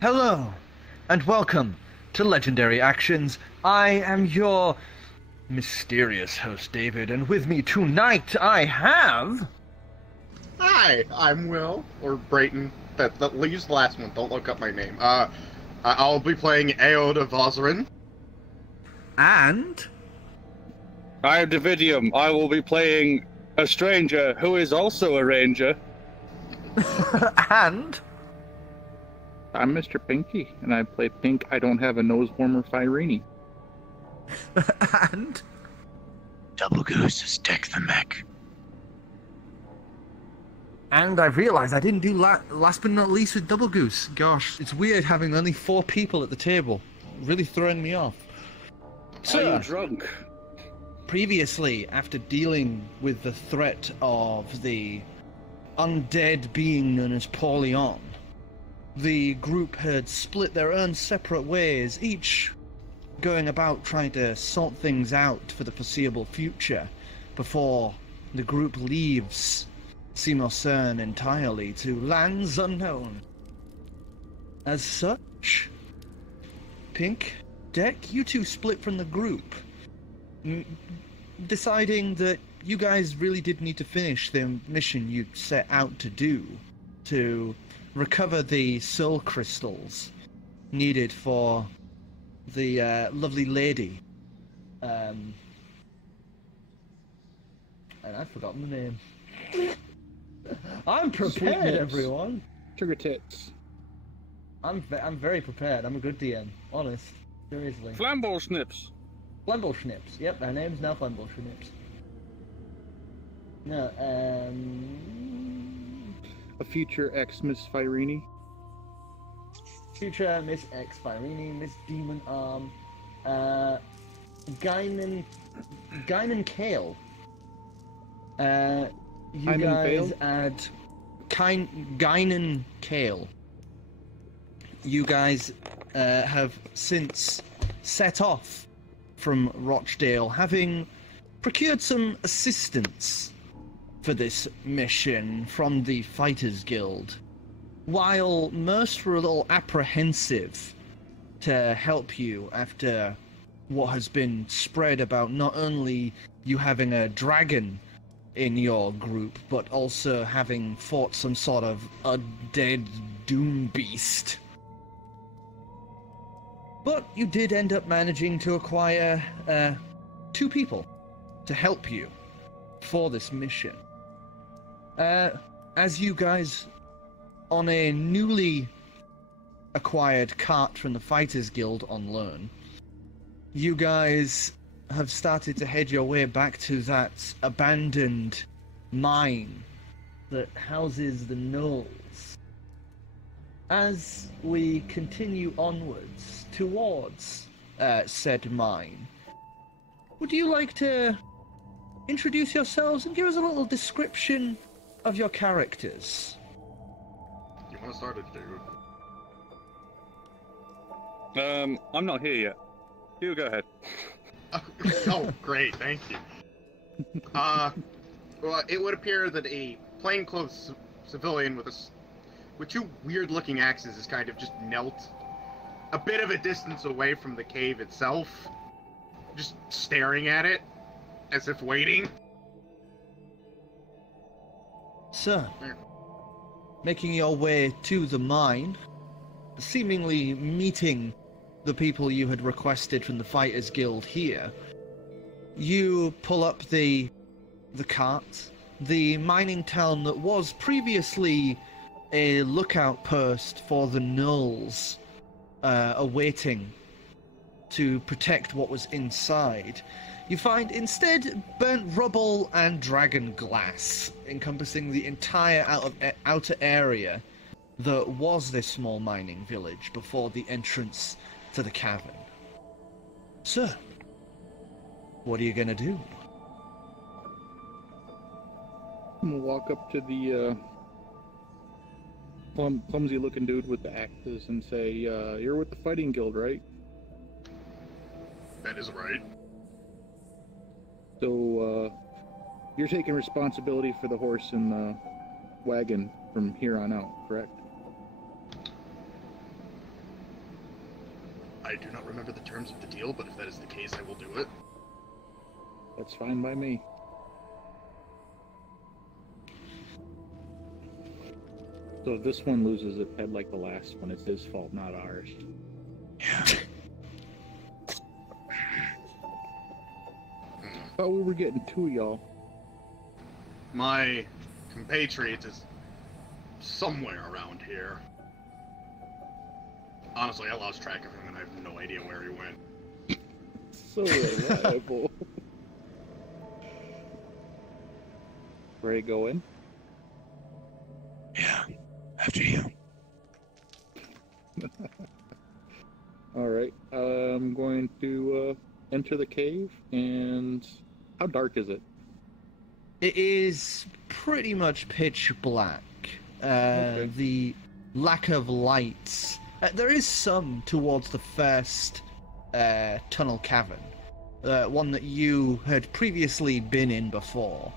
Hello, and welcome to Legendary Actions. I am your mysterious host, David, and with me tonight I have... Hi, I'm Will, or Brayton. Use the last one, don't look up my name. I'll be playing Aodh of Ozryn. And... I am Dividium. I will be playing a stranger who is also a ranger. and... I'm MrPinkie, and I play Pink. I don't have a nose warmer Fireeny. and... Doublegoose is Deck the Mech. And I realised I didn't do last but not least with Doublegoose. Gosh, it's weird having only 4 people at the table. Really throwing me off. Are you drunk? Previously, after dealing with the threat of the undead being known as Paulion, the group had split their own separate ways, each going about trying to sort things out for the foreseeable future before the group leaves Cern entirely to lands unknown. As such, Pink, Deck, you two split from the group, deciding that you guys really did need to finish the mission you set out to do, to recover the soul crystals needed for the lovely lady. And I've forgotten the name. I'm prepared, everyone. Sugar tits. I'm very prepared. I'm a good DM, honest. Seriously. Flambeau Snips. Flambeau Schnips. Yep, her name's now Flambeau Schnips. No, A future ex-Miss Fireeny. Future Miss X Fireeny, Miss Demon Arm, Guinan Kale. You I'm guys add Guinan Kale. You guys have since set off from Rochdale, having procured some assistance for this mission from the Fighters Guild. While most were a little apprehensive to help you after what has been spread about not only you having a dragon in your group, but also having fought some sort of undead doom beast. But you did end up managing to acquire 2 people to help you for this mission. As you guys, on a newly acquired cart from the Fighters Guild on loan, you guys have started to head your way back to that abandoned mine that houses the gnolls. As we continue onwards towards said mine, would you like to introduce yourselves and give us a little description of your characters? You want to start it, I'm not here yet. You go ahead. Oh, great, thank you. Well, it would appear that a plainclothes civilian with 2 weird-looking axes is kind of just knelt a bit of a distance away from the cave itself, just staring at it, as if waiting. So, making your way to the mine, seemingly meeting the people you had requested from the Fighters Guild here, you pull up the cart. The mining town that was previously a lookout post for the gnolls, awaiting to protect what was inside, you find instead burnt rubble and dragon glass, encompassing the entire outer area that was this small mining village before the entrance to the cavern. So, what are you gonna do? I'm gonna walk up to the clumsy-looking dude with the axes and say, "You're with the Fighting Guild, right?" That is right. So, you're taking responsibility for the horse and wagon from here on out, correct? I do not remember the terms of the deal, but if that is the case, I will do it. That's fine by me. So if this one loses its head like the last one, it's his fault, not ours. Yeah. Thought we were getting two of y'all. My compatriot is somewhere around here. Honestly, I lost track of him and I have no idea where he went. So reliable. Ready to go in? Yeah. After you. Alright, I'm going to enter the cave, and how dark is it? It is pretty much pitch black. Okay. The lack of lights. There is some towards the first tunnel cavern, one that you had previously been in before.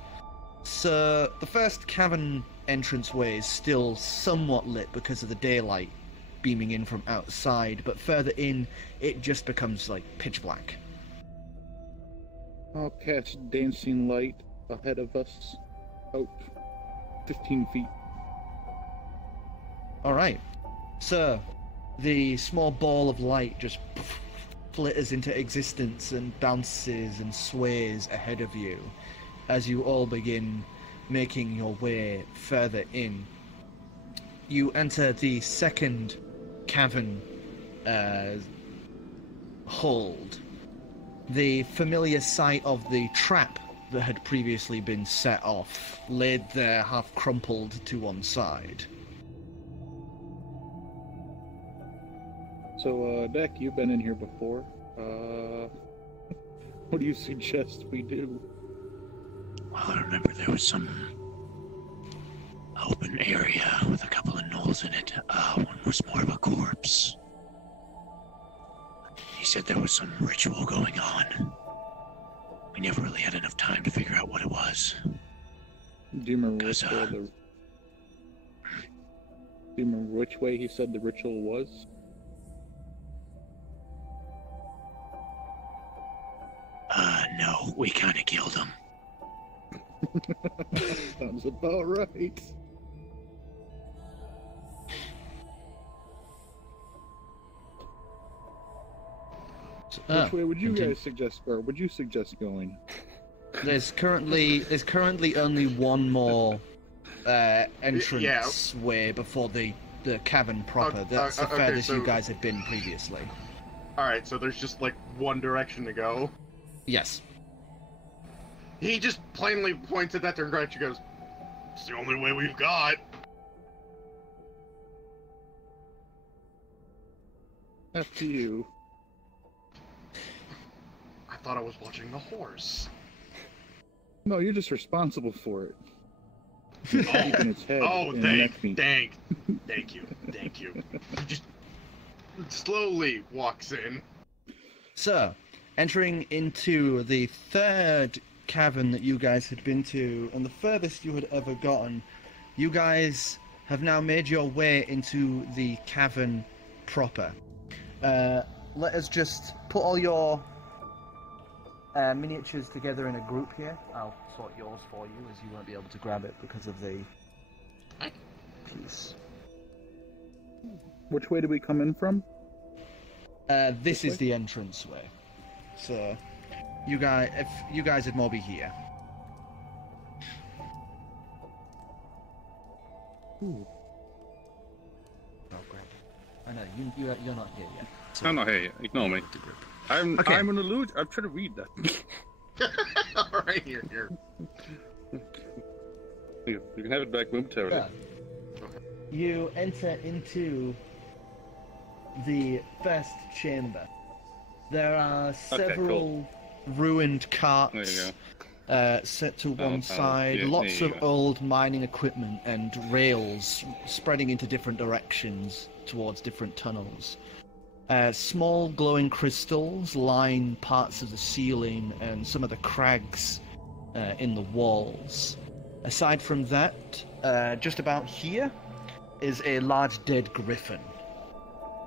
So the first cavern entranceway is still somewhat lit because of the daylight beaming in from outside, but further in, it just becomes like pitch black. I'll cast dancing light ahead of us, out 15 feet. Alright, so the small ball of light just flitters into existence and bounces and sways ahead of you as you all begin making your way further in. You enter the second cavern hold. The familiar sight of the trap that had previously been set off, laid there half crumpled to one side. So, Deck, you've been in here before. What do you suggest we do? Well, I remember there was some open area with a couple of gnolls in it. One was more of a corpse. He said there was some ritual going on. We never really had enough time to figure out what it was. Do you remember which way he said the ritual was? No, we kind of killed him. Sounds about right. Which way would you guys suggest, or would you suggest going? There's currently only one more entrance way before the cavern proper. That's the furthest you guys have been previously. Alright, so there's just like one direction to go. Yes. He just plainly points at that direction and goes, "It's the only way we've got." After you. I thought I was watching the horse. No, you're just responsible for it. Keeping its head in the neck meat. Thank you. He just slowly walks in. So, entering into the third cavern that you guys had been to, and the furthest you had ever gotten, you guys have now made your way into the cavern proper. Let us just put all your miniatures together in a group here. I'll sort yours for you, as you won't be able to grab it because of the piece. Which way did we come in from? This is the entranceway. So, you guys, if you guys would more be here. Ooh. Oh, grab it. I know you're not here yet. So I'm not here yet. Ignore me. I'm an illusion. I'm trying to read that. Alright, here. You can have it back momentarily. Yeah. You enter into the first chamber. There are several ruined carts set to one side, lots of old mining equipment and rails spreading into different directions towards different tunnels. Small glowing crystals line parts of the ceiling and some of the crags in the walls. Aside from that, just about here is a large dead griffin,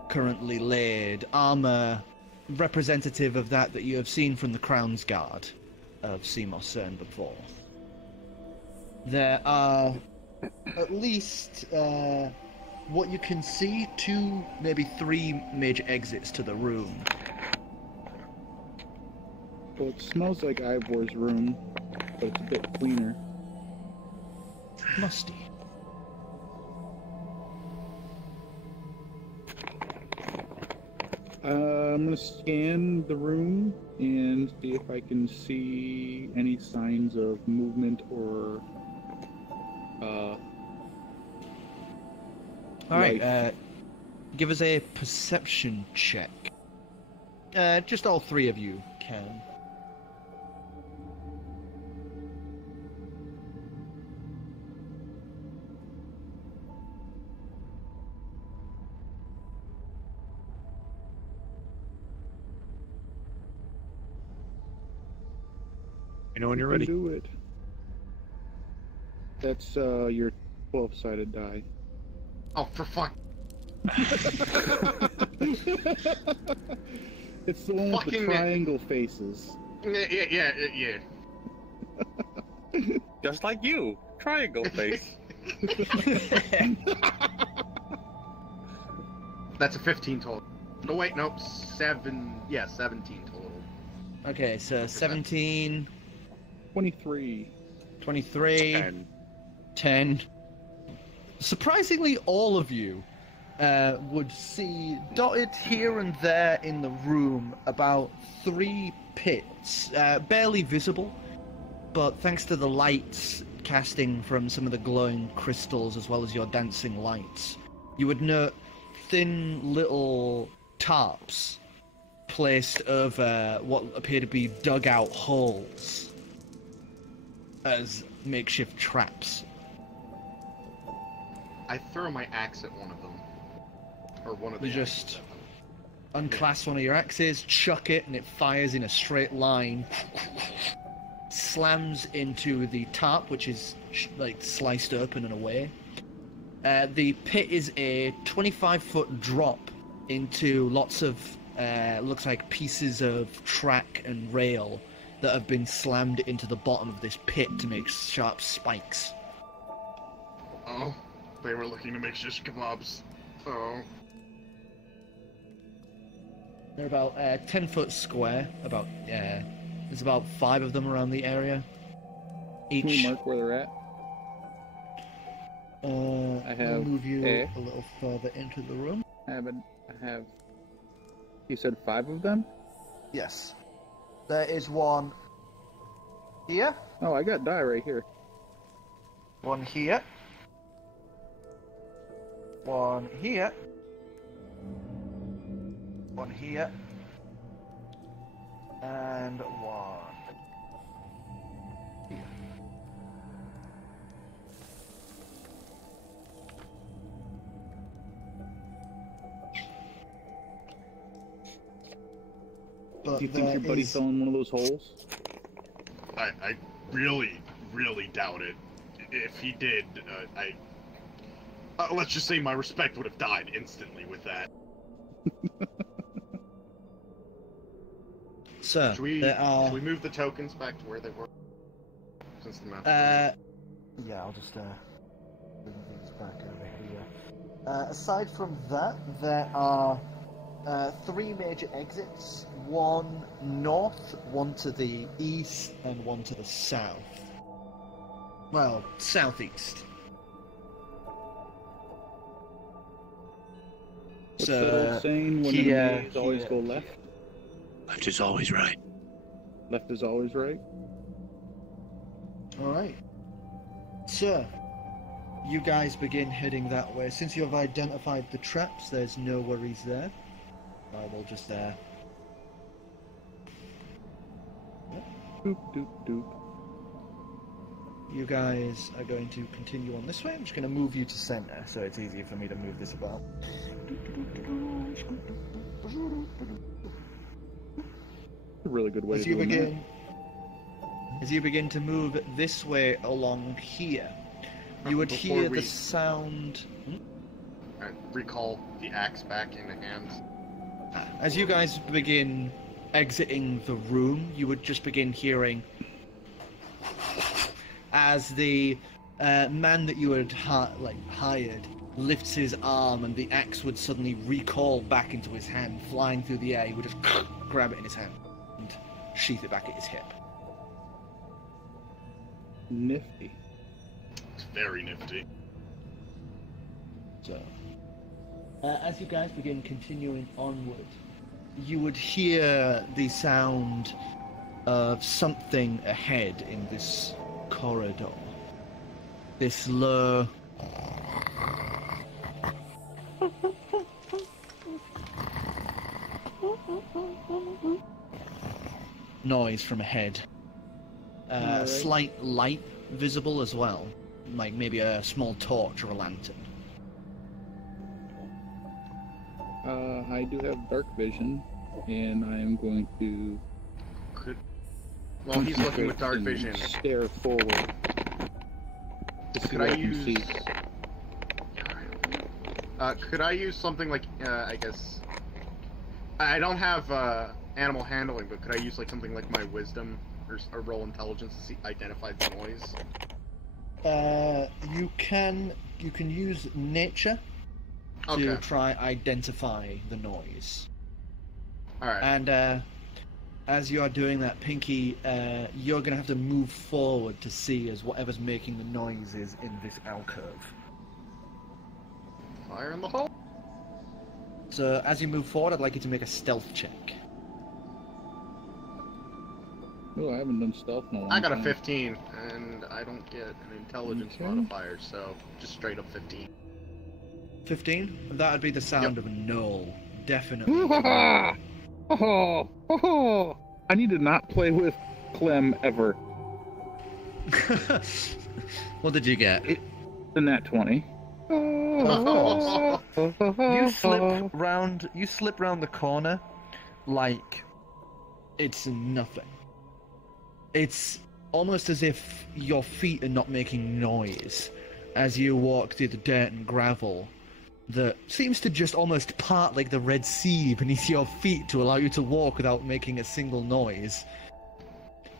currently laid, armor representative of that you have seen from the Crown's Guard of Seymour Cern before. There are at least, what you can see, 2, maybe 3 major exits to the room. Well, it smells like Ivor's room, but it's a bit cleaner. Musty. I'm gonna scan the room and see if I can see any signs of movement or Alright, give us a perception check. Just all 3 of you can. You know when you're ready. Do it. That's your 12-sided die. Oh, for fuck. It's the one with the triangle faces. Yeah. Just like you. Triangle face. That's a 15 total. No, wait, nope. 17 total. Okay, so 17, 23. 23, 10. Surprisingly, all of you would see dotted here and there in the room about 3 pits, barely visible, but thanks to the lights casting from some of the glowing crystals as well as your dancing lights, you would note thin little tarps placed over what appear to be dugout holes as makeshift traps. I throw my axe at one of them. Or one of the You just unclasp one of your axes, chuck it, and it fires in a straight line. Slams into the tarp, which is like sliced open and away. The pit is a 25-foot drop into lots of looks like pieces of track and rail that have been slammed into the bottom of this pit to make sharp spikes. Oh, they were looking to make shish kebabs. Oh. They're about 10 foot square. There's about 5 of them around the area. Each. Can we mark where they're at? I have will move you a little further into the room. I have. You said 5 of them? Yes. There is one here. Oh, I got die right here. One here. One here. One here. And one here. But Do you think your buddy fell in one of those holes? I really, really doubt it. If he did, let's just say my respect would have died instantly with that. Sir, Should we there move the tokens back to where they were? Since the map. yeah, I'll just bring these back over here. Aside from that, there are 3 major exits. One north, one to the east, and one to the south. Well, southeast. What's that old saying? When enemies always go left? Left is always right. Left is always right? Alright. Sir, you guys begin heading that way. Since you have identified the traps, there's no worries there. I will just Doop, doop, doop. You guys are going to continue on this way. I'm just going to move you to center, so it's easier for me to move this about. A really good way to do it. As you begin to move this way along here, You would Before hear we- the sound. I recall the axe back in the hands. As you guys begin exiting the room, you would just begin hearing as the man that you had hired lifts his arm, and the axe would suddenly recoil back into his hand, flying through the air. He would just grab it in his hand and sheath it back at his hip. Nifty. It's very nifty. So, as you guys begin continuing onward, you would hear the sound of something ahead in this corridor. This low noise from ahead. Alright. Slight light visible as well, like maybe a small torch or a lantern. I do have dark vision, and I am going to. Well, he's looking with dark and vision. Stare forward. To see Could what I can see. use? Could I use something like? I guess. I don't have animal handling, but could I use like something like my wisdom or roll intelligence to see, identify the noise? You can use nature to Okay. try identify the noise. All right. And as you are doing that, Pinkie, you're going to have to move forward to see as whatever's making the noises in this alcove. Fire in the hole. So as you move forward, I'd like you to make a stealth check. Oh, I haven't done stealth in a long I got a time. 15, and I don't get an intelligence Okay. modifier, so just straight up 15. 15? That would be the sound of a gnoll. Definitely. I need to not play with Clem ever. What did you get? The nat 20. You slip round the corner like it's nothing. It's almost as if your feet are not making noise as you walk through the dirt and gravel that seems to just almost part like the Red Sea beneath your feet to allow you to walk without making a single noise.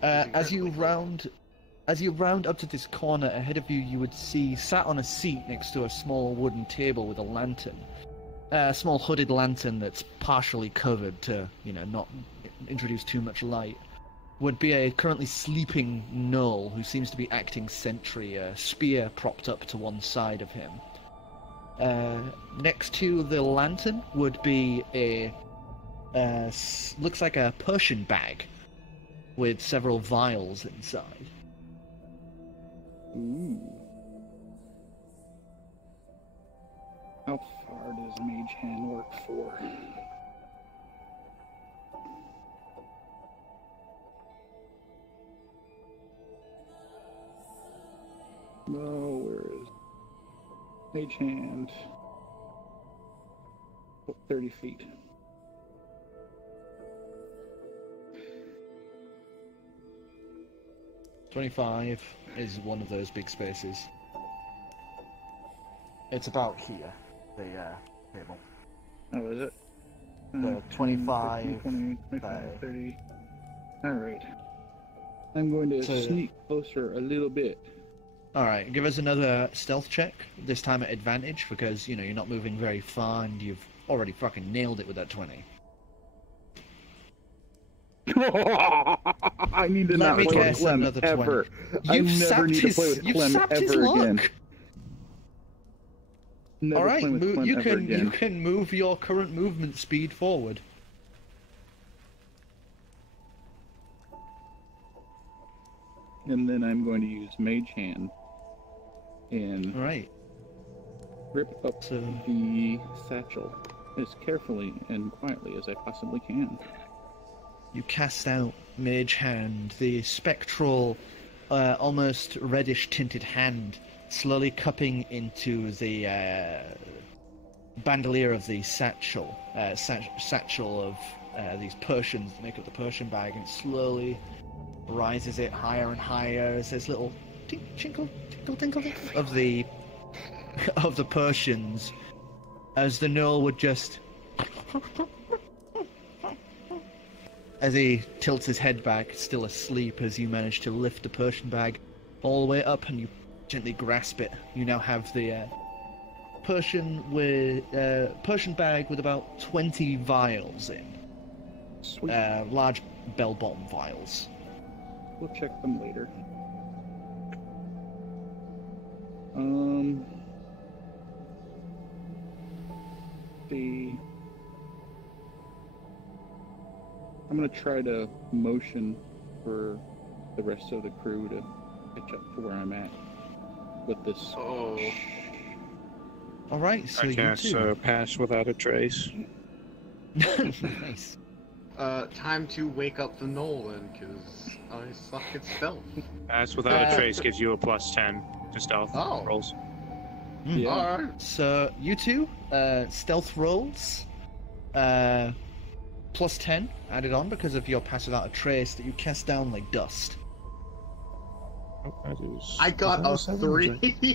As you round up to this corner ahead of you, you would see, sat on a seat next to a small wooden table with a lantern, a small hooded lantern that's partially covered to, not introduce too much light, would be a currently sleeping gnoll who seems to be acting sentry, a spear propped up to one side of him. Next to the lantern would be looks like a Persian bag with several vials inside. Ooh. How far does Mage Hand work for? No, where is Mage Hand? Oh, 30 feet. "25 is one of those big spaces. It's about here, the table. Oh, is it? The 10, 25, 15, 20, 25, 5. 30. Alright. I'm going to So- sneak closer a little bit. Alright, give us another stealth check, this time at advantage, because, you're not moving very far and you've already fucking nailed it with that 20. I need to Let not me play with guess Clem another 20. ever. I You've never sapped need to his, play with you've Clem sapped his ever luck. again. Never Alright, play with Clem you ever can again. you can move your current movement speed forward. And then I'm going to use Mage Hand and Alright. rip up So the satchel as carefully and quietly as I possibly can. you cast out Mage Hand, the spectral, almost reddish tinted hand, slowly cupping into the bandolier of the satchel, satchel of these Persians that make up the Persian bag, and slowly rises it higher and higher as this little tinkle, tinkle, tinkle, tinkle of the Persians, as the gnoll would just, as he tilts his head back, still asleep, as you manage to lift the Persian bag all the way up and you gently grasp it. You now have the Persian bag with about 20 vials in. Sweet. Large bell-bottom vials. We'll check them later. I'm gonna try to motion for the rest of the crew to catch up to where I'm at with this. Oh. All right, so I you cast two. pass without a trace. Nice. Time to wake up the gnoll then, because I suck at stealth. Pass without a trace gives you a +10 to stealth rolls. Yeah. Alright. So you two, stealth rolls, +10 added on because of your pass without a trace that you cast down like dust. I got a 3 with the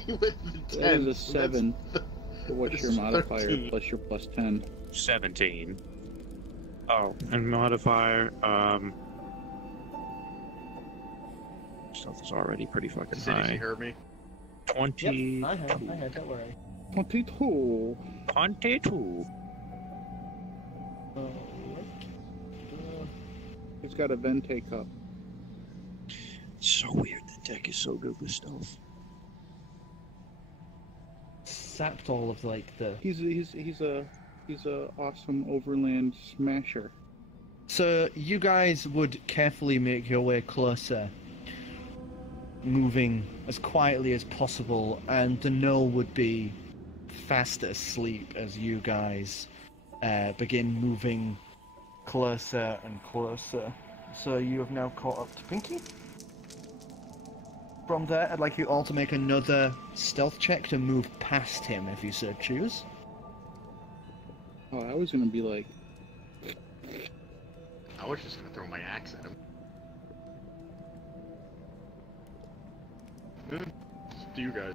10. That is a so 7. that's- So what's your that's modifier 13. plus your +10? 17. Oh, and modifier, stealth is already pretty fucking City, you high. heard me. 20. I have, don't worry. 22. 22. He's got a Vente cup. So weird that deck is so good with stealth. Sapped all of like the. He's a awesome overland smasher. So you guys would carefully make your way closer, moving as quietly as possible, and the gnoll would be fast asleep as you guys begin moving closer and closer. So you have now caught up to Pinkie. From there, I'd like you all to make another stealth check to move past him if you so choose. Oh, I was gonna be like, I was just gonna throw my axe at him. It's up to you guys.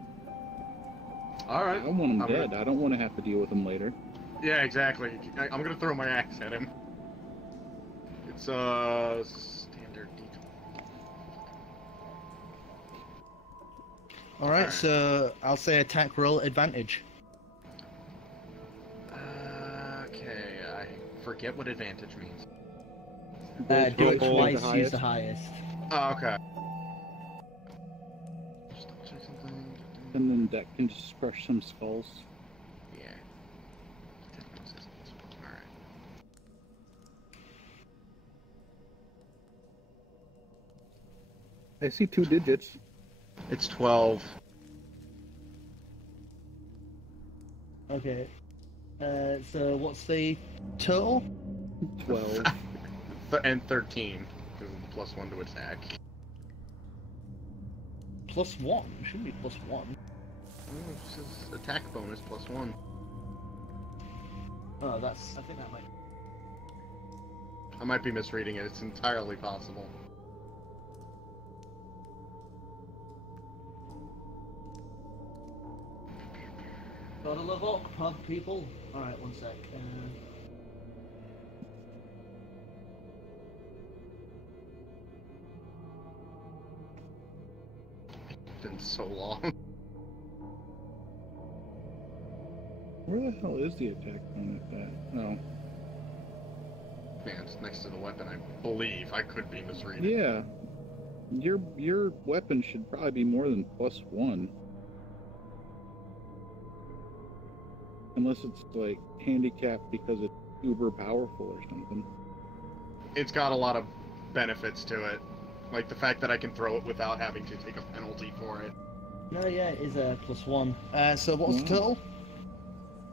Alright. I want him I'm dead. gonna- I don't want to have to deal with him later. Yeah, exactly. I'm gonna throw my axe at him. It's standard D20. Alright, so I'll say attack roll advantage. Okay, I forget what advantage means. Do it Roll twice, the use the highest. Oh, okay. Just double check something. And then that can just crush some skulls. Yeah. Alright. I see 2 digits. It's 12. Okay. So what's the total? 12. And 13. Because of the +1 to attack. +1. Shouldn't be +1. Oh, it says attack bonus +1. Oh, that's. I think that might. I might be misreading it. It's entirely possible. Gotta love Orc Pub, people. Alright, one sec. It's been so long. Where the hell is the attack bonus at? Oh. Man, it's next to the weapon, I believe. I could be misreading. Yeah. Your weapon should probably be more than +1. Unless it's like handicapped because it's uber powerful or something. It's got a lot of benefits to it. Like the fact that I can throw it without having to take a penalty for it. No, yeah, it is a +1. So what's the total?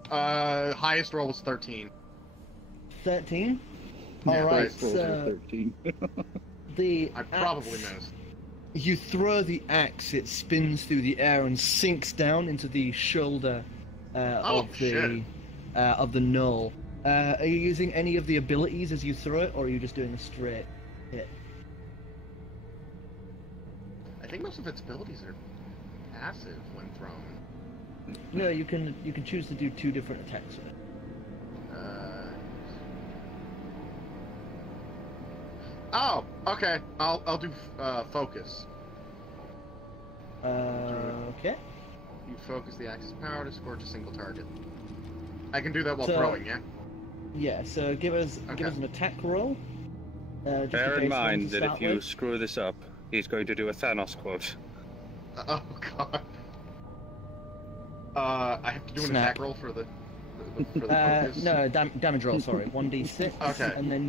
Highest roll was 13. 13? Yeah, Alright, Dice rolls are so 13. the I probably axe- missed. You throw the axe, it spins through the air and sinks down into the shoulder of the gnoll. Are you using any of the abilities as you throw it, or are you just doing a straight hit? I think most of its abilities are passive when thrown. No, you can choose to do 2 different attacks with it. Oh, okay. I'll do focus. Okay. You focus the axe's power to scorch a single target. I can do that while So- throwing, yeah? Yeah, so give us an attack roll. Just Bear a in base one mind to that if start you with. screw this up, he's going to do a Thanos quote. Oh god. I have to do an Snap. attack roll for the focus. No, damage roll. Sorry, 1d6. Okay. And then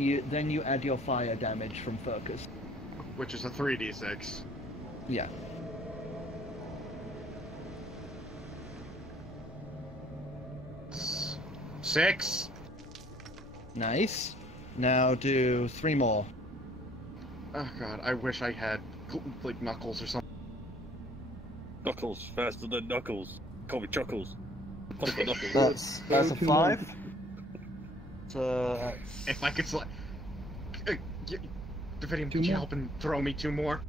you add your fire damage from focus. Which is a 3d6. Yeah. Six. Nice. Now do 3 more. Oh god, I wish I had like knuckles or something. Knuckles, faster than Knuckles. Call me Chuckles. Call me Knuckles. That's a 5. So that's... If I could Dividium, could you more? help and throw me 2 more?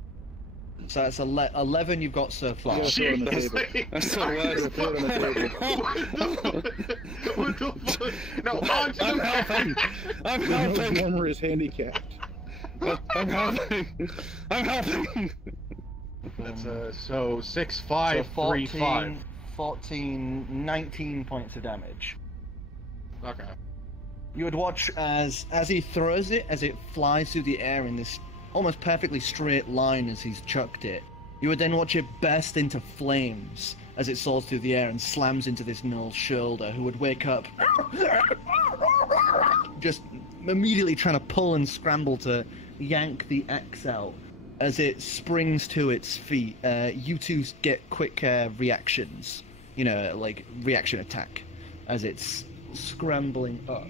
So that's 11 you've got so far. Yeah. Throw it on the table. That's the worst. Throw it on the table. What the fuck? No, onto I'm the helping! I'm The nose helping! warmer is handicapped. I'm helping! I'm helping! That's so 6, 5, so 3, 5. 14, 19 points of damage. Okay. You would watch as he throws it, as it flies through the air in this almost perfectly straight line as he's chucked it. You would then watch it burst into flames as it soars through the air and slams into this gnoll's shoulder, who would wake up, just immediately trying to pull and scramble to yank the axe out. As it springs to its feet, you two get quick reactions. You know, like reaction attack, as it's scrambling up.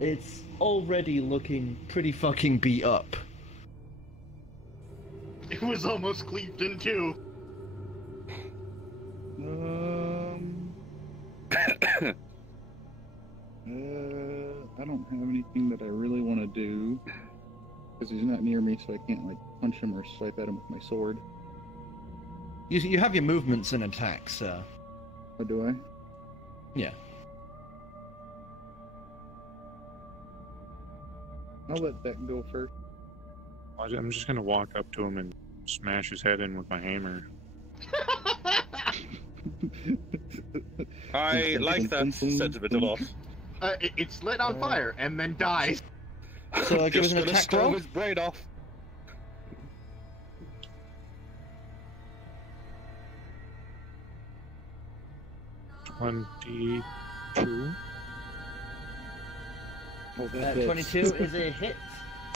It's already looking pretty fucking beat up. It was almost cleaved in 2. I don't have anything that I really want to do because he's not near me, so I can't like punch him or swipe at him with my sword. You have your movements and attacks, so... Or do I? Yeah. I'll let that go first. I'm just gonna walk up to him and smash his head in with my hammer. I like that sentiment a lot. It's lit on fire and then dies. So give us Just an gonna attack stove roll. his brain off. $22. Oh, that hits. 22 is a hit.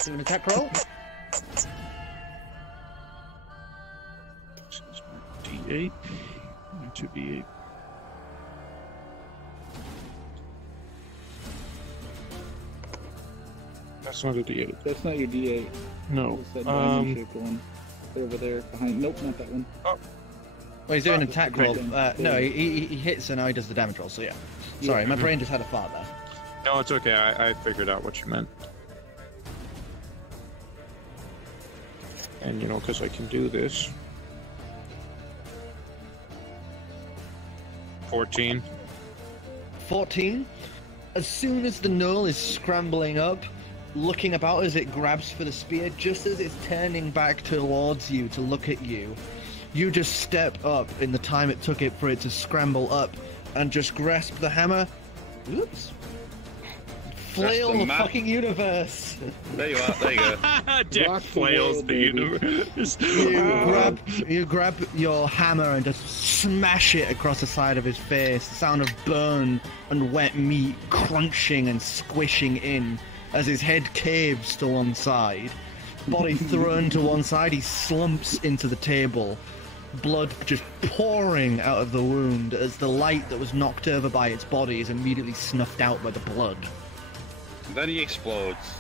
Do an attack roll. This is my D8. 2D8. That's not a D8. That's not your D8. No. It's that diamond-shaped one. Over there, behind. Nope, not that one. Well, he's doing an attack roll. Brayton. No, he hits and now he does the damage roll, so yeah. Sorry, my brain just had a fart there. No, it's okay. I figured out what you meant. And, you know, because I can do this. 14. 14. As soon as the gnoll is scrambling up, looking about as it grabs for the spear, just as it's turning back towards you to look at you, you just step up in the time it took it for it to scramble up and just grasp the hammer. Oops. Flail the the map. fucking universe. There you are, there you go. Death Rock the flails world, the baby. universe. You grab your hammer and just smash it across the side of his face. The sound of burn and wet meat crunching and squishing in as his head caves to one side. Body thrown to one side, he slumps into the table. Blood just pouring out of the wound as the light that was knocked over by its body is immediately snuffed out by the blood. Then he explodes.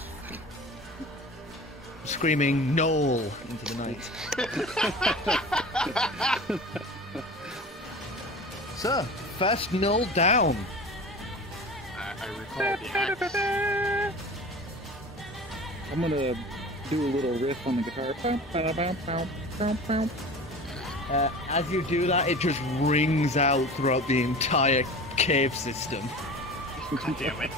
Screaming "Knoll" into the night. So, first Knoll down. I recall the axe. I'm gonna do a little riff on the guitar. Bow, bow, bow, bow. As you do that, it just rings out throughout the entire cave system. God damn it.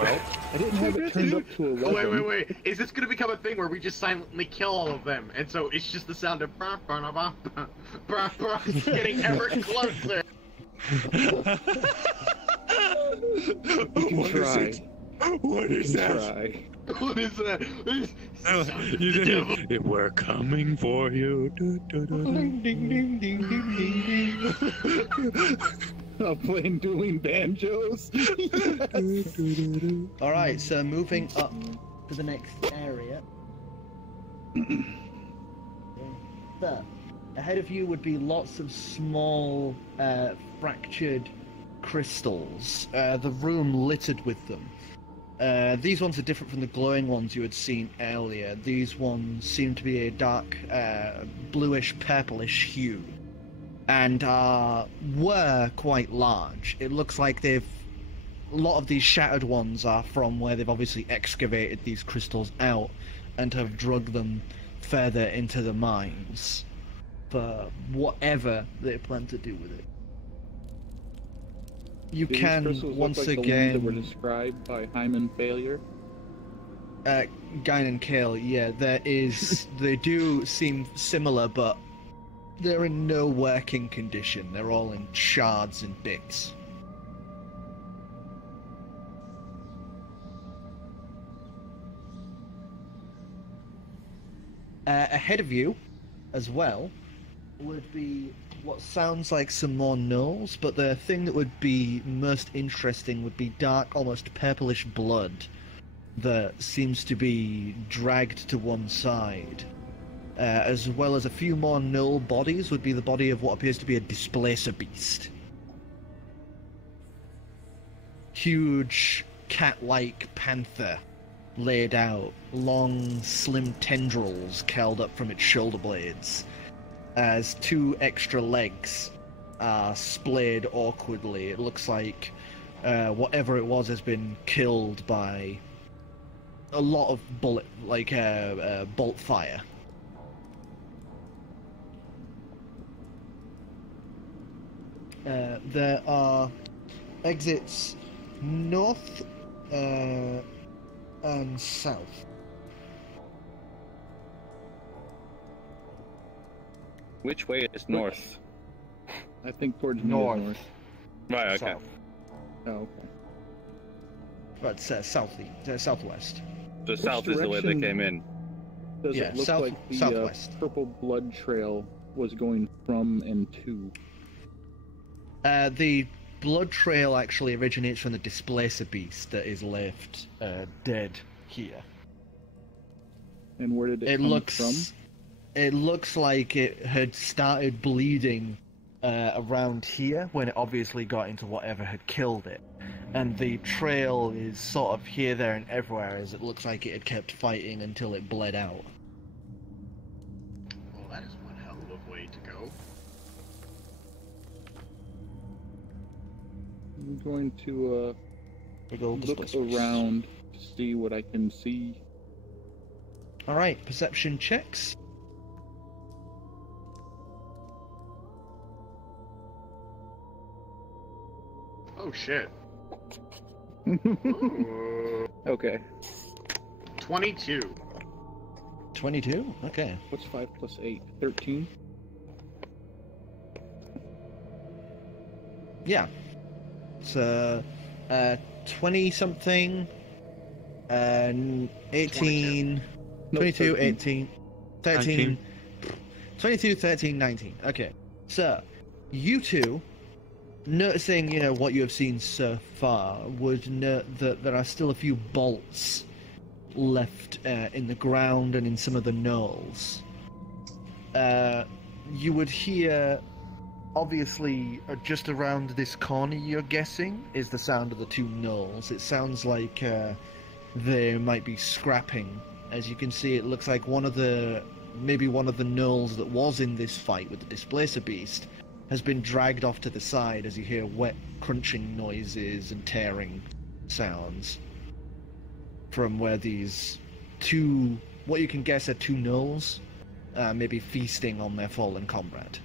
Well, I didn't have it turned up to 11. Oh, wait. Is this gonna become a thing where we just silently kill all of them? And so it's just the sound of getting ever closer. You can try. what is that? Try. What is that? You did it. We're coming for you. Ding, ding, ding, ding, ding, ding. I'm playing dueling banjos. Alright, so moving up to the next area. So, ahead of you would be lots of small, fractured crystals. The room littered with them. These ones are different from the glowing ones you had seen earlier. These ones seem to be a dark, bluish, purplish hue. And were quite large. It looks like a lot of these shattered ones are from where they've obviously excavated these crystals out and have drugged them further into the mines for whatever they plan to do with it. You Do these can crystals once look like again. the ones that were described by Hyman Failure. Gain and Kale, yeah, there is. They do seem similar, but they're in no working condition. They're all in shards and bits. Ahead of you, as well, would be what sounds like some more gnolls, but the thing that would be most interesting would be dark, almost purplish blood that seems to be dragged to one side. As well as a few more null bodies would be the body of what appears to be a displacer beast. Huge, cat-like panther laid out, long, slim tendrils curled up from its shoulder blades, as two extra legs are splayed awkwardly. It looks like whatever it was has been killed by a lot of bolt fire. There are exits north and south. Which way is north? I think towards North. north. Right, okay. South. Oh, okay. But southwest. The south is the way they direction- came in. Does Yeah, it look south- like the southwest. purple blood trail was going from and to? The blood trail actually originates from the displacer beast that is left dead here. And where did it It come looks. from? It looks like it had started bleeding around here when it obviously got into whatever had killed it, and the trail is sort of here, there, and everywhere, as it looks like it had kept fighting until it bled out. Well, that is one hell of a way to go. I'm going to Big old look displacer beast. around to see what I can see. All right, perception checks. Oh shit. Ooh. Okay. 22. 22. Okay. What's 5 plus 8? 13? Yeah. So, 20 something, 18, No, 22, 13. 18, 13, 22, 13, 19. Okay. So, you two, noticing, what you have seen so far, would note that there are still a few bolts left in the ground and in some of the knolls. You would hear, obviously, just around this corner, you're guessing, is the sound of the two knolls. It sounds like they might be scrapping. As you can see, it looks like maybe one of the knolls that was in this fight with the displacer beast has been dragged off to the side as you hear wet crunching noises and tearing sounds from where these two what you can guess are two gnolls, maybe feasting on their fallen comrade.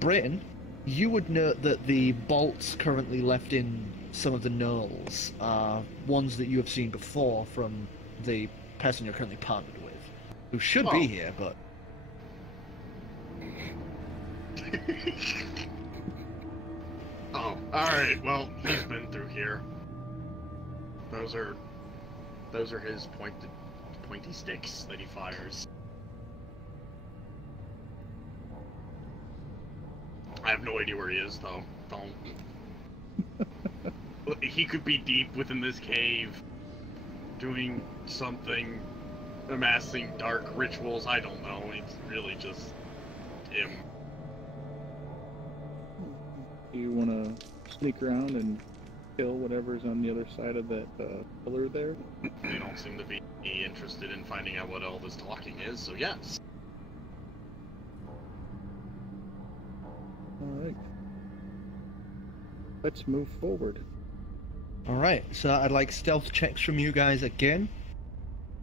Brayton, you would note that the bolts currently left in some of the gnolls are ones that you have seen before from the person you're currently partnered with, who should be here, but... Oh, alright, well, he's been through here. Those are his pointy sticks that he fires. I have no idea where he is, though. Don't. He could be deep within this cave, doing something, amassing dark rituals. I don't know. It's really just him. Do you want to sneak around and kill whatever's on the other side of that pillar there? They don't seem to be interested in finding out what all this talking is, so yes. Alright. Let's move forward. Alright, so I'd like stealth checks from you guys again,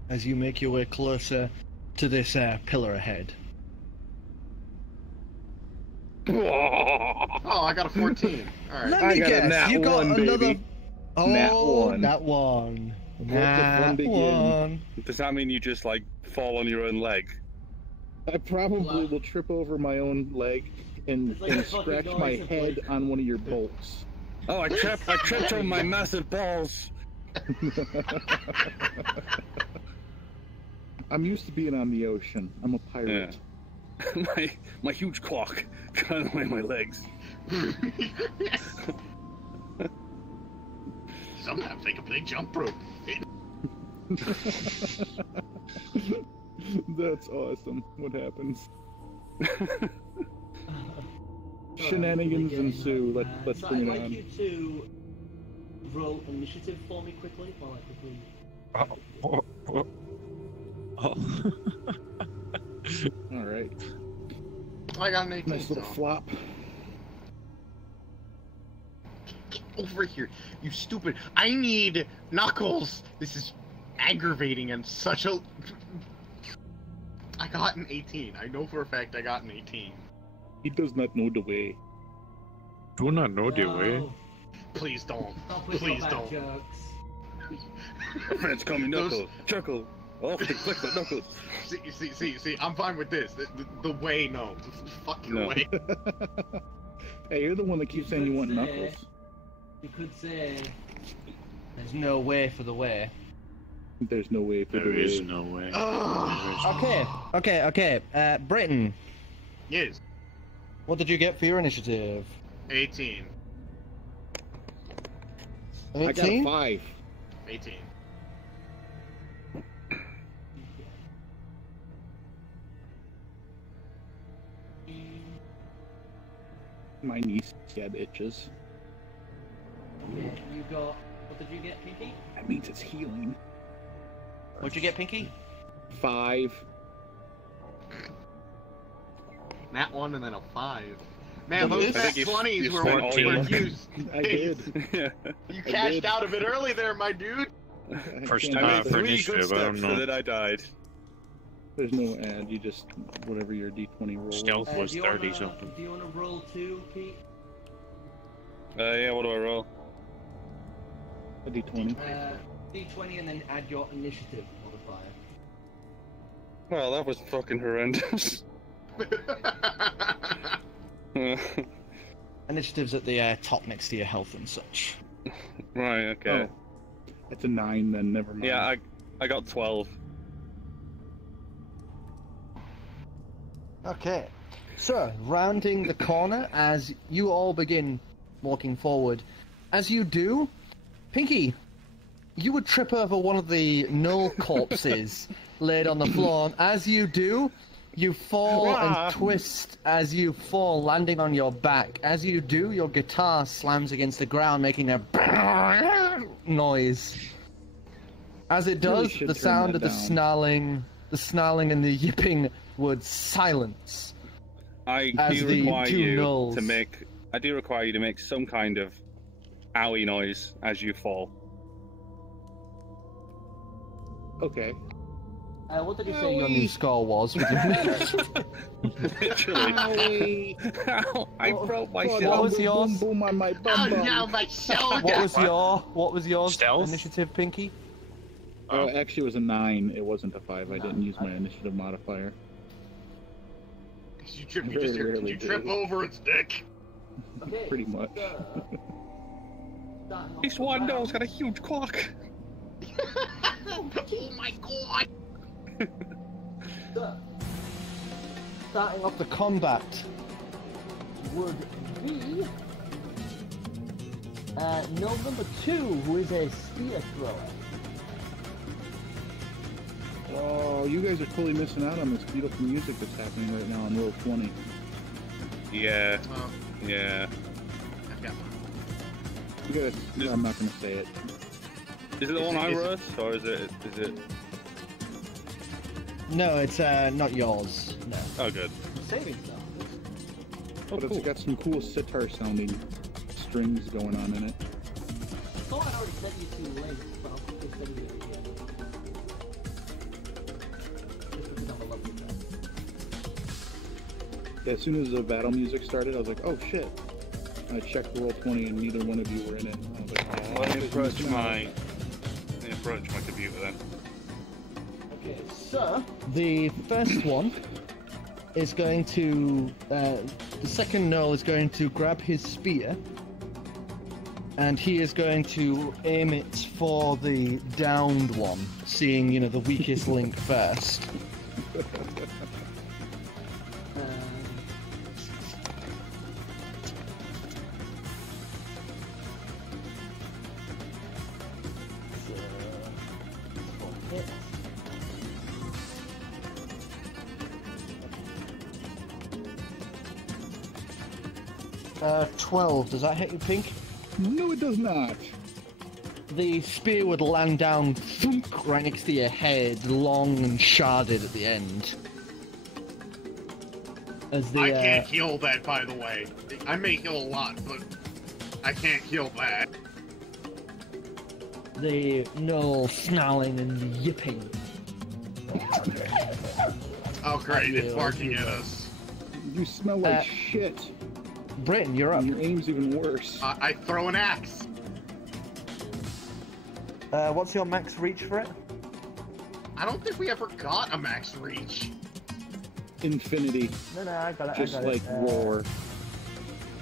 as you make your way closer to this pillar ahead. Oh, I got a 14. Alright. Let me guess, you got another... Baby. Oh, Nat one. That one. Let the fun begin. Does that mean you just, like, fall on your own leg? I probably will trip over my own leg and scratch my head on one of your bolts. Oh, I tripped on my massive balls. I'm used to being on the ocean. I'm a pirate. Yeah. my huge clock got away my legs. Sometimes they can play jump rope. That's awesome. What happens? Shenanigans ensue. Let's bring it I'd like on. you to roll initiative for me quickly, while I quickly... Alright. I got an 18. Nice little so. flop. Get over here, you stupid. I need Knuckles. This is aggravating and such a... I got an 18. I know for a fact I got an 18. He does not know the way. Do not know the way. Please don't. Please Please bad don't. jokes. My friends call me Knuckles. Chuckle. Off the click with Knuckles. See, I'm fine with this. The way, no. Fuck your way. Hey, you're the one that keeps saying you want Knuckles. You could say... There's no way for the way. There's no way for the There way. is no way. Okay. Brayton, Yes. what did you get for your initiative? 18. 18? I got a 5. 18. My niece had itches. Okay, you got... What did you get, Pinky? That means it's healing. What'd you get, Pinky? 5. Nat 1 and then a 5. Man, Look those at nat this. 20s you were spent all your luck. used. I did. Yeah. You I cashed did. out a bit early there, my dude. First can't- I time. made For 3 good initiative, I steps don't know. so that I died. There's no ad. You just whatever your D20 roll. Stealth was do you 30 wanna- something. Do you want to roll 2, Pete? Yeah, what do I roll? A D20. D20 and then add your initiative modifier. Well, that was fucking horrendous. Initiative's at the top next to your health and such. Right, okay. Oh. That's a 9 then, never mind. Yeah, I got 12. Okay, so rounding the corner as you all begin walking forward. As you do, Pinky, you would trip over one of the null corpses laid on the floor, and as you do, you fall and twist as you fall, landing on your back. As you do, your guitar slams against the ground, making a noise. As it Really does, should the turn sound that of down. the snarling and the yipping would silence. I As do the require two you gnolls. to make. I do require you to make some kind of owie noise as you fall. Okay. What did you say Your new score was. With your... Literally. Ow, I broke my What shell. was yours? Boom on my bum Oh bum. no, my shoulder! What was yours? Stealth? Initiative, Pinky? Actually, it was a 9. It wasn't a 5. I didn't use my initiative modifier. You trip over its dick. Okay, Pretty much. This one nose got a huge cock. Oh my god! Starting off the combat would be no number 2, who is a spear thrower. Oh, you guys are totally missing out on this beautiful music that's happening right now on roll 20. Yeah. Yeah. I've got one. You guys, I'm not gonna say it. Is it the one I wrote, or is it? No, it's not yours. No. Oh, good. Saving throw. But it's got some cool sitar sounding strings going on in it. I thought I'd already sent you 2 links, but I'll just send you it again. Just because I'm a lovely guy. As soon as the battle music started, I was like, oh shit. I checked roll 20 and neither one of you were in it. I was like, oh, Let me approach my computer then. Okay, so the first one is going to the second Null is going to grab his spear, and he is going to aim it for the downed one, seeing the weakest link first. So, 12. Does that hit you, Pink? no, it does not. The spear would land down thunk, right next to your head, long and sharded at the end. As the, I can't heal that, by the way. I may heal a lot, but I can't heal that. the Null snarling and yipping. Oh great, it's barking at us. You smell like shit. Brayton, you're up. And your aim's even worse. I throw an axe. What's your max reach for it? I don't think we ever got a max reach. Infinity. No, I got it. Just I got like it. roar.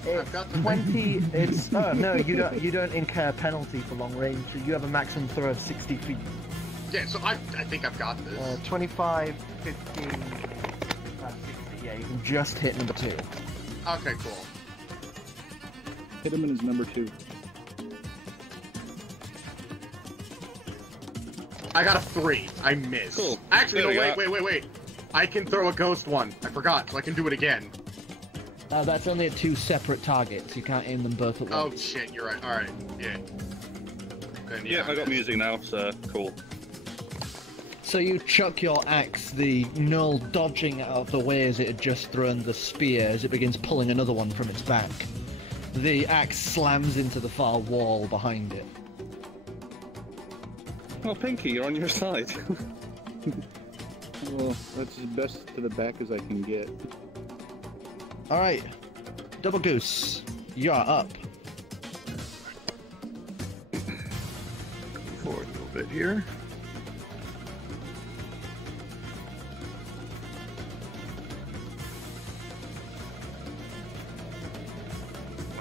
It's 20. It's no, you don't incur penalty for long range. You have a maximum throw of 60 feet. Yeah, so I think I've got this. 25, 50, 60. Yeah, you can just hit number 2. Okay, cool. Hit him in his number 2. I got a 3. I missed. Cool. Actually, no, There we wait. I can throw a ghost one. I forgot, so I can do it again. That's only at 2 separate targets. You can't aim them both at Oh once. shit, you're right. Alright, yeah. Then, Yeah, I got music now, so cool. So you chuck your axe, the Null dodging out of the way as it had just thrown the spear as it begins pulling another one from its back. The axe slams into the far wall behind it. Well, Pinky, you're on your side. Well, that's as best to the back as I can get. Alright, Doublegoose, you're up. Forward a little bit here.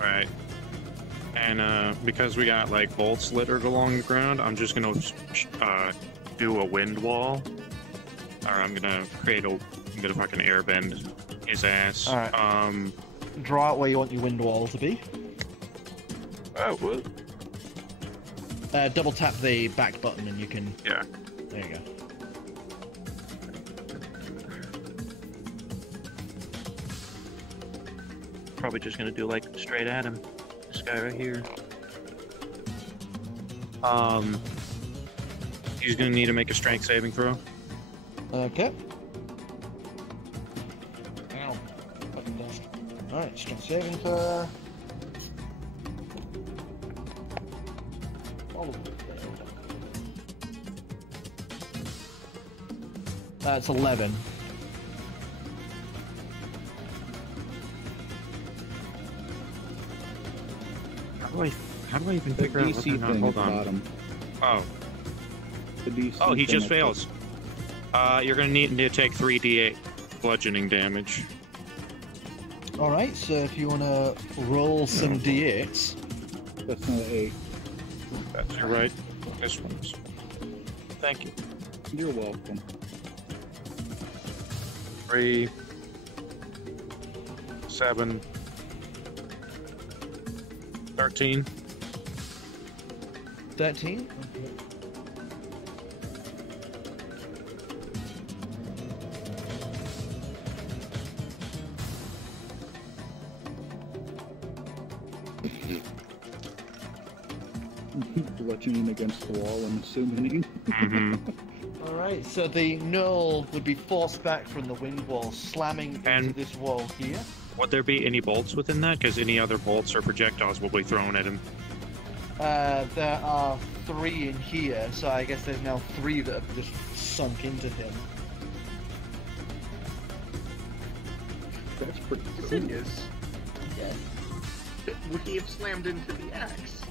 Right. And because we got like bolts littered along the ground, I'm just gonna do a wind wall. Or I'm gonna fucking airbend his ass. Alright. Draw out where you want your wind wall to be. Oh, what? Double tap the back button and you can... Yeah. There you go. Probably just gonna do like straight at him. This guy right here. He's gonna need to make a strength saving throw. Okay. Ow. Fucking desk. Alright, strength saving throw. Oh, That's 11. How do I even The figure out what DC the hell? thing Hold at the on. bottom. Oh. The DC Oh, he thing just at the- fails. You're gonna need to take 3d8 bludgeoning damage. Alright, so if you want to roll some d8s. That's not an 8. That's right. This one's. Thank you. You're welcome. 3, 7, 13. 13? Bludgeoning against the wall, I'm assuming. Mm-hmm. Alright, so the gnoll would be forced back from the wind wall, slamming into And- this wall here. Would there be any bolts within that? Because any other bolts or projectiles will be thrown at him. There are 3 in here, so I guess there's now 3 that have just sunk into him. That's pretty The cool. thing is, Yes. would he have slammed into the axe?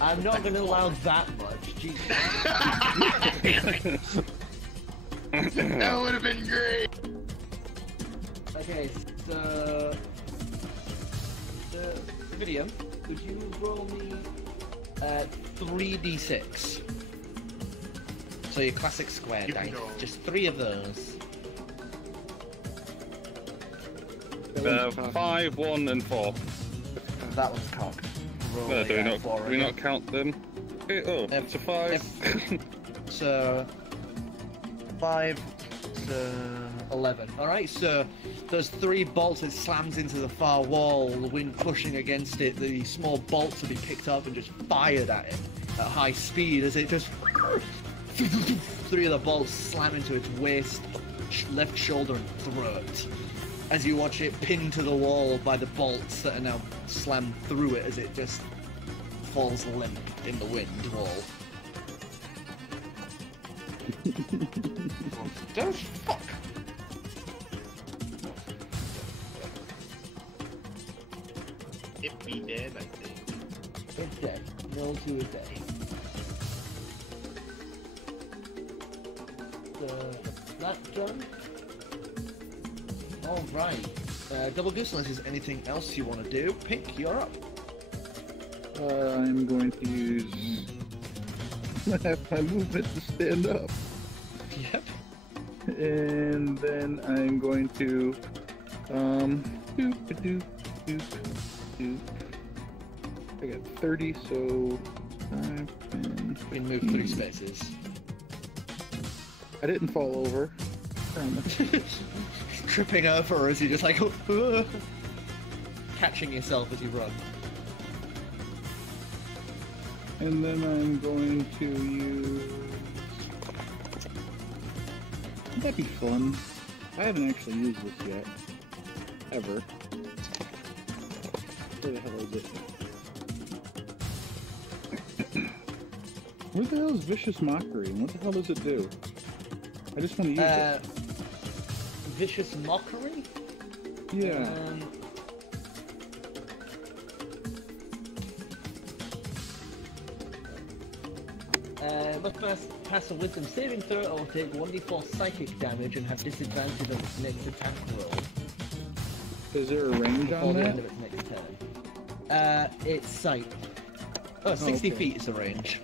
I'm not going to allow that much. Jeez. That would have been great! Okay, so... Dividium, could you roll me 3d6? So your classic square You dice. know. Just 3 of those. That one's 5, 1, and 4. That one's cocked. Roll No, do we a not? 4 Do we again. not count them? Okay, oh, F- it's a 5. So 5 to 11. Alright, so those 3 bolts, it slams into the far wall, the wind pushing against it, the small bolts will be picked up and just fired at it at high speed as it just 3 of the bolts slam into its waist, left shoulder and throat. As you watch it pinned to the wall by the bolts that are now slammed through it as it just falls limp in the wind wall. Don't fuck! It be dead, I think. It's dead. No to a day. That's done. Alright. Doublegoose, unless there's anything else you want to do. Pink, you're up. I'm going to use my movement to stand up. Yep. And then I'm going to doop, doop, doop, doop. I got 30, so 5, 10. We can move 3 spaces. I didn't fall over. Promise. Tripping over as you just like catching yourself as you run. And then I'm going to use... Wouldn't that be fun? I haven't actually used this yet. Ever. Where the hell is it? Where the hell is Vicious Mockery? And what the hell does it do? I just want to use it. Vicious Mockery? Yeah. Must pass a wisdom saving throw or take 1d4 psychic damage and have disadvantage on its next attack roll Is there a range before on the that? end of its next turn. It's sight. Oh, 60 okay. feet is the range.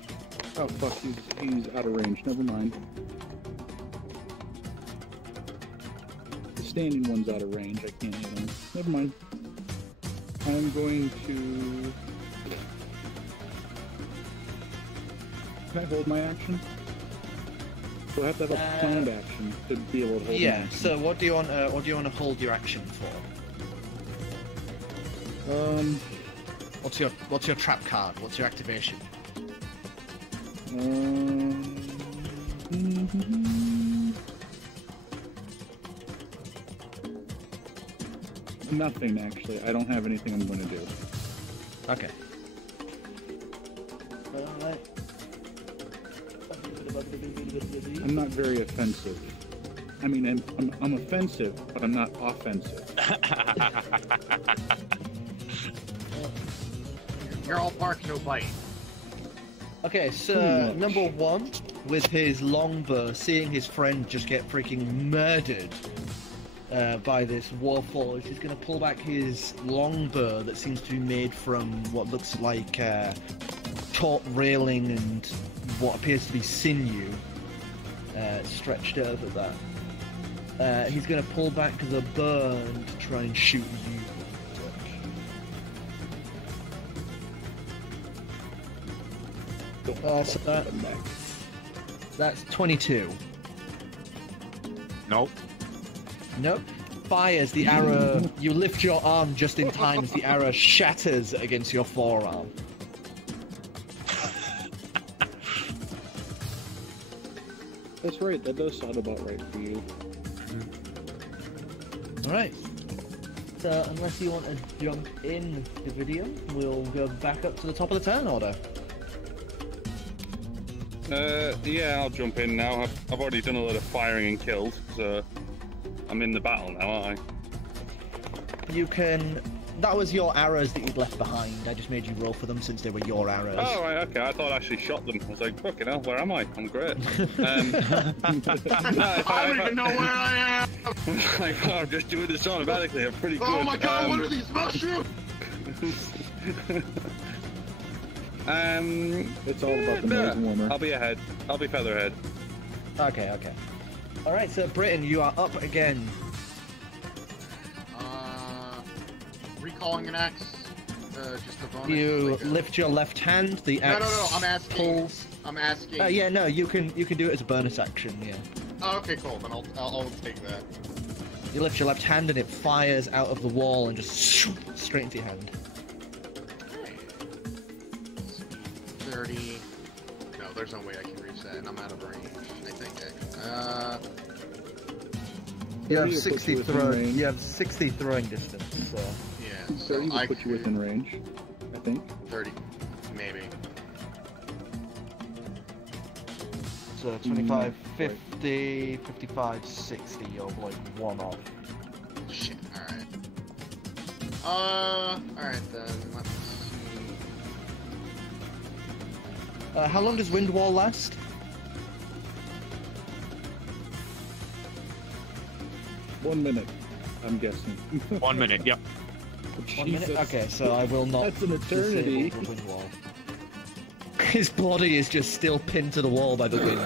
Oh fuck, he's out of range. Never mind. The standing one's out of range. I can't hit him. Never mind. I'm going to... Can I hold my action? So I have to have a planned action to be able to hold my Yeah. action. So what do you want? What do you want to hold your action for? What's your trap card? What's your activation? Nothing actually. I don't have anything I'm going to do. Okay. Alright. I'm not very offensive. I mean, I'm offensive, but I'm not offensive. You're all bark, no bite. Okay, so number one, with his longbow, seeing his friend just get freaking murdered by this warforged, he's going to pull back his longbow that seems to be made from what looks like taut railing and what appears to be sinew stretched over that. He's going to pull back the bow and try and shoot you. So that's 22. Nope. Nope. Fires the arrow. You lift your arm just in time as the arrow shatters against your forearm. That's right, that does sound about right for you. Alright. So, unless you want to jump in Dividium, we'll go back up to the top of the turn order. Yeah, I'll jump in now. I've already done a lot of firing and killed, so I'm in the battle now, aren't I? You can... That was your arrows that you'd left behind. I just made you roll for them since they were your arrows. Oh, right, okay. I thought I actually shot them. I was like, fucking hell, where am I? I'm great. I don't even know where I am! Like, oh, I'm just doing this automatically. I'm pretty good. Oh my god, what are these mushrooms? It's all about the noise warmer. I'll be ahead. I'll be feather ahead. Okay, okay. Alright, so Brayton, you are up again. Recalling an axe, just a bonus. You lift your left hand, the axe No, I'm asking. pulls. I'm asking. Yeah, no, you can do it as a bonus action, yeah. Oh, okay, cool, then I'll take that. You lift your left hand and it fires out of the wall and just straight into your hand. 30. No, there's no way I can reach that, and I'm out of range, I think. You have 30 will put 60 you within throwing. range. You have 60 throwing distance. So. Yeah, 30 so will put you within range, I think. 30, maybe. So 25, 50, 55, 60. You're like one off. Shit. All right then. Let's see. How long does wind wall last? One minute, I'm guessing. 1 minute, yep. 1 minute? Okay, so I will not That's an eternity. disable the wind wall. His body is just still pinned to the wall by the wind.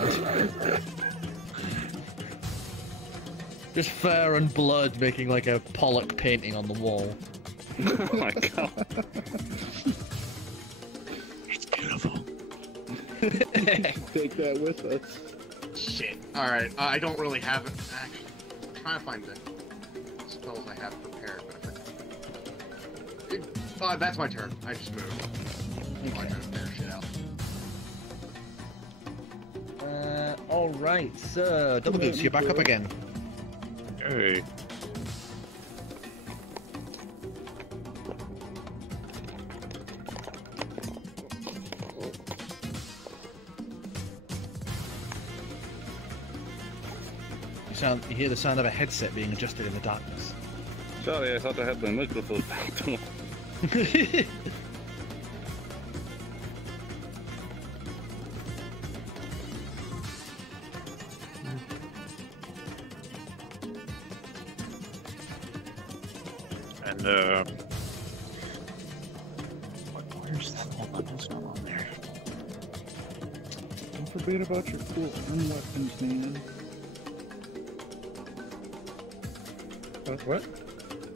Just fur and blood making like a Pollock painting on the wall. Oh my god. It's beautiful. Take that with us. Shit. All right. I don't really have it. Actually, I'm trying to find the spells I have prepared, but that's my turn. I just moved. Okay. I gotta figure shit out. Alright, so Doublegoose, you're back up again. Hey. You hear the sound of a headset being adjusted in the darkness. Sorry, I thought I had my microphone down. And, where's that? Hold on, it's not on there. Don't forget about your cool arm weapons, man. What?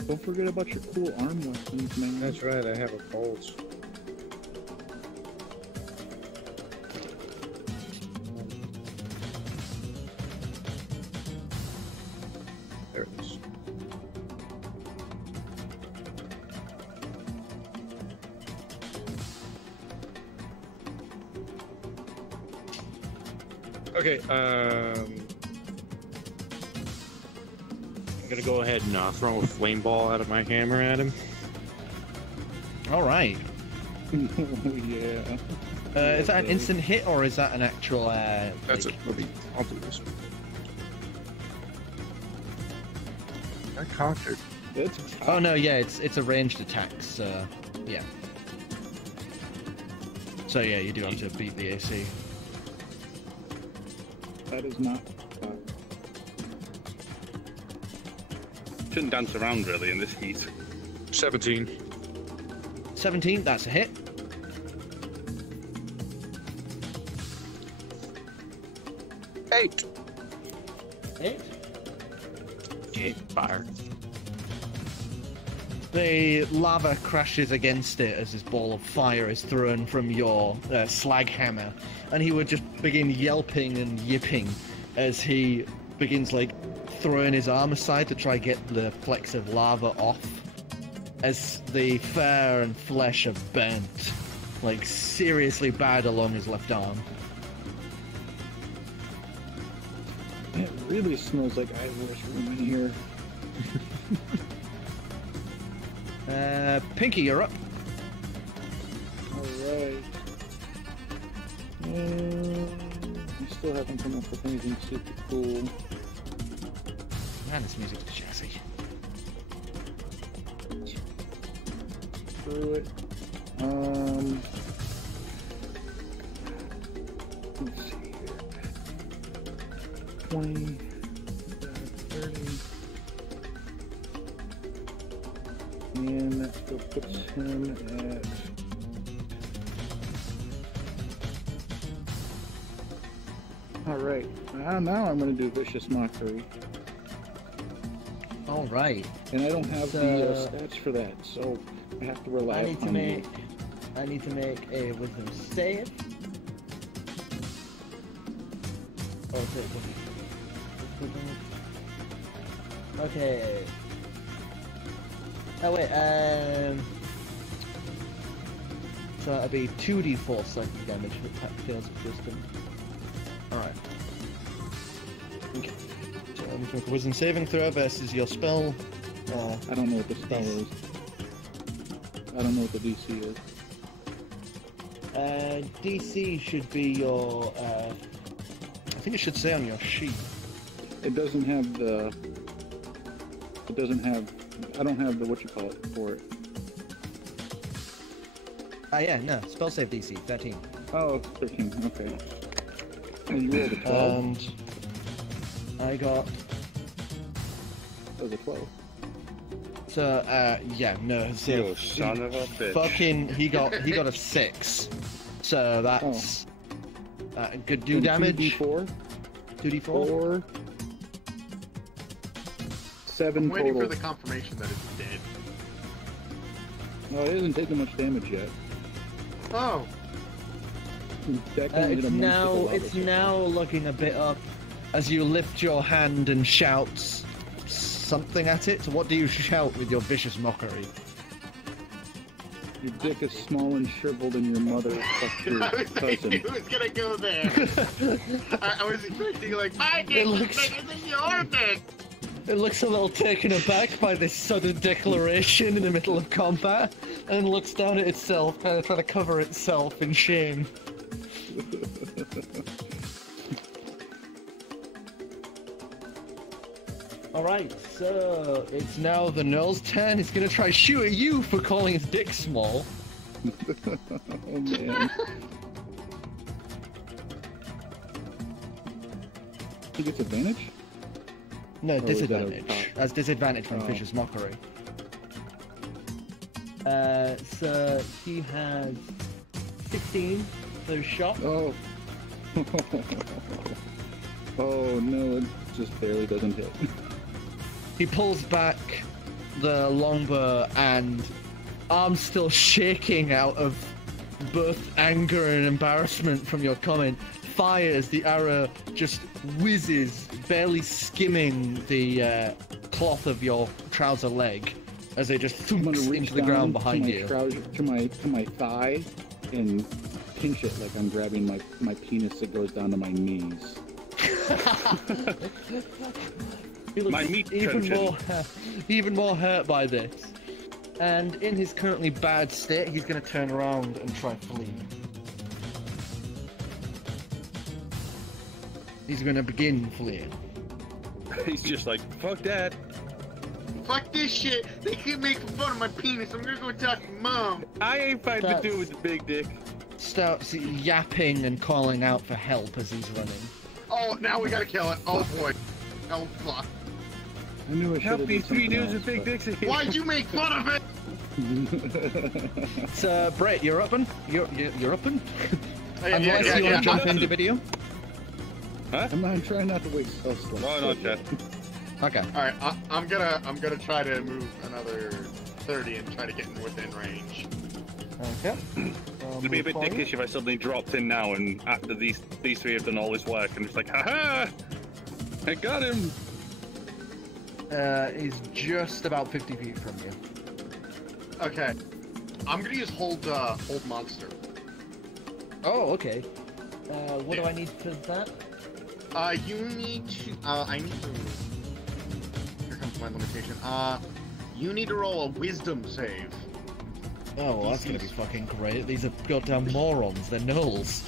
Don't forget about your cool arm weapons, man. That's right, I have a pulse. There it is. Okay, I'm gonna go ahead and throw a flame ball out of my hammer at him. Alright. Oh, yeah. Is that an instant hit or is that an actual? That's it. I'll do this. I conquered. Oh no, yeah, it's a ranged attack. So yeah. So yeah, you do have to beat the AC. That is not. Shouldn't dance around really in this heat. 17. 17, that's a hit. Eight. 8? Fire. The lava crashes against it as this ball of fire is thrown from your slag hammer, and he would just begin yelping and yipping as he begins like throwing his arm aside to try get the flecks of lava off, as the fur and flesh are burnt, like seriously bad along his left arm. It really smells like Ivor's room in here. Pinkie, you're up. Alright. I still haven't come up with anything super cool. Man, this music's jazzy. Screw it. Let's see here. 20, 30. And that still puts him at... Alright, now I'm going to do Vicious Mockery. Alright. And I don't have the stats for that, so I have to rely on you. I need to make a wisdom save. Okay. Oh wait, so that'll be 2d4 psychic damage for attack fails of wisdom. Alright. Okay. So I'm going to make a wisdom saving throw versus your spell. I don't know what the spell is. I don't know what the DC is. DC should be your, I think it should say on your sheet. It doesn't have the... It doesn't have... I don't have the whatchamacallit for it. Yeah, no, spell save DC, 13. Oh, 13, okay. And you rolled a 12? And I got... That was a 12. So, yeah, no, so You son of a bitch. fucking, he got a 6. So that's, good do And damage. 2d4? 2d4? 4... 7 I'm waiting total. for the confirmation that it's dead. No, it hasn't taken much damage yet. Oh, It's now looking a bit up as you lift your hand and shout something at it. So what do you shout with your vicious mockery? Your dick is small and shriveled and your mother fucked your I cousin. knew it was gonna go there. I was expecting like, my dick is bigger than your dick. It looks a little taken aback by this sudden declaration in the middle of combat, and looks down at itself, kind of trying to cover itself in shame. Alright, so it's now the Null's turn. He's gonna try shoot at you for calling his dick small. Oh man. He gets advantage? No, Or was that a disadvantage. top? As disadvantage from Oh. Vicious Mockery. So he has 16 for his shot. Oh. Oh no, it just barely doesn't hit. He pulls back the longbow and arms still shaking out of both anger and embarrassment from your comment, fires. The arrow just whizzes, barely skimming the cloth of your trouser leg as it just I'm gonna thumps reach into the down ground behind to my you. trouser, to my thigh and pinch it like I'm grabbing my penis that goes down to my knees. He looks My meat even more hurt by this. And in his currently bad state, he's going to turn around and try to flee. He's gonna begin fleeing. He's just like, fuck that. Fuck this shit. They keep making fun of my penis. I'm gonna go talk to mom. I ain't fighting the dude with the big dick. Starts yapping and calling out for help as he's running. Oh, now we gotta kill it. Oh boy. Oh fuck. I knew I should Help have these did three something dudes else, with big but- dicks in here. Why'd you make fun of it? So, Brett, you're uppin'? You're uppin'? Yeah, Unless yeah, you yeah, want to jump yeah. into video. Huh? I'm trying not to wait so slow. No, not yet. Okay. Alright, I'm gonna try to move another 30 and try to get in within range. Okay. It'd be a bit dickish if I suddenly dropped in now and after these three have done all this work and it's like, haha! I got him! He's just about 50 feet from you. Okay. I'm gonna use hold monster. Oh, okay. What do I need for that? You need to, I need to... Here comes my limitation. You need to roll a wisdom save. Oh, well, that's gonna be fucking great. These are goddamn morons. They're nulls.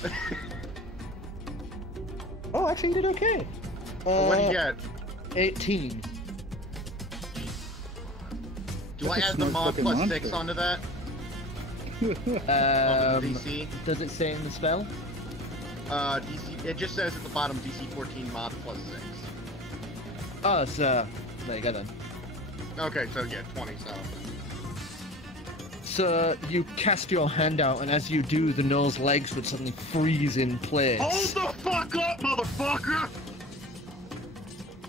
Oh, actually, you did okay. What do you get? 18. Do I That's a add the smart mod fucking plus monster. 6 onto that? DC? Does it say in the spell? DC, it just says at the bottom DC 14 mod plus 6. Oh, so there you go then. Okay, so yeah, 20, so. So you cast your hand out, and as you do, the null's legs would suddenly freeze in place. Hold the fuck up, motherfucker!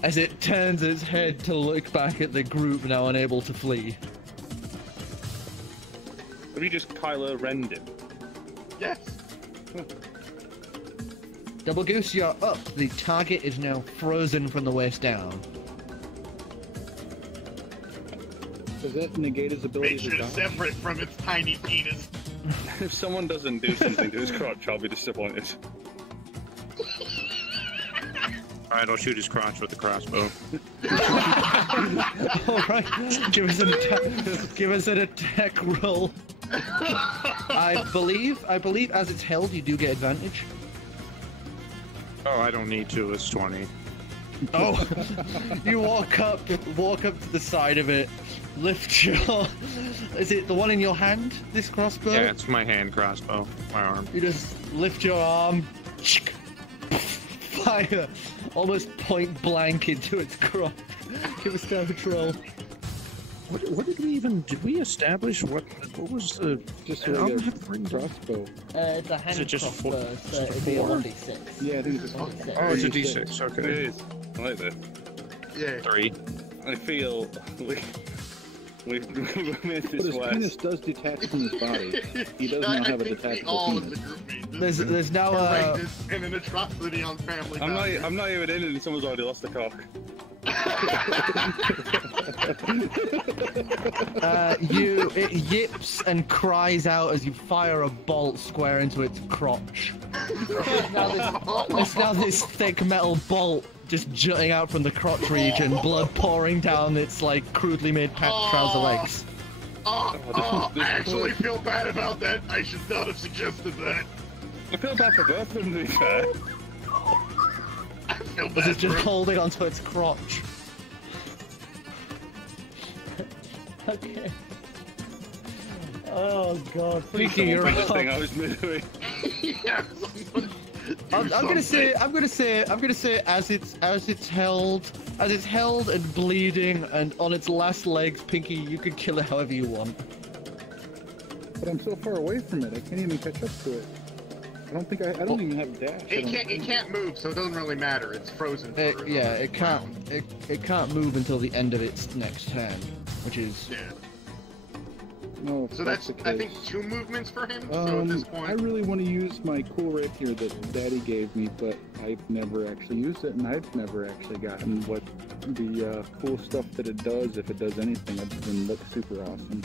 As it turns its head to look back at the group, now unable to flee. Have you just Kylo Ren'd him? Yes! Doublegoose, you're up. The target is now frozen from the waist down. Does that negate his ability Make to sure to dodge? separate from its tiny penis. If someone doesn't do something to his crotch, I'll be disappointed. Alright, I'll shoot his crotch with the crossbow. Alright, give us an attack roll. I believe as it's held, you do get advantage. Oh, I don't need to, it's 20. Oh, you walk up to the side of it, lift your... Is it the one in your hand, this crossbow? Yeah, it's my hand crossbow, my arm. You just lift your arm, fire, almost point blank into its crotch. Give us damage roll. What did we even... Did we establish what was the... Just I a don't regular have ring- crossbow. It's a hand it just crossbow, four- so it'd be a 1d6. Yeah, I think it's Oh, it's a D6, It okay. is. I like this. Yeah. 3. I feel we've made But this his worse. penis does detach from his body. He does not have a I think we detachable all as penis. a group made this There's now horrendous and an atrocity on family. I'm Guy. not even in it and someone's already lost the cock. it yips and cries out as you fire a bolt square into its crotch. It's now this thick metal bolt just jutting out from the crotch region, blood pouring down its like crudely made trouser legs. I actually feel bad about that. I should not have suggested that. I feel bad for both of them, to be fair. I feel As bad it's just for him. holding onto its crotch. Okay. Oh god, Pinkie, you're Someone up. the thing I was doing. Yeah, I'm gonna say as it's held and bleeding and on its last legs, Pinkie, you can kill it however you want. But I'm so far away from it, I can't even catch up to it. I don't even have a dash. It can't move, so it doesn't really matter. It's frozen. For Yeah, another it can't. round. It can't move until the end of its next turn, which is. Yeah. No, if So that's the I think case. 2 movements for him. So at this I point, really want to use my cool rapier that Daddy gave me, but I've never actually used it, and I've never actually gotten what the cool stuff that it does, if it does anything, other than look super awesome.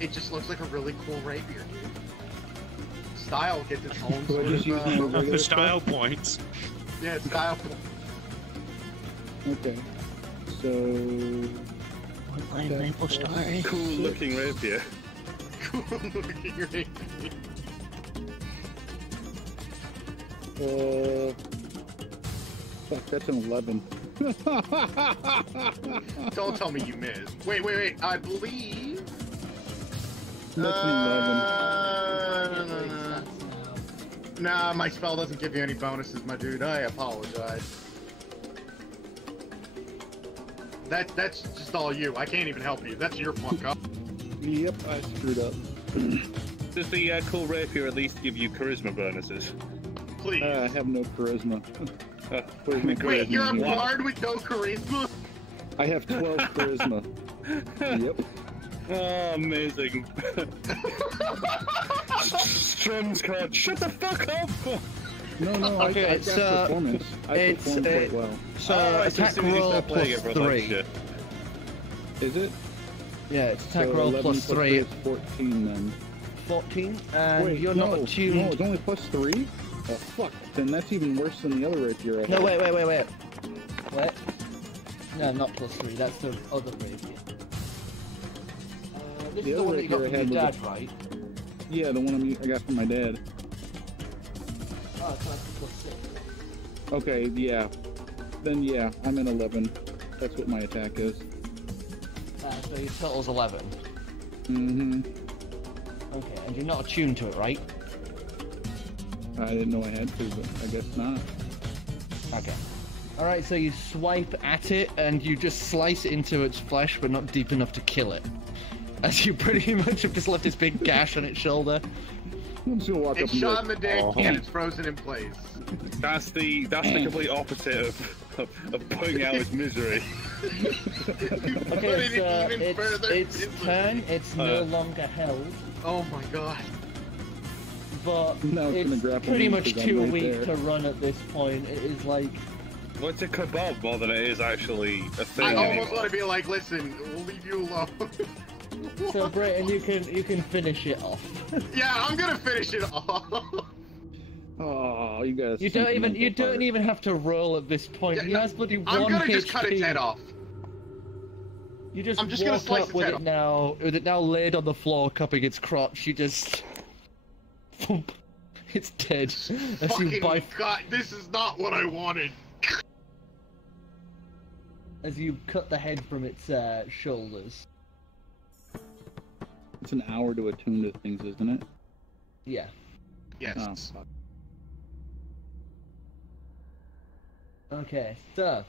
it just looks like a really cool rapier, dude. Style gets its own So I sort just use my of. regular Style stuff? points. Yeah, style. Okay. So... One line maple star. Cool looking rapier. Cool looking rapier. Fuck, that's an 11. Don't tell me you missed. Wait. I believe. That's an 11. Nah, my spell doesn't give you any bonuses, my dude. I apologize. That's just all you. I can't even help you. That's your fuck up. Yep, I screwed up. Does the cool rapier at least give you charisma bonuses? Please. I have no charisma. Where's my Wait, charisma you're a here? bard with no charisma? I have 12 charisma. Yep. Oh, amazing. Strum's card. Shut the fuck up! No, Okay, I got so performance. I it's, performed quite well. So so attack as soon as you roll start playing, plus everyone likes 3. shit. Is it? Yeah, it's attack So roll 11 plus 3. is 14 then. 14, and Wait, you're no, not attuned. No, it's only plus 3? Oh, fuck. Then that's even worse than the other rapier I had. No, wait. What? No, not plus 3. That's the other rapier. This The is the other one that you got rapier from your I had dad, right? Yeah, the one I got from my dad. Oh, so that's plus 6. Okay, yeah. Then yeah, I'm in 11. That's what my attack is. So your total's 11. Mm-hmm. Okay, and you're not attuned to it, right? I didn't know I had to, but I guess not. Okay. Alright, so you swipe at it, and you just slice into its flesh, but not deep enough to kill it. As you pretty much have just left this big gash on its shoulder. I'm just gonna walk It's up and shot go, in the dick, "Oh." and it's frozen in place. That's the complete opposite of putting out his misery. Okay, so its turn, it's no longer held, Oh my god. but Now it's gonna it's grapple pretty me much because I'm too right weak there. to run at this point. It is like... Well, it's a kebab more than it is actually a thing I almost anymore. want to be like, listen, we'll leave you alone. So Brayton, you can finish it off. Yeah, I'm gonna finish it off. Oh, you guys. You don't even have to roll at this point. Yeah, He no, has bloody 1 I'm gonna HP. just cut its head off. You just I'm just gonna walk slice up its with head it off. with it now laid on the floor, cupping its crotch. You just, thump. It's dead. As you Fucking by, god, this is not what I wanted. as you cut the head from its shoulders. It's an hour to attune to things, isn't it? Yeah. Yes. Oh, fuck. Okay, so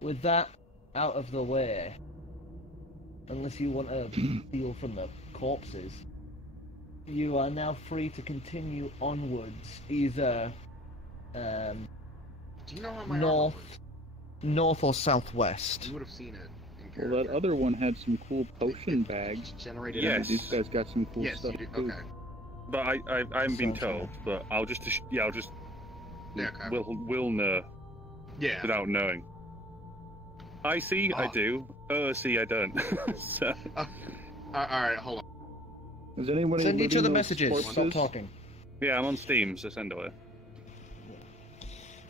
with that out of the way, unless you want to steal from the corpses, you are now free to continue onwards, either Do you know how my north or southwest. You would have seen it. Well, that other one had some cool potion bags. Generated. Yes. These guys got some cool Yes, stuff you do. too. Okay. But I haven't been Sounds told. But I'll just Yeah, okay. we'll know Yeah. without knowing. I see, I do. See, I don't. So Alright, hold on. Is anybody Send each living other those messages. Stop corpses? talking. yeah, I'm on Steam, so send away.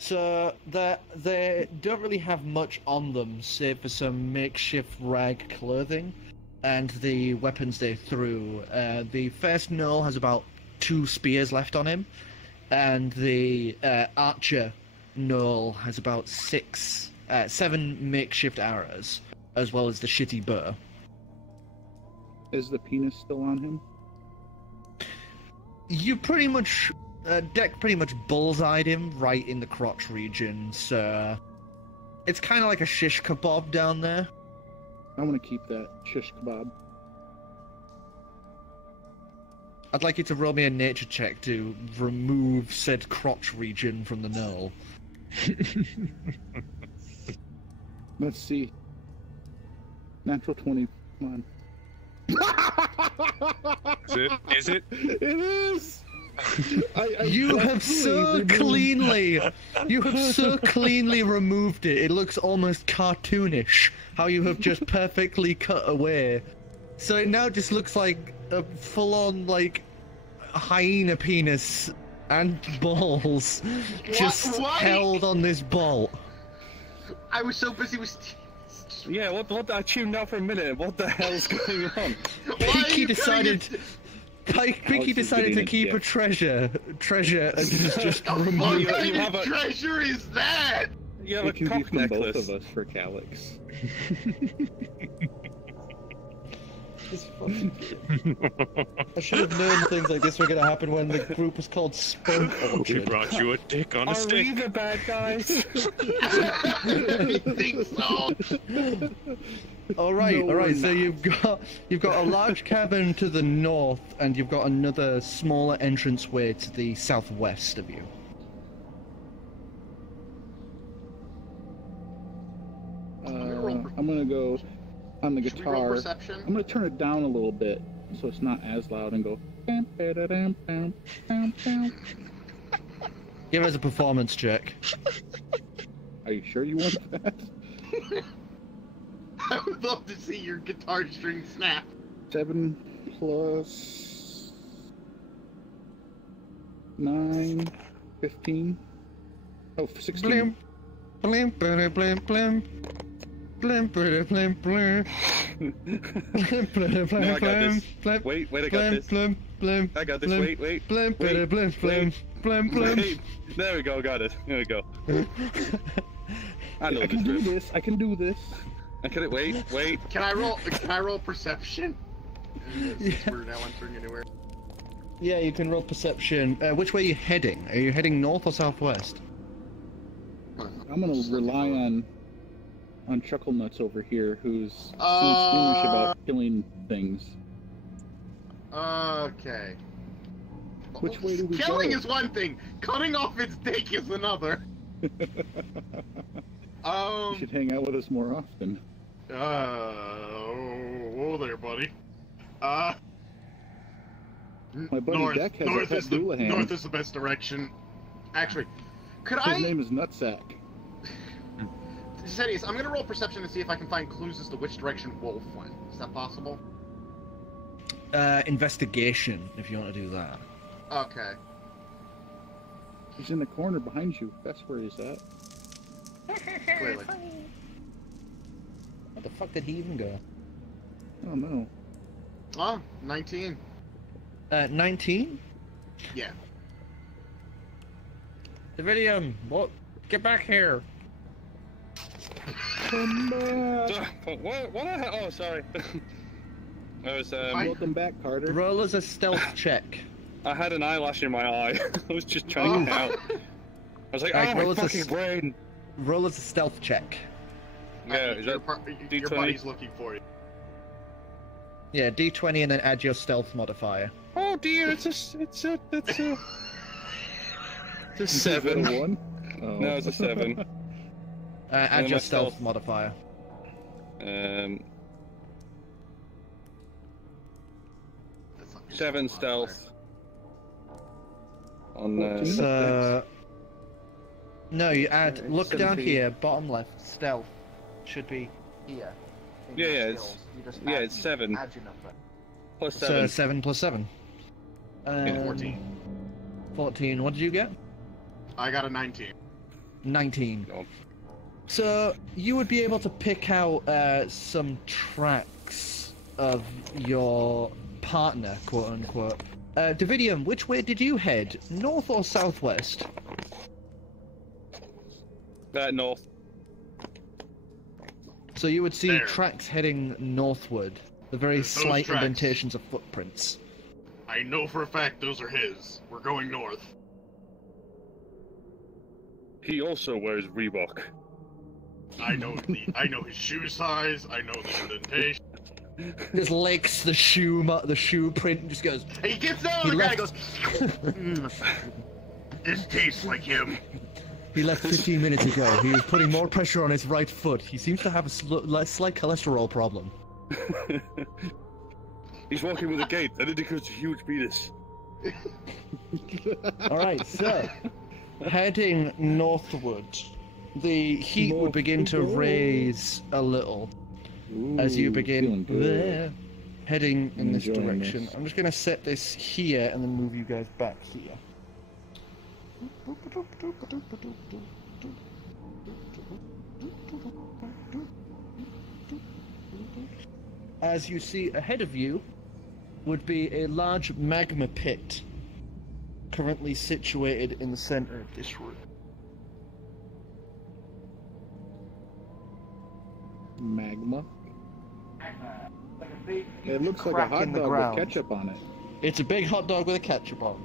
So they don't really have much on them, save for some makeshift rag clothing and the weapons they threw. The first gnoll has about 2 spears left on him, and the archer gnoll has about 7 makeshift arrows, as well as the shitty bow. Is the penis still on him? You pretty much... Deck pretty much bullseyed him right in the crotch region, so... It's kind of like a shish kebab down there. I want to keep that shish kebab. I'd like you to roll me a nature check to remove said crotch region from the gnoll. Let's see. Natural 20. Come on. Is it? It is! You have so cleanly removed it. It looks almost cartoonish how you have just perfectly cut away. So it now just looks like a full-on like hyena penis and balls just What? held on this bolt. I was so busy with. Yeah, what? I tuned out for a minute. What the hell's going on? Why are Pinkie you decided. cutting Pinkie decided to keep a treasure, and just What remove. kind have of a- treasure is that? You have We a can cock keep them both necklace. of us for Calyx. I should have known things like this were going to happen when the group was called Spunk We Orchard. brought you a dick on a Are stick. we the bad guys? I think so. All right, No, all right. we're So you've got a large cabin to the north, and you've got another smaller entranceway to the southwest of you. I'm gonna go on the Should we roll guitar. perception? I'm gonna turn it down a little bit so it's not as loud and go. Give us a performance check. Are you sure you want that? I would love to see your guitar string snap. 7 plus 9, 15. Oh, 16. Blim, blim, blim, blim, blim. Blim, blim, blim, blim. Blim, blim, blim, No, I got this. blim, Wait, I got blim, this. blim, blim, I got this. blim, Wait. blim, Wait, blim, blim, blim, blim. Wait. There we go, got it. There we go. I know I can this do riff. this. I can do this. I can wait. Can I roll perception? Yeah. We're now entering anywhere. Yeah, you can roll perception. Which way are you heading? Are you heading north or southwest? I'm gonna rely on Chuckle Nuts over here, who's seems squeamish about killing things. Okay. Which way do we Killing go? is one thing. Cutting off its dick is another. You should hang out with us more often. Oh there, buddy. My buddy North. Deck has a North pet is the Doulahan. north is the best direction. Actually, could His I? name is Nutsack. Zedius, I'm gonna roll perception to see if I can find clues as to which direction Wolf went. Is that possible? Investigation, if you want to do that. Okay. He's in the corner behind you. That's where he's at. Clearly. Where the fuck did he even go? Oh no. Oh, 19. 19? Yeah. Dividium, what? Get back here. Come back. What? Oh, sorry. I was Welcome back, Carter. Roll as a stealth check. I had an eyelash in my eye. I was just trying to get out. I was like, Alright, oh, roll my as a fucking brain. Roll as a stealth check. Yeah, is that your D20? buddy's looking for you. Yeah, D20 and then add your stealth modifier. Oh dear, it's a Is it 7. a 1? Oh. No, it's a 7. Add then your my stealth stealth. modifier. 7 stealth. On No, you add. Look down 17. here, bottom left. Stealth should be here. in Yeah, your yeah, it's- skills. You just yeah, add- it's 7. Add your number. plus So 7. 7 plus 7. 14. 14. What did you get? I got a 19. 19. Oh. So you would be able to pick out some tracks of your partner, quote unquote. Dividium, which way did you head? North or southwest? North. So you would see There. tracks heading northward. The very There's those slight tracks. indentations of footprints. I know for a fact those are his. We're going north. He also wears Reebok. I know his shoe size. I know the indentation. Just licks the shoe print and just goes. He gets down. He The guy left- goes. This tastes like him. He left 15 minutes ago. He was putting more pressure on his right foot. He seems to have a slight cholesterol problem. He's walking with a gait. That indicates a huge penis. Alright, so heading northward, the heat would begin to raise a little as you Ooh, begin feeling good. heading in this Enjoying direction. this. I'm just going to set this here and then move you guys back here. As you see ahead of you, would be a large magma pit currently situated in the center of this room. Magma. Big It looks like a crack hot in the dog ground. with ketchup on it. It's a big hot dog with a ketchup on.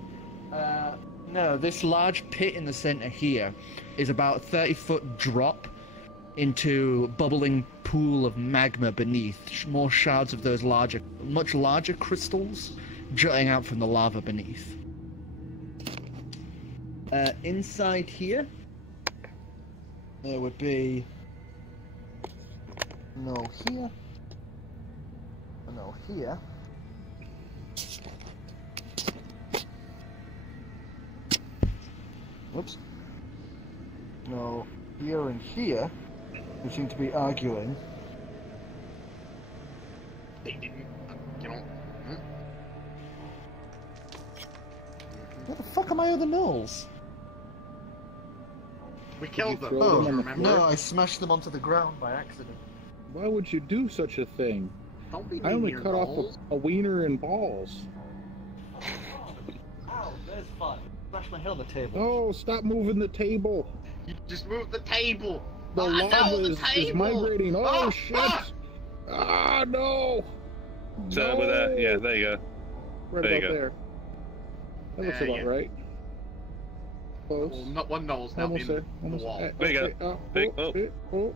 No, this large pit in the center here is about a 30-foot drop into bubbling pool of magma beneath. More shards of those much larger crystals jutting out from the lava beneath. Inside here, there would be no here, no here. Whoops. No, here and here, we seem to be arguing. They didn't, you know. Where the fuck are my other gnolls? We killed them. throw them on the remember? No, I smashed them onto the ground by accident. Why would you do such a thing? Don't be I only near cut off balls. a wiener and balls. Ow, there's fun. Smash my head on the table. Oh, stop moving the table. You just moved the table. The Ah, no, lava the is table! migrating. Oh, Ah, shit. ah! Ah, no. So no. over there. Yeah, there you go. Right There you about go. there. That looks Yeah, about yeah. right. Close. Well, not one null's now Almost in there. the Almost wall. there. There you go. Oh, Big- oh, oh.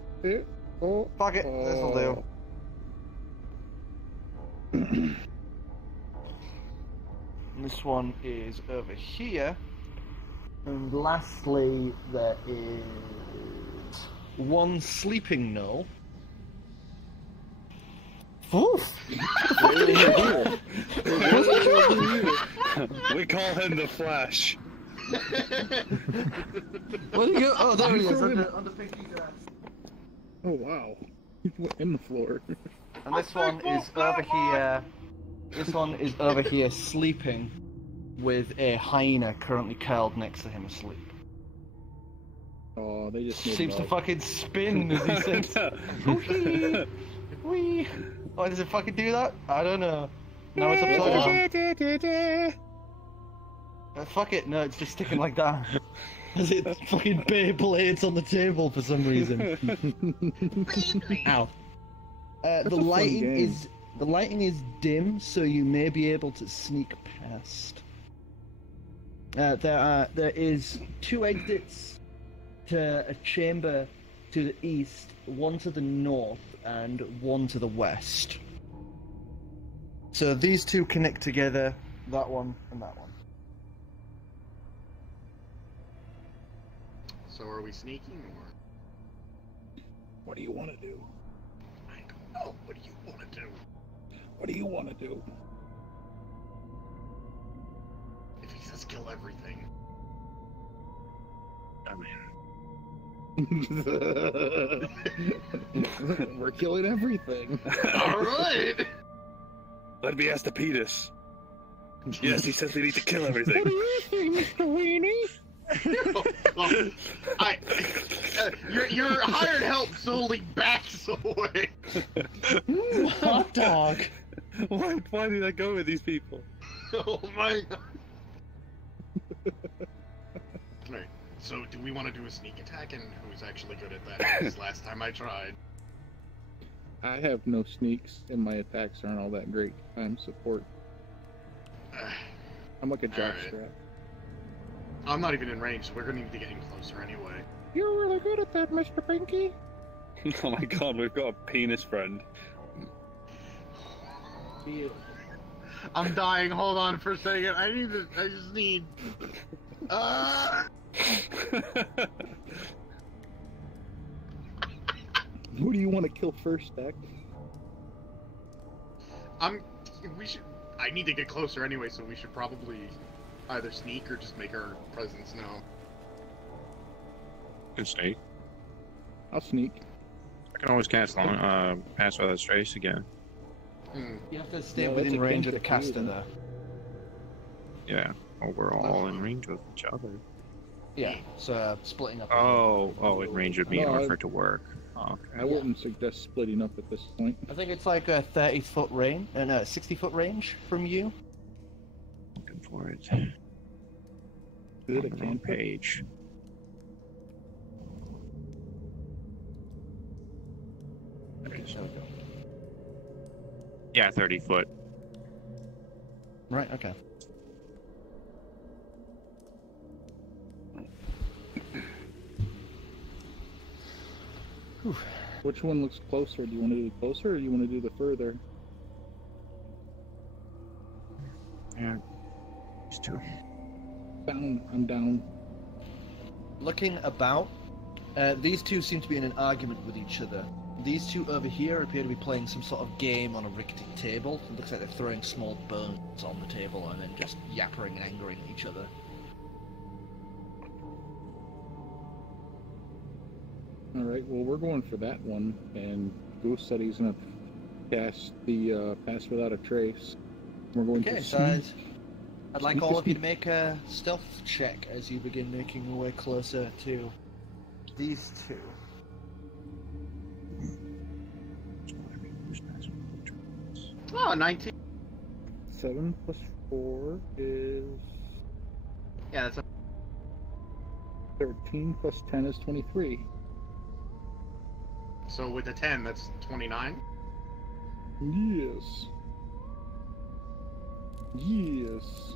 oh. Fuck it, this'll do. And this one is over here. And lastly, there is one sleeping gnoll. Oof! We call him the Flash. Where did he go? Oh, there he is, under Pinkie's ass. Oh, wow. He went in the floor. And this one is over here. This one is over here sleeping with a hyena currently curled next to him asleep. Oh, they just made Seems to love. fucking spin as he says, wee, wee. Why does it fucking do that? I don't know. Now it's upside down. Fuck it, no, it's just sticking like that. As it fucking Beyblades on the table for some reason. Ow. That's The a fun lighting game. is dim, so you may be able to sneak past. There is 2 exits to a chamber to the east, one to the north, and one to the west. So these 2 connect together, that one and that one. So are we sneaking or? What do you want to do? I don't know. What do you want to do? What do you want to do? If he says kill everything. I mean, We're killing everything. Alright! let me ask the Petus. Yes, he says we need to kill everything. What do you think, Mr. Weenie? Your hired help slowly backs away. Hot dog! Why did I go with these people? Oh my god. Alright, so do we want to do a sneak attack, and who's actually good at that? Because last time I tried. I have no sneaks, and my attacks aren't all that great. I'm support. I'm like a Alright. jockstrap. I'm not even in range, so we're gonna need to get in closer anyway. You're really good at that, Mr. Pinkie. Oh my god, we've got a penis friend. I'm dying, hold on for a second. I just need... Who do you want to kill first, Deck? I need to get closer anyway, so we should probably either sneak or just make our presence known. Good sneak. I'll sneak. I can always cast on Pass Without Trace again. You have to stay No, within that's a range of the cantrip, caster isn't there. Yeah. Oh, we're all in range with each other. Yeah, so splitting up. Oh, in range would mean in No, order for it to work. I wouldn't suggest splitting up at this point. I think it's like a 30-foot range, and a 60-foot range from you. Looking for it. Is it a On the wrong cantrip? page. Okay, so go. Yeah, 30 foot. Right, okay. Whew. Which one looks closer? Do you want to do the closer, or do you want to do the further? Yeah. These two. Down. I'm down. Looking about, these two seem to be in an argument with each other. These two over here appear to be playing some sort of game on a rickety table. It looks like they're throwing small bones on the table and then just yappering and angering at each other. Alright, well, we're going for that one, and Goose said he's going to cast the Pass Without a Trace. We're going Okay, to so sneak. I'd like all of you to make a stealth check as you begin making your way closer to these two. Oh, 19. 7 plus 4 is Yeah, that's a 13, plus 10 is 23. so with the 10, that's 29. Yes. Yes.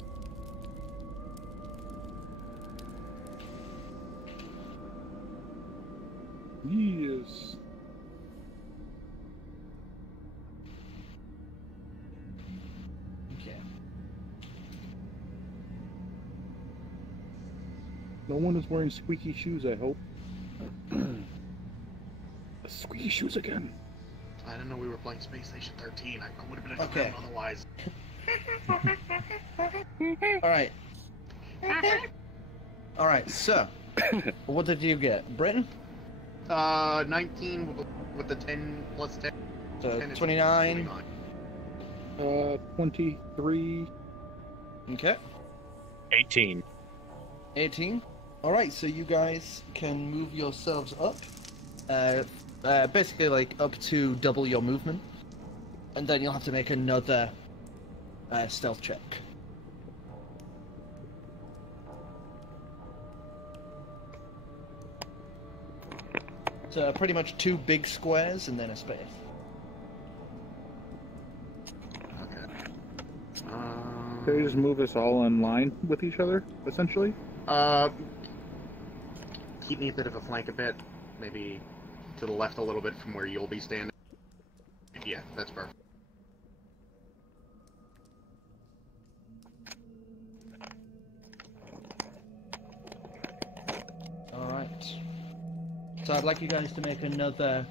Yes. Okay. No one is wearing squeaky shoes, I hope. Squeaky shoes again. I didn't know we were playing Space Station 13. I would have been a Okay. clown otherwise. Alright. Alright, so, what did you get? Brayton? 19 with the 10 plus 10. So, 10 is 29. 23. Okay. 18. 18. Alright, so you guys can move yourselves up. Basically, like, up to double your movement. And then you'll have to make another stealth check. So, pretty much 2 big squares and then a space. Okay. Can you just move us all in line with each other, essentially? Keep me a bit of a flank a bit. Maybe to the left a little bit from where you'll be standing. Yeah, that's perfect. Alright. So I'd like you guys to make another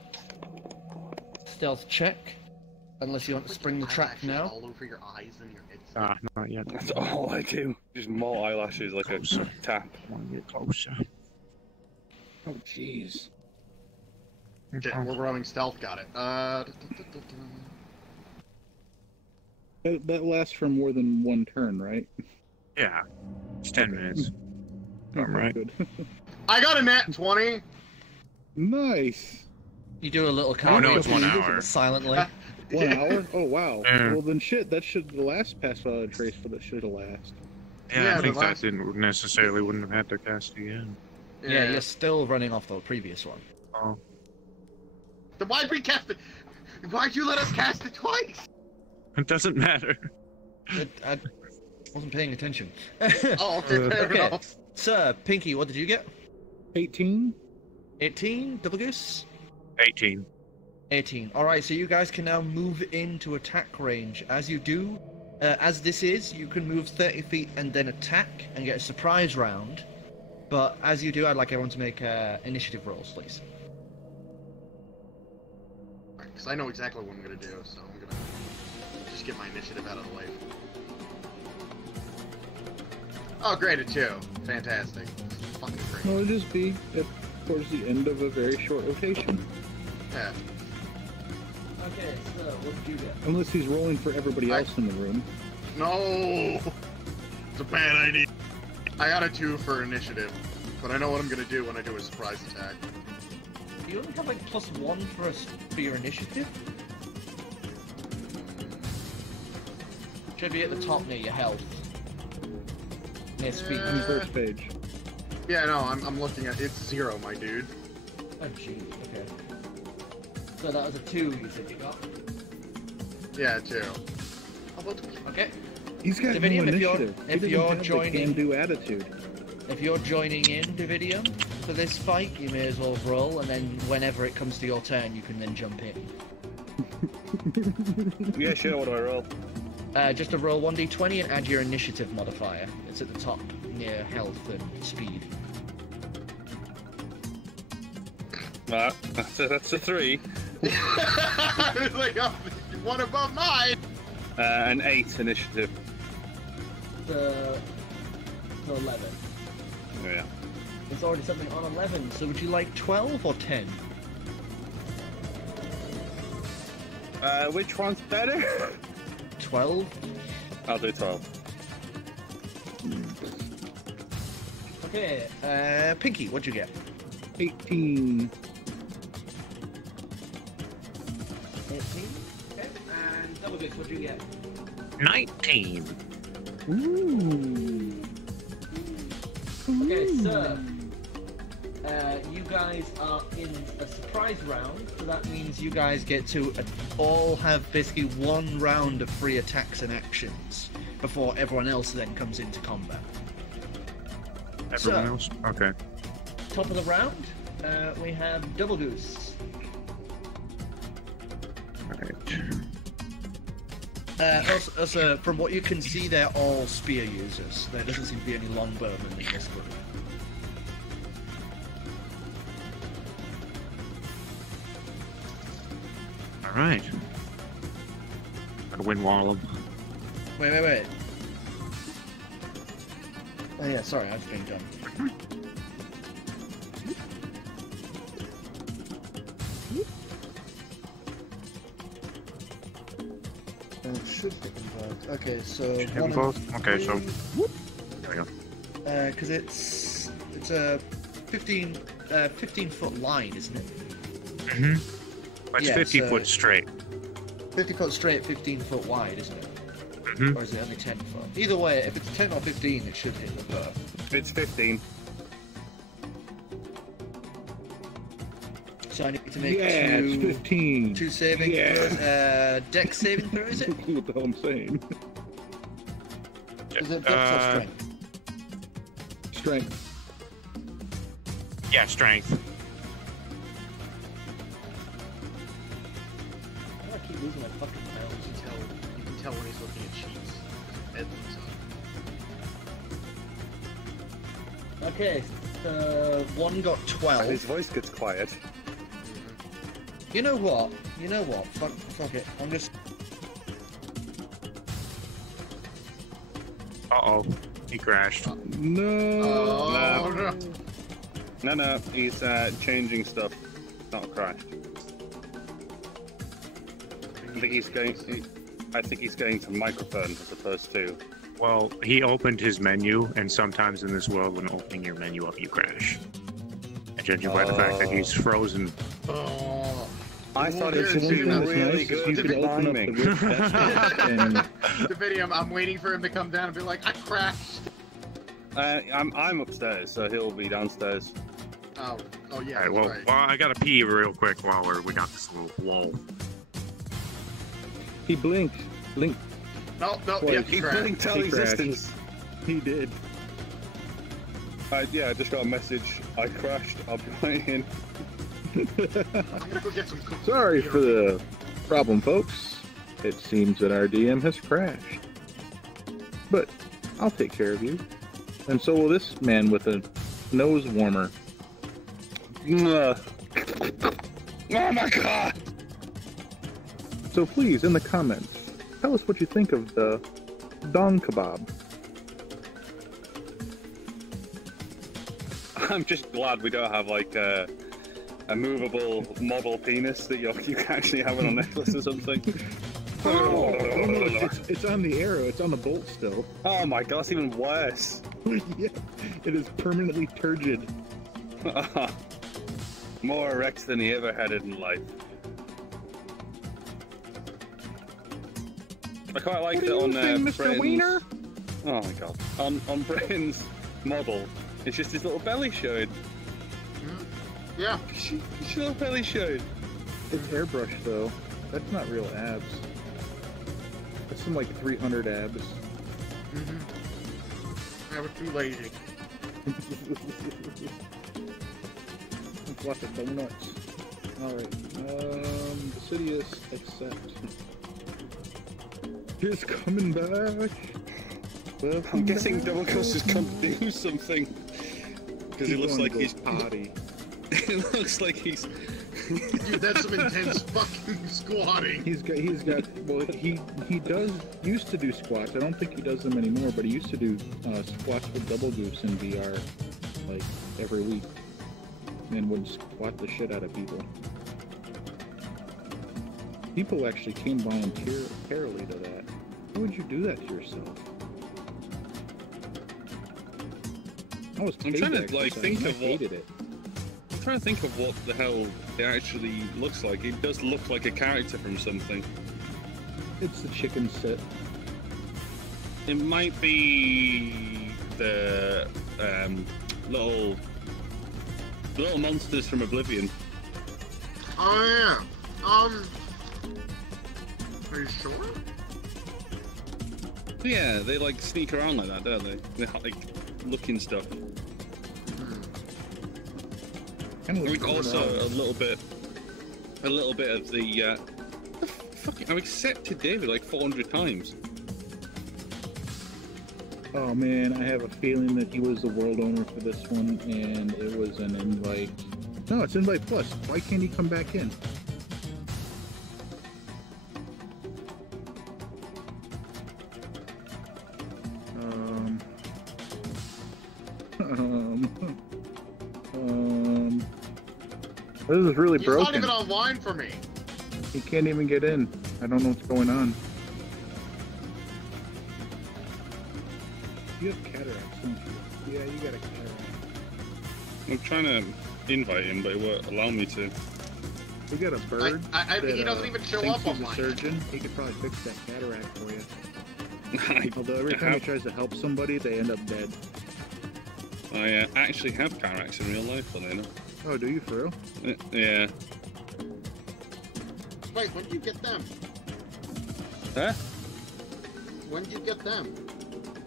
stealth check. Unless you want to spring the trap Eyelashes now. all over your eyes and your head. Ah, not yet. That's all I do. Just more eyelashes like a tap. I want to get closer. Oh, jeez. Okay, we're rolling stealth, got it. That lasts for more than one turn, right? Yeah. It's 10 minutes. I'm right. Good. I got a nat 20! Nice. You do a little Oh, no, count it's 1 hour. silently. 1 hour? Oh, wow. Yeah. Well, then shit, that should the last pass without a trace for that should have last. Yeah, Yeah, I think the that last- didn't necessarily wouldn't have had to cast again. Yeah, you're still running off the previous one. Oh. Then why'd we cast it? Why'd you let us cast it twice? It doesn't matter. I wasn't paying attention. Oh, okay, fair Okay. enough. Sir, Pinkie, what did you get? 18? 18? Doublegoose? 18. 18. Alright, so you guys can now move into attack range. As you do, as this is, you can move 30 feet and then attack and get a surprise round. But as you do, I'd like everyone to make initiative rolls, please. Because I know exactly what I'm going to do, so I'm going to just get my initiative out of the way. Oh, great, a 2. Fantastic. Fucking great. No, it'll just be towards the end of a very short rotation. Yeah. Okay, so what did you get? Unless he's rolling for everybody else in the room. No! It's a bad idea. I got a 2 for initiative, but I know what I'm going to do when I do a surprise attack. you only have like +1 for your initiative? Should be at the top near your health. Near speed. On the first page. Yeah, no, I'm looking at it's 0, my dude. Oh gee, okay. So that was a 2 you said you got? Yeah, 2. Okay. He's got Dividium, no if initiative. you're He doesn't have the joining, can-do attitude. if you're joining in Dividium for this fight, you may as well roll, and then whenever it comes to your turn, you can then jump in. Yeah, sure. What do I roll? Just a roll 1d20 and add your initiative modifier. It's at the top near health and speed. That's a 3. I was like, oh, one above mine. An 8 initiative. To 11. Yeah. There's already something on 11, so would you like 12 or 10? Which one's better? 12? I'll do 12. Okay, Pinkie, what'd you get? 18. 18? Okay, and Doublegoose, what'd you get? 19. Ooh. Okay, so you guys are in a surprise round, so that means you guys get to all have basically 1 round of free attacks and actions before everyone else then comes into combat. Everyone else? Okay. Top of the round, we have Doublegoose. Alright. Also, from what you can see, they're all spear users. There doesn't seem to be any longbowmen in this group. Alright. Gotta win wall them. Wait. Oh yeah, sorry, I was being dumb. Should be involved. Okay, so Should have both? Okay, so. There we go. because it's a 15 foot line, isn't it? Mm-hmm. It's Yeah, 50 so- foot straight. 50 foot straight, 15 foot wide, isn't it? Mm-hmm. Or is it only 10 foot? Either way, if it's 10 or 15, it should hit the bow. It's 15. So I need to make It's 15. 2 saving throws. Dex saving throw, is it? What the hell I'm saying? Is it Dex or Strength? Strength. Yeah, strength. I keep losing my fucking mouse. You can tell when he's looking at sheets. Ed looks up. Okay, one got And 12. his voice gets quiet. You know what? Fuck it. I'm just... Uh-oh. He crashed. No. Oh, no. No, he's changing stuff. Not crashed. I think he's going to microphone as opposed to. Well, he opened his menu, and sometimes in this world, when opening your menu up, you crash. And judging by the fact that he's frozen. Oh. I thought Here's it was the one really that's nice good is you can open up timing. the whip vest and The video, I'm waiting for him to come down and be like, I crashed. I'm upstairs, so he'll be downstairs. Oh yeah. Alright, well, right. I gotta pee real quick while we got this little lull. he blinked. Blinked. No, Wait, yeah, He crashed. couldn't tell He crashed. existence. He did. Yeah, I just got a message. I crashed. I'll be waiting. I'm gonna go get some cookies. Sorry for the problem, folks. It seems that our DM has crashed. But I'll take care of you. And so will this man with a nose warmer. Oh my god! So please, in the comments, tell us what you think of the dong kebab. I'm just glad we don't have like a movable model penis that you can actually have on a necklace or something. Oh, no, it's on the arrow. It's on the bolt still. Oh my god, that's even worse. Yeah, it is permanently turgid. More erect than he ever had in life. I quite like that on Mr. Wiener? Oh my god. On Brayton's model, it's just his little belly showing. Yeah. His little belly showing. It's airbrushed though. That's not real abs. That's some like 300 abs. I was too lazy. Lots of donuts. Alright. Decidius, accept. He's coming back. I'm guessing Doublegoose is come to do something. Because he looks like he's potty. It looks like he's. Dude, that's some intense fucking squatting. He's got. Well, he used to do squats. I don't think he does them anymore. But he used to do squats with Doublegoose in VR, like every week, and would squat the shit out of people. People actually came voluntarily to that. Why would you do that to yourself? I'm trying to like think of what. Hated it. I'm trying to think of what the hell it actually looks like. It does look like a character from something. It's the chicken sit. It might be the little monsters from Oblivion. Oh yeah. Are you sure? Yeah, they like sneak around like that, don't they? They're like looking stuff. I think also a little bit of the fucking. I've accepted David like 400 times. Oh man, I have a feeling that he was the world owner for this one, and it was an invite. No, it's invite plus. Why can't he come back in? This is really broken. He's not even online for me. He can't even get in. I don't know what's going on. You have cataracts, don't you? Yeah, you got a cataract. I'm trying to invite him, but it won't allow me to. We got a bird. I think he doesn't even show up online. online. Surgeon. He could probably fix that cataract for you. Although every time he tries to help somebody, they end up dead. I actually have cataracts in real life, funny enough. Oh, do you for real? Yeah. Wait, when did you get them? Huh? When did you get them?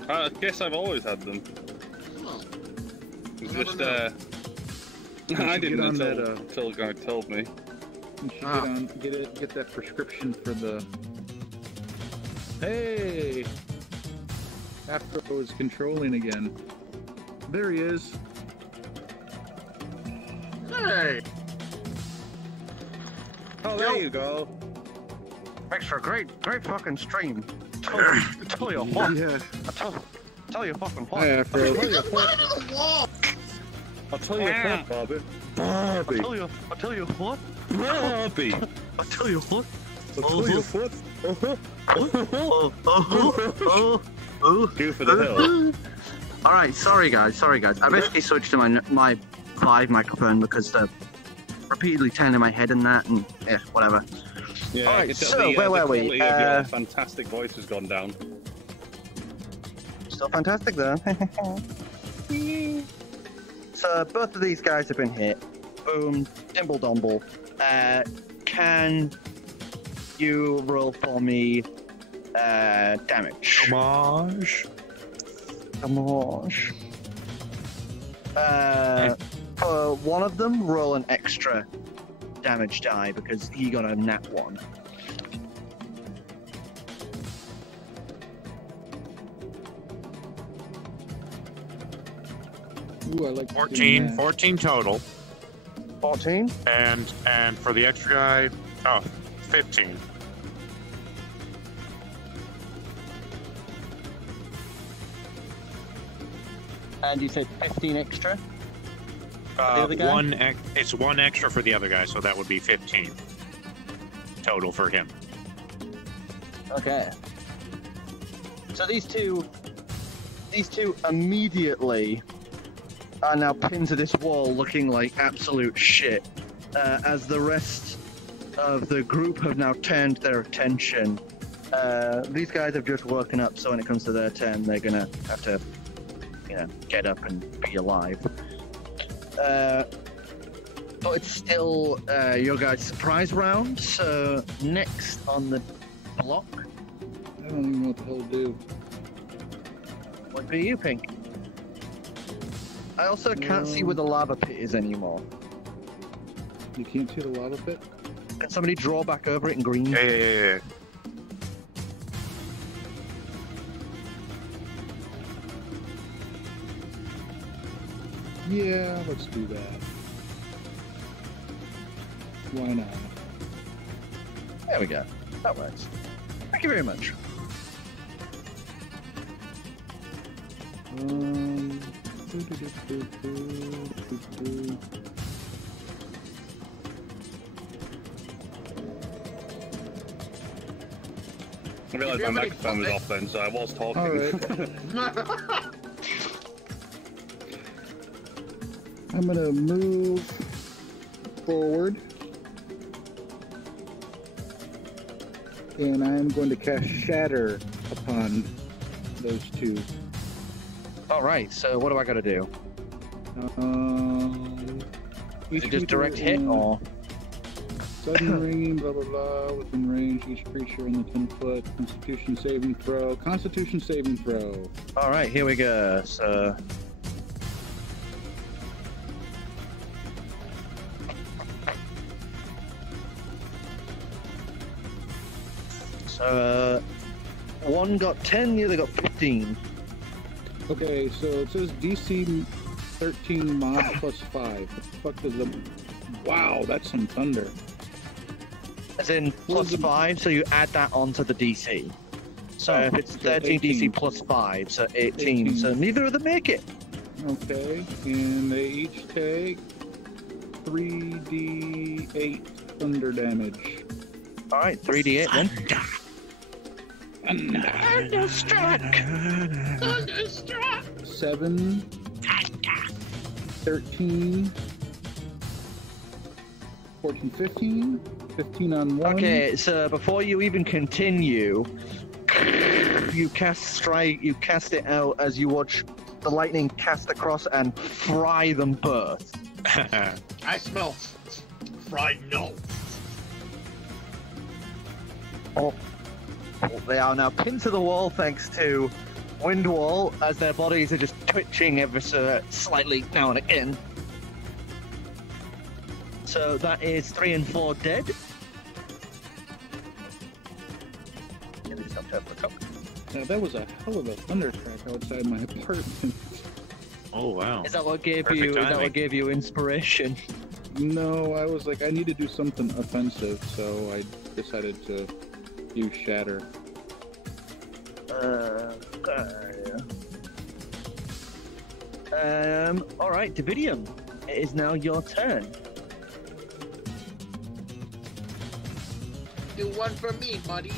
I guess I've always had them. Oh. It's just, I didn't until the guy told me. You should get that prescription for the... Hey! Afro is controlling again. There he is. Hey! Oh, there you go. Makes for a great fucking stream. Tell you what. Yeah. Tell you fucking what. Hi, Afro. He's running the wall! I'll tell you what, Bobby. I'll tell you what. Bobby. I'll tell you what. I'll tell you what. Go for the hill. Alright, sorry guys. I basically switched to my live microphone because they're repeatedly turning my head in that, and yeah, whatever. Yeah, alright, so where were we? Your fantastic voice has gone down. Still fantastic though. So both of these guys have been hit. Boom, dimble dumble. Can you roll for me damage? Damage. For one of them, roll an extra damage die because he got a nat 1. Ooh, I like 14 total. 14? And for the extra guy, 15. And you said 15 extra? The other guy? It's one extra for the other guy, so that would be 15 total for him. Okay. So these two immediately are now pinned to this wall looking like absolute shit. as the rest of the group have now turned their attention. These guys have just woken up, so when it comes to their turn, they're gonna have to, get up and be alive. But it's still your guys' surprise round, so next on the block... I don't even know what the hell to do. Would be you, Pink. I also can't see where the lava pit is anymore. You can't see the lava pit? Can somebody draw back over it in green? Yeah. Yeah, let's do that. Why not? There we go. That works. Thank you very much. I realised my microphone was off then, so I was talking. Alright. I'm gonna move forward. And I'm going to cast Shatter upon those two. Alright, so what do I gotta do? Is it just direct hit, or...? Sudden ringing, blah blah blah, within range, each creature in the 10 foot. Constitution saving throw. Constitution saving throw. Alright, here we go, so... one got 10, the other got 15. Okay, so it says DC 13 mod plus 5. What the fuck does the... Wow, that's some thunder. As in plus 5, so you add that onto the DC. So if it's 13 DC plus 5, so 18. So neither of them make it. Okay, and they each take 3d8 thunder damage. Alright, 3d8 then. Thunderstruck! 7, 13, 14, 15. 15 on 1. Okay, so before you even continue, you cast it out as you watch the lightning cast across and fry them both. I smell fried no. Oh, they are now pinned to the wall thanks to Windwall, as their bodies are just twitching ever so slightly now and again. So that is 3 and 4 dead. Now that was a hell of a thundercrack outside my apartment. Oh wow! Is that what gave Perfect you? timing. Is that what gave you inspiration? No, I was like, I need to do something offensive, so I decided to use Shatter. All right, Dividium. It is now your turn. Do one for me, buddy.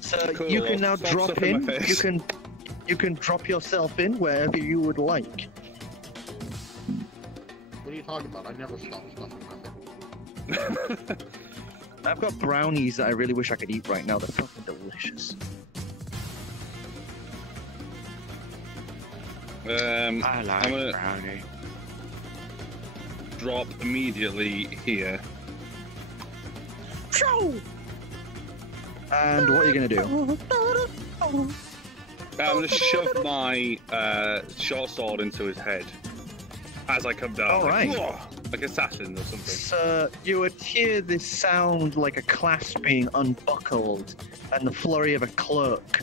So Cool. you can now Stop drop stuffing in. my face. You can drop yourself in wherever you would like. What are you talking about? I never stop stuffing my face. I've got brownies that I really wish I could eat right now. They're fucking delicious. I like I'm gonna brownie. drop immediately here. And what are you gonna do? I'm gonna shove my short sword into his head as I come down. All right. Like assassin or something. So you would hear this sound like a clasp being unbuckled and the flurry of a cloak,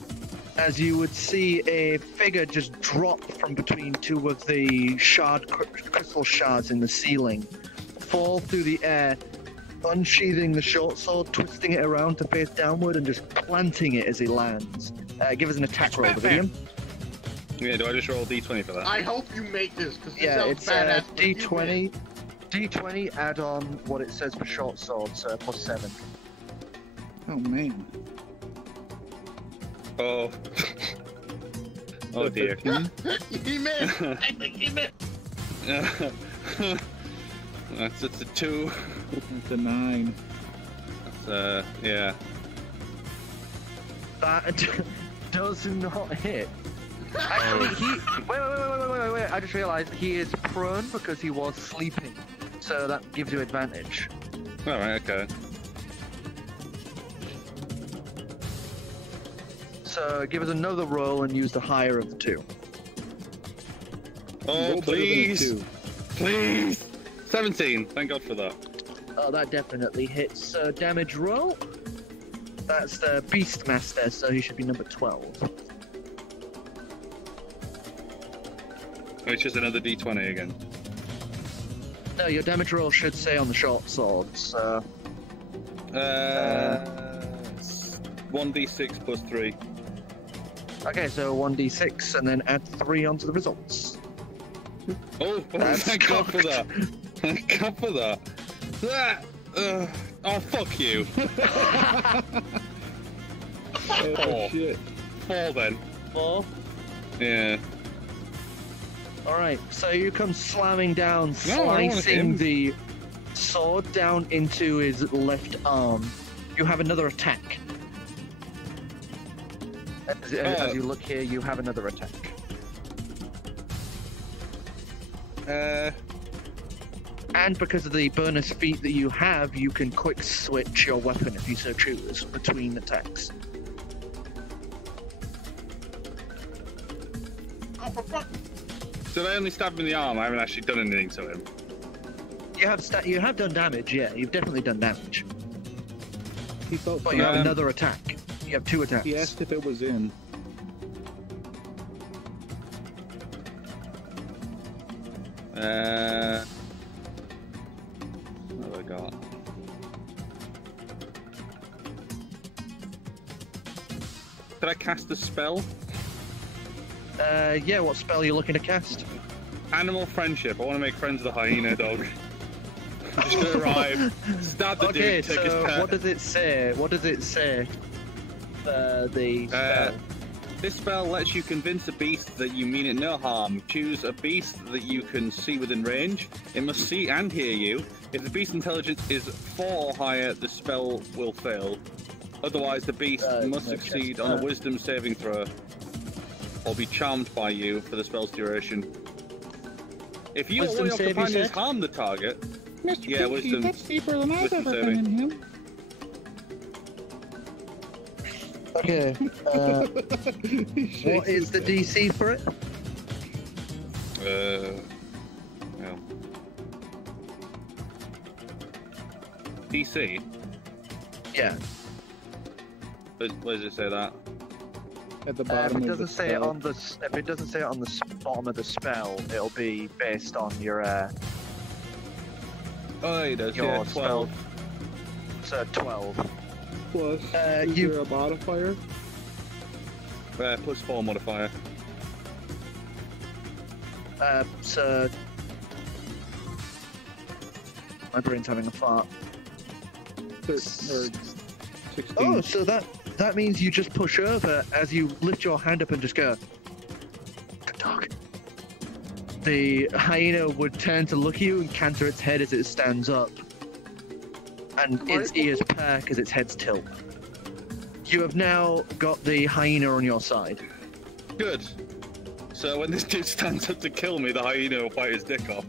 as you would see a figure just drop from between two of the crystal shards in the ceiling, fall through the air, unsheathing the short sword, twisting it around to face downward, and just planting it as he lands. Give us an attack roll, Dividium. Yeah, do I just roll a d20 for that? I hope you make this, because this Yeah, sounds it's badass. but you D20. win. D20, add on what it says for short sword, so plus 7. Oh man. Oh. Oh dear. He missed! I think he missed! That's a 2. It's a 9. That's yeah. That does not hit. Actually, wait. I just realized he is prone because he was sleeping. So that gives you advantage. Alright, okay. So give us another roll and use the higher of the 2. Oh, please! Please! 17, thank God for that. Oh, that definitely hits. Damage roll. That's the Beastmaster, so he should be number 12. It's just another d20 again. No, your damage roll should say on the short swords. 1d6 plus 3. Okay, so 1d6 and then add 3 onto the results. Oh, thank God for that. Thank God for that. Oh, fuck you. 4. Shit. 4 then. 4? Yeah. Alright, so you come slamming down, No, I don't want slicing him. the sword down into his left arm. You have another attack. As you look here, you have another attack. And because of the bonus feat that you have, you can quick switch your weapon if you so choose between attacks. Oh, for fuck! Did I only stab him in the arm? I haven't actually done anything to him. You have done damage, yeah. You've definitely done damage. He felt But you have Um, another attack. You have 2 attacks. He asked if it was in. What have I got? Could I cast a spell? Yeah, what spell are you looking to cast? Animal friendship. I want to make friends with a hyena dog. I'm just gonna arrive, stab the Okay, dude, take his so pet. what does it say? What does it say? The spell. This spell lets you convince a beast that you mean it no harm. Choose a beast that you can see within range. It must see and hear you. If the beast's intelligence is 4 or higher, the spell will fail. Otherwise, the beast must succeed on a wisdom saving throw or be charmed by you for the spell's duration. If you or one of your companions harm the target, Mr. Pinkie, that's deeper than I've ever been in him. Okay. What is the DC for it? Well. DC? Yeah. Where does it say that? At the If bottom it of the doesn't say it spell. on the if it doesn't say it on the bottom of the spell, it'll be based on your Oh, it does. your Yeah, 12. spell. So 12. Plus, is you- there a modifier? Plus 4 modifier. So my brain's having a fart. Or 16. Oh, so that means you just push over as you lift your hand up and just go, good dog. The hyena would turn to look at you and canter its head as it stands up. And its ears perk as its head's tilt. You have now got the hyena on your side. Good. So when this dude stands up to kill me, the hyena will bite his dick off.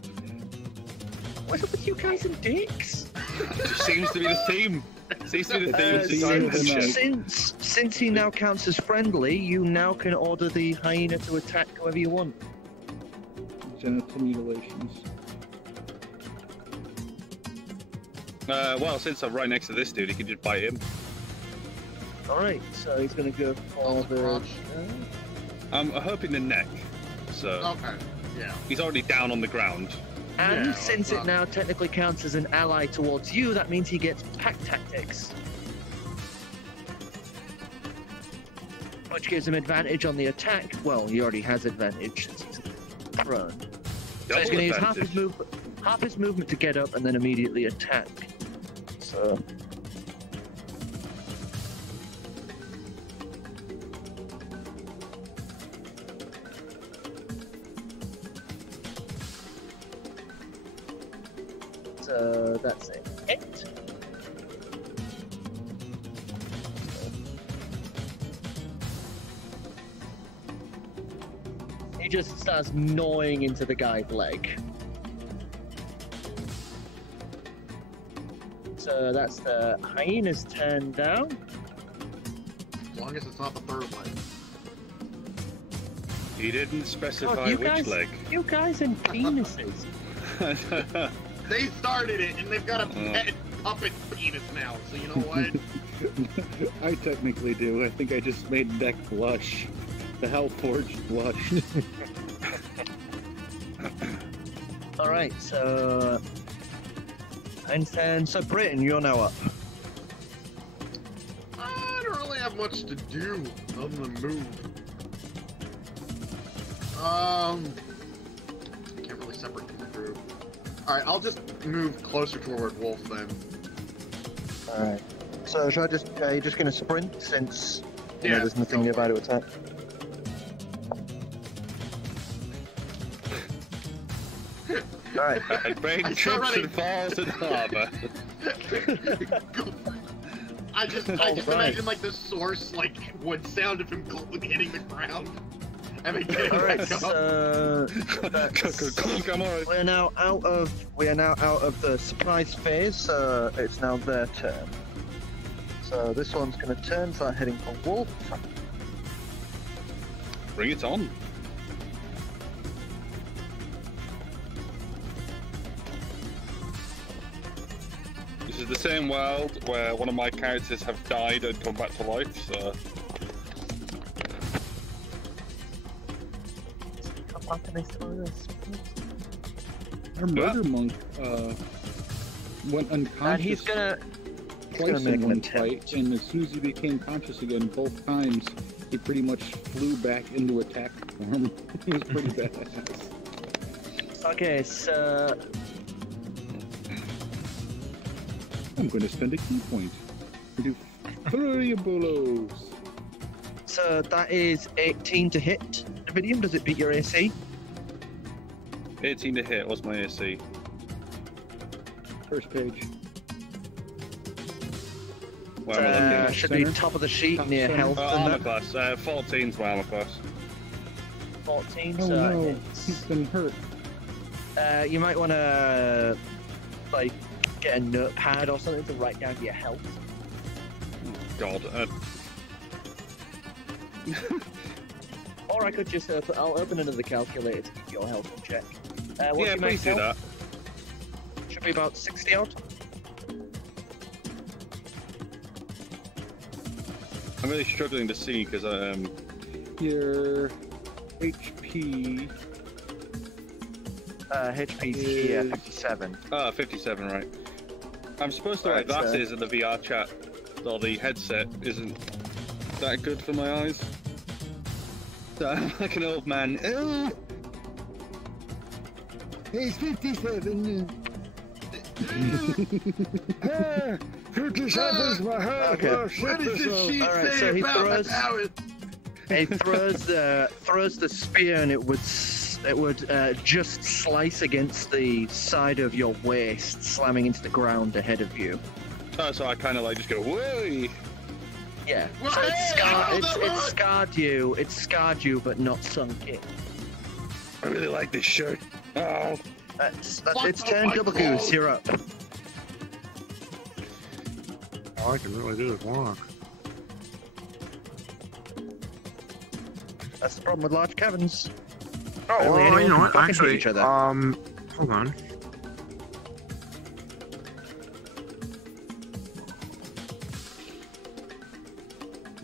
What's up with you guys and dicks? Just seems to be the theme. Seems to be the theme of this time of this shit. Since he now counts as friendly, you now can order the hyena to attack whoever you want. Genital mutilations. Well, since I'm right next to this dude, he can just bite him. Alright, so he's gonna go for the... I'm hoping the neck. So Okay, yeah. he's already down on the ground. And Yeah, since it now technically counts as an ally towards you, that means he gets pack tactics. Which gives him advantage on the attack. Well, he already has advantage since he's prone. So he's Double going to use advantage. half his movement to get up and then immediately attack. So... So that's a hit. He just starts gnawing into the guy's leg. So that's the hyena's turn down. As long as it's not the third leg. He didn't specify God, which guys, leg. You guys and penises. They started it, and they've got a pet puppet penis now, so you know what? I technically do. I think I just made Deck blush. The Hellforged blush. Alright, so... And so Brayton, you're now up. I don't really have much to do other than move. Can't really separate the group. Alright, I'll just move closer toward Wolf then. Alright. So should I just, you're just gonna sprint since you know, Yeah, there's nothing nearby to attack? Alright. And Brayton trips and falls in the harbour. I just imagine like the source like would sound of him hitting the ground. And then getting Alright, back up. so Come on. we're now out of the surprise phase, so it's now their turn. So this one's gonna turn, start heading for Wolf. Bring it on. This is the same world where one of my characters have died and come back to life, so... Our murder monk went unconscious And he's gonna twice make in an one attempt. fight, and as soon as he became conscious again, both times, he pretty much flew back into attack form. It was pretty badass. Okay, so I'm going to spend a key point to do 3 bolos. So that is 18 to hit. Dividium, does it beat your AC? 18 to hit, what's my AC? First page. Where am I looking? Should be Center? top of the sheet Top near center? health and Armor that. class, 14's my armor class. 14, Oh so no, it's- he's been hurt. you might want to like get a notepad or something to write down your health. God, Or I could just I'll open another calculator to keep your health in check. What's yeah, your please max do health? that. Should be about 60 odd. I'm really struggling to see because Your HP HP here 57. 57, right. I'm supposed to wear Alright, so- glasses in the VR chat, or the headset isn't that good for my eyes. So I'm like an old man. Oh, He's 57. 57 is my heart. Okay. Well, shit this up. Alright, so he throws the spear and it would just slice against the side of your waist, slamming into the ground ahead of you. oh, so I kind of like just go, whooey! Yeah. So it's scarred you, but not sunk in. I really like this shirt. Oh, It's turn. Doublegoose, you're up. All I can really do is walk. That's the problem with large caverns. Oh, Only well, anyone you know can what? fucking hit Actually, each other. hold on.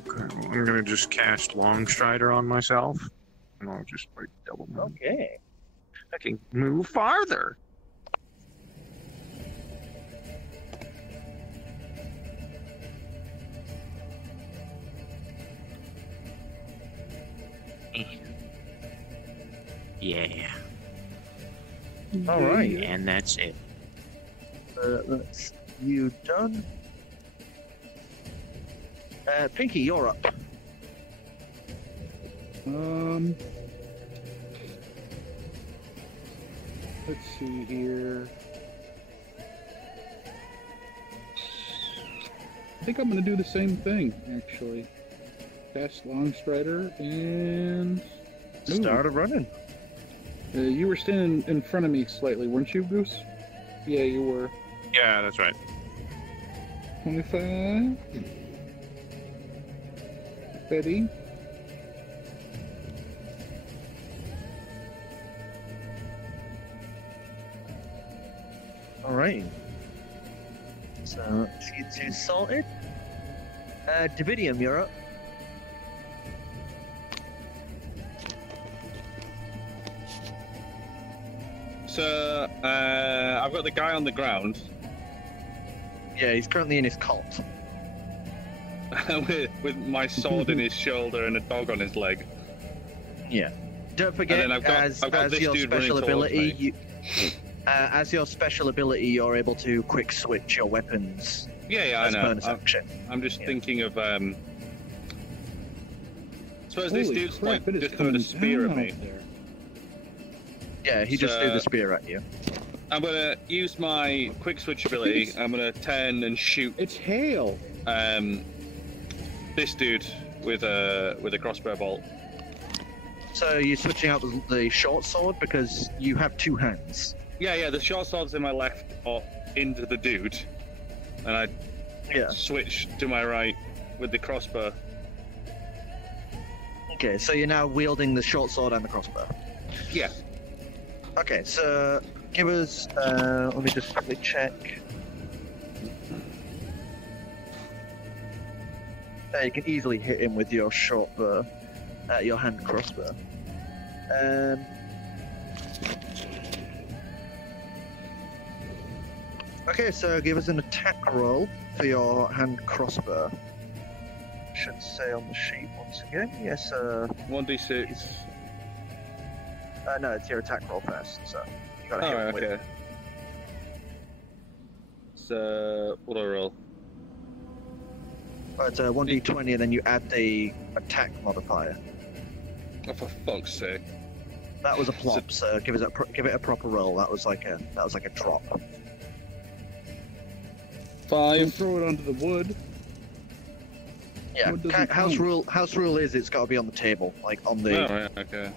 Okay, well, I'm gonna just cast Long Strider on myself, and I'll just like double move. Okay. I can move farther. Yeah, All right. and that's it. That's you done. Pinky, you're up. Let's see here. think I'm gonna do the same thing, actually. Cast Longstrider and... move. Started running. You were standing in front of me slightly, weren't you, Goose? Yeah, you were. Yeah, that's right. 25. Ready? Alright. So, C2 sorted. Dividium, you're up. So, I've got the guy on the ground. Yeah, he's currently in his cult. with my sword in his shoulder and a dog on his leg. Yeah. Don't forget, And then I've got as this your dude running special towards ability, me. as your special ability, you're able to quick switch your weapons. Yeah, I as a know. bonus action. I'm just Yeah. thinking of suppose Holy this dude's crap, like it is just throwing a coming spear at down me. out there. Yeah, he just threw the spear at you. I'm gonna use my quick switch ability. I'm gonna turn and shoot It's hail! this dude with a crossbow bolt. So you're switching out the short sword because you have two hands. Yeah, the short sword's in my left or into the dude, and I Yeah. switch to my right with the crossbow. Okay, so you're now wielding the short sword and the crossbow. Yeah. Okay, so give us. Let me just quickly check. You can easily hit him with your short bow, your hand crossbow. Okay, so give us an attack roll for your hand crossbow. Should say on the sheet once again. Yes, 1d6. no, it's your attack roll first. So you gotta hit him Alright, with okay. So, what do I roll? It's a 1d20, and then you add the attack modifier. Oh, for fuck's sake. That was a plop, so give it a proper roll. That was like a drop. 'Five. Five. Throw it onto the wood. Yeah, What does it house count? rule is it's got to be on the table, like on the. Oh, right, okay.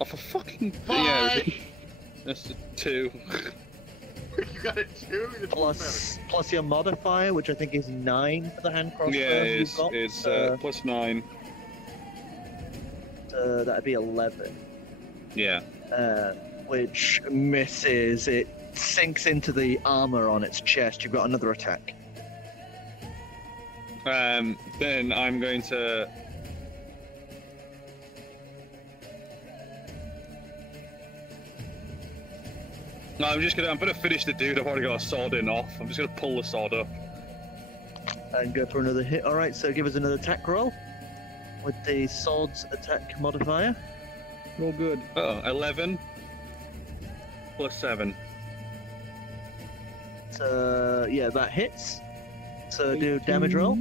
Oh, for fucking... Bye. Yeah, that's a 2. You got a 2? It's plus your modifier, which I think is 9 for the hand crossbow. Yeah, you've got, it's plus 9. that'd be 11. Yeah. Which misses. It sinks into the armor on its chest. You've got another attack. Then I'm going to... No, I'm gonna finish the dude. I've already got a sword in off. I'm just gonna pull the sword up. And go for another hit. Alright, so give us another attack roll with the sword's attack modifier. Roll good. Oh, 11 plus 7. So, yeah, that hits. So do damage roll.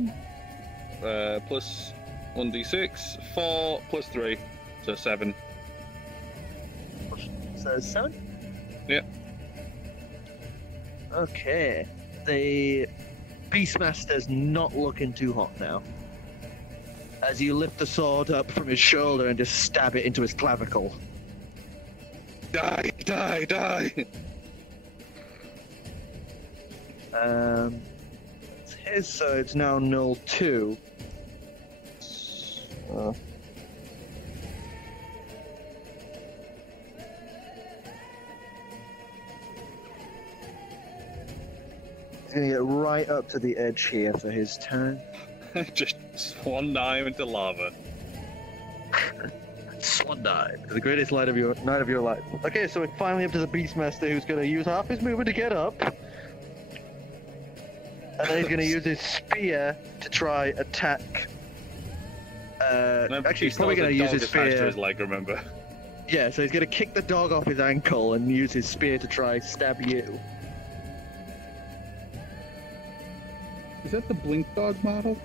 Plus 1d6, 4 plus 3, so 7. So 7? Yeah. Okay. The Beastmaster's not looking too hot now. As you lift the sword up from his shoulder and just stab it into his clavicle. Die, die, die! It's his, so it's now null 2. He's gonna get right up to the edge here for his turn. Just swan dive into lava. Swan dive to the greatest night of your life. Okay, so we're finally up to the Beastmaster, who's going to use half his movement to get up, and then he's going to use his spear to try attack. Actually, he's probably going to use his To spear. his leg, remember? Yeah, so he's going to kick the dog off his ankle and use his spear to try stab you. Is that the Blink Dog model?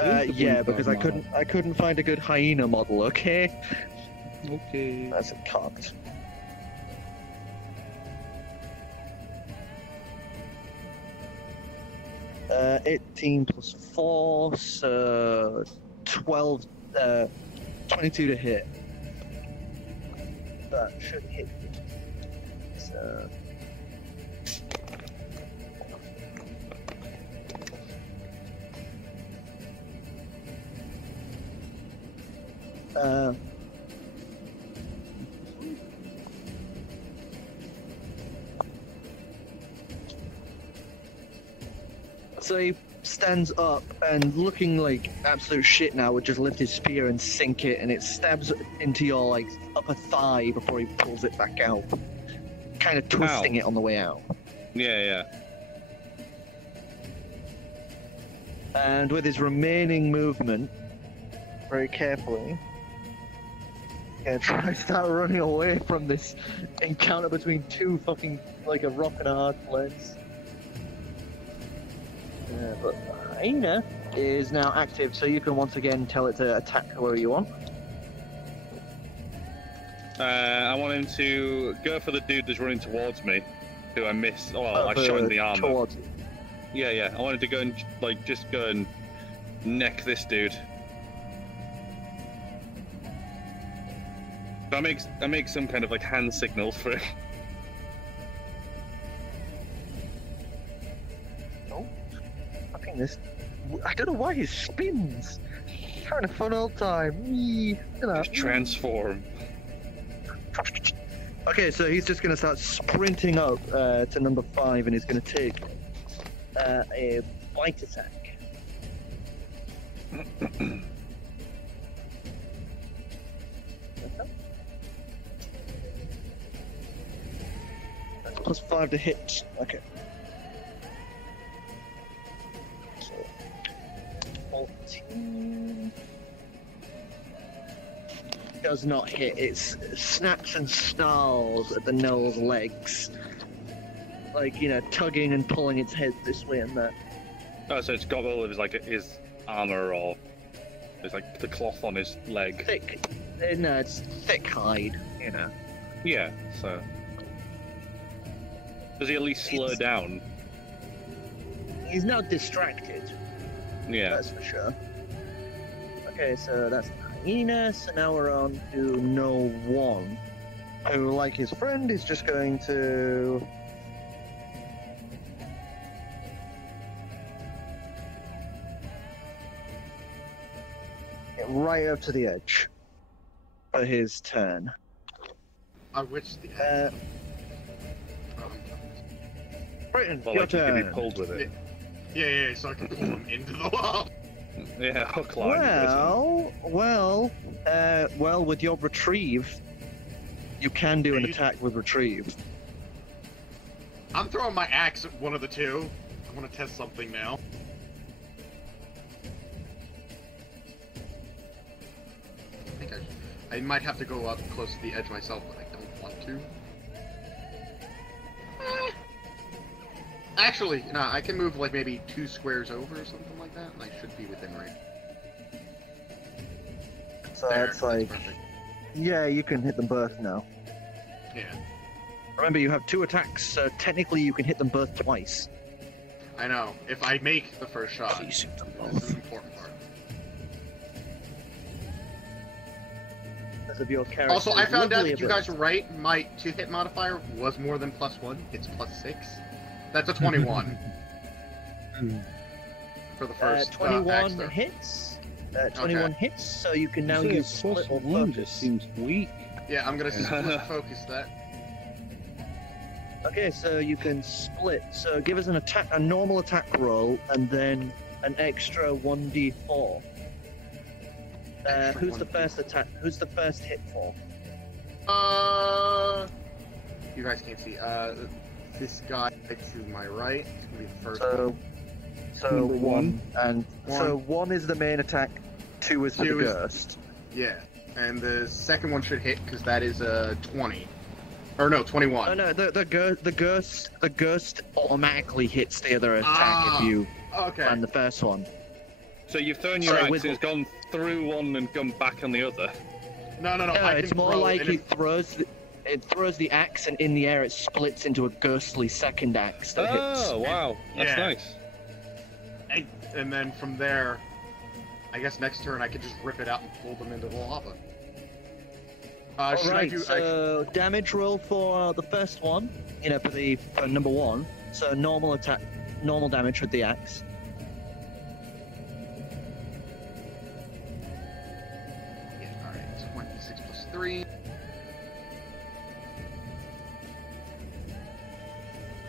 It is the Yeah, Blink because Dog I couldn't find a good hyena model. Okay, model. Okay. that's a cocked. 18 plus 4, so 12, 22 to hit. That should hit. So. So he stands up and looking like absolute shit now would just lift his spear and sink it, and it stabs into your like upper thigh before he pulls it back out, kind of twisting it on the way out. Yeah. And with his remaining movement, very carefully, gonna try to start running away from this encounter between two fucking, like a rock and a hard place. But Hyena is now active, so you can once again tell it to attack whoever you want. I want him to go for the dude that's running towards me, who I missed. Oh, I shot in the armor. Towards you. Yeah. I wanted to go and just go and neck this dude. So I make some kind of like hand signal for it. This, I don't know why he spins. Having a fun old time. Just transform. Okay, so he's just going to start sprinting up to number 5, and he's going to take a bite attack. That's plus 5 to hit. Okay. 14. Does not hit. It snaps and snarls at the Gnoll's legs, like, you know, tugging and pulling its head this way and that. Oh, so it's got all of his armor, or it's like the cloth on his leg. Thick. No, it's thick hide. You know. Yeah. So does he at least slow down? He's not distracted. Yeah. That's for sure. Okay, so that's Hyena, so now we're on to No 1, who, like his friend, is just going to... get right up to the edge for his turn. Which the edge? Brayton, well, your like turn. You can be pulled with it. Yeah, so I can pull him into the wall. Yeah, hook line. Well, with your retrieve, you can do an attack with retrieve. I'm throwing my axe at one of the two. I want to test something now. I think I might have to go up close to the edge myself, but I don't want to. Actually, no, I can move like maybe 2 squares over or something like that, and I should be within range. So that's like... Yeah, you can hit them both now. Yeah. Remember, you have 2 attacks, so technically you can hit them both twice. I know. If I make the first shot, this is the important part. Of your character. Also, I found out that you guys were right. My to-hit modifier was more than +1. It's +6. That's a 21. For the first 21 hits. 21 hits, so you can now use split or focus. Seems weak. Yeah, I'm gonna split focus that. Okay, so you can split. So give us a normal attack roll, and then an extra 1d4. Who's the first attack? Who's the first hit for? You guys can't see. This guy to my right is gonna be the first one. So 1, and so 1 is the main attack. 2 is for the ghost. Yeah, and the second one should hit because that is 20. Or no, 21. Oh no, the ghost automatically hits the other attack if you plan the first one. So you've thrown your axe, it's gone through one and gone back on the other. No. It's more like he throws the axe, and in the air it splits into a ghostly second axe that hits. Oh wow, that's nice. and then from there, I guess next turn I could just rip it out and pull them into the lava. Should I Alright, do? so damage roll for the first one, for number 1. So normal attack, normal damage with the axe. Yeah, alright, 26 plus 3.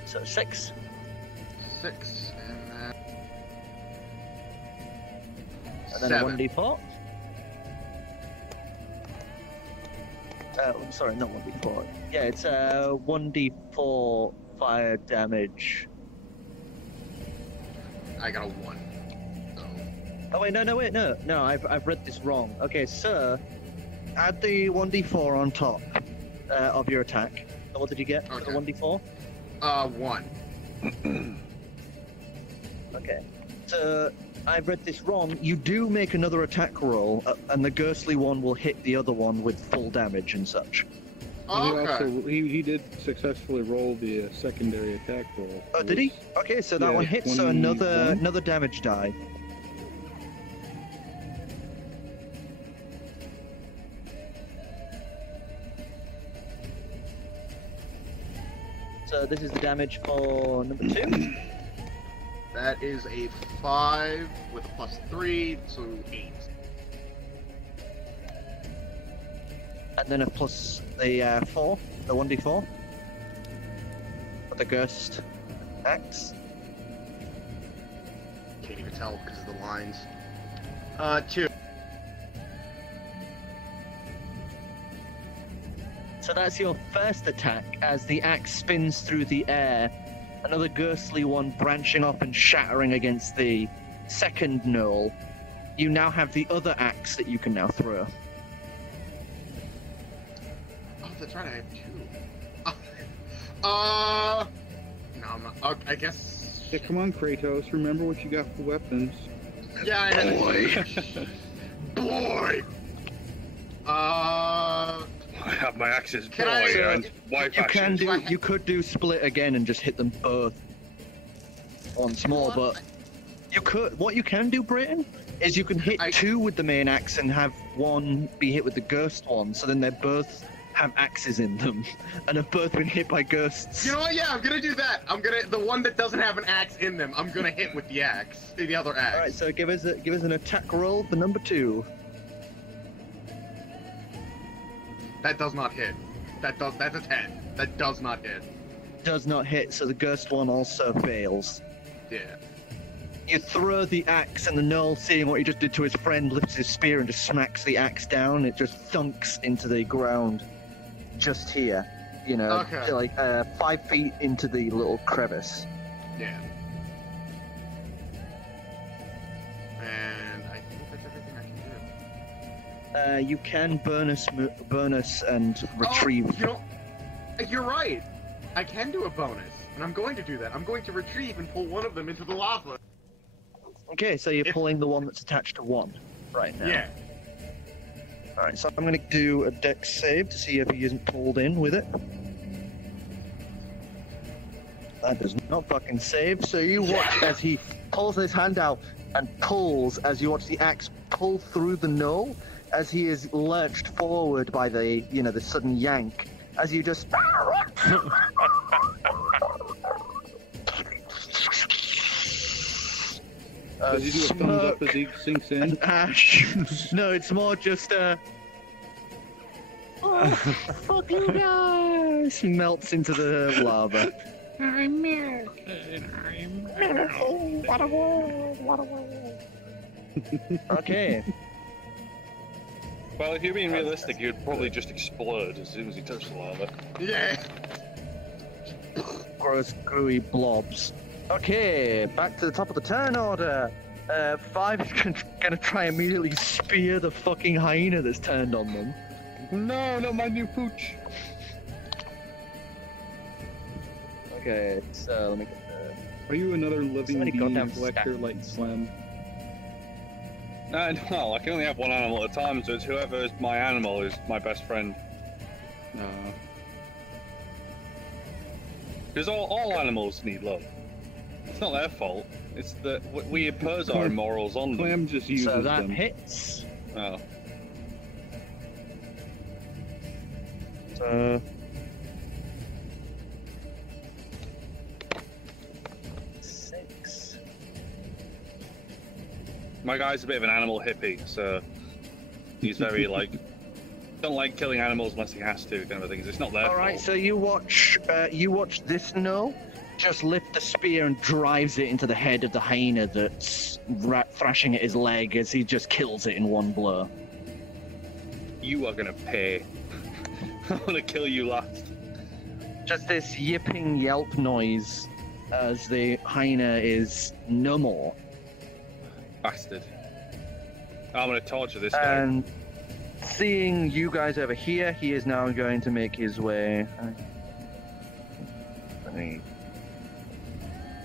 So 6. 6, and then... And then 7. a 1d4. Sorry, not 1d4. Yeah, it's 1d4 fire damage. I got a 1. So... Oh wait, no, I've read this wrong. Okay, sir, add the 1d4 on top of your attack. So what did you get for the 1d4? 1. Okay, so I've read this wrong. You do make another attack roll, and the ghostly one will hit the other one with full damage and such. He did successfully roll the secondary attack roll. Oh, did he? Okay, so that one hits. So another damage die. So this is the damage for number 2. That is a 5 with a plus 3, so 8. And then a plus the 4, the 1d4. For the ghost axe. Can't even tell because of the lines. 2. So that's your first attack as the axe spins through the air. Another ghostly one branching off and shattering against the second knoll. You now have the other axe that you can now throw. Oh, that's right, I have 2. No, I'm not. I guess... Yeah, come on, Kratos, remember what you got for weapons. Yeah, I know. Boy! I have my axes, boy, and wife You could do split again and just hit them both once more, but what you can do, Brayton, is you can hit 2 with the main axe and have one be hit with the ghost one, so then they both have axes in them, and have both been hit by ghosts. You know what? Yeah, I'm gonna do that. The one that doesn't have an axe in them, I'm gonna hit with the axe, the other axe. All right, so give us an attack roll for number 2. That does not hit. That's a 10. That does not hit. Does not hit, so the ghost one also fails. Yeah. You throw the axe, and the gnoll, seeing what you just did to his friend, lifts his spear and just smacks the axe down. It just thunks into the ground, just here. Okay. Like 5 feet into the little crevice. Yeah. And I think that's everything I can do. You can bonus and retrieve. Oh, you're right. I can do a bonus, and I'm going to do that. I'm going to retrieve and pull one of them into the lava. Okay, so you're pulling the one that's attached to 1 right now. Yeah. Alright, so I'm going to do a dex save to see if he isn't pulled in with it. That does not fucking save, so you watch as he pulls his hand out and pulls, as you watch the axe pull through the knoll, as he is lurched forward by the sudden yank, as you just... Does he do a thumbs up as he sinks in? And ash. No, it's more just oh, fuck you guys! Melts into the lava. I'm melted. What a world. What a world. Okay. Well, if you're being realistic, you'd probably just explode as soon as you touch the lava. Yeah. Gross, gooey blobs. Okay, back to the top of the turn order. 5 is gonna try immediately spear the fucking hyena that's turned on them. No, not my new pooch. Okay, so let me get Are you another living being goddamn collector stats. like Slim? No, I can only have one animal at a time, so it's whoever is my animal is my best friend. Because all animals need love. It's not their fault. It's that we impose our morals on them. Clam just uses So that them. hits. Oh. So... 6. My guy's a bit of an animal hippie, so he's very don't like killing animals unless he has to, kind of thing. It's not their fault. All right, so you watch this gnoll just lift the spear and drives it into the head of the hyena that's thrashing at his leg as he just kills it in one blow. You are gonna pay. I'm gonna kill you last. Just this yipping yelp noise as the hyena is no more. Bastard. I'm gonna torture this guy. And seeing you guys over here, he is now going to make his way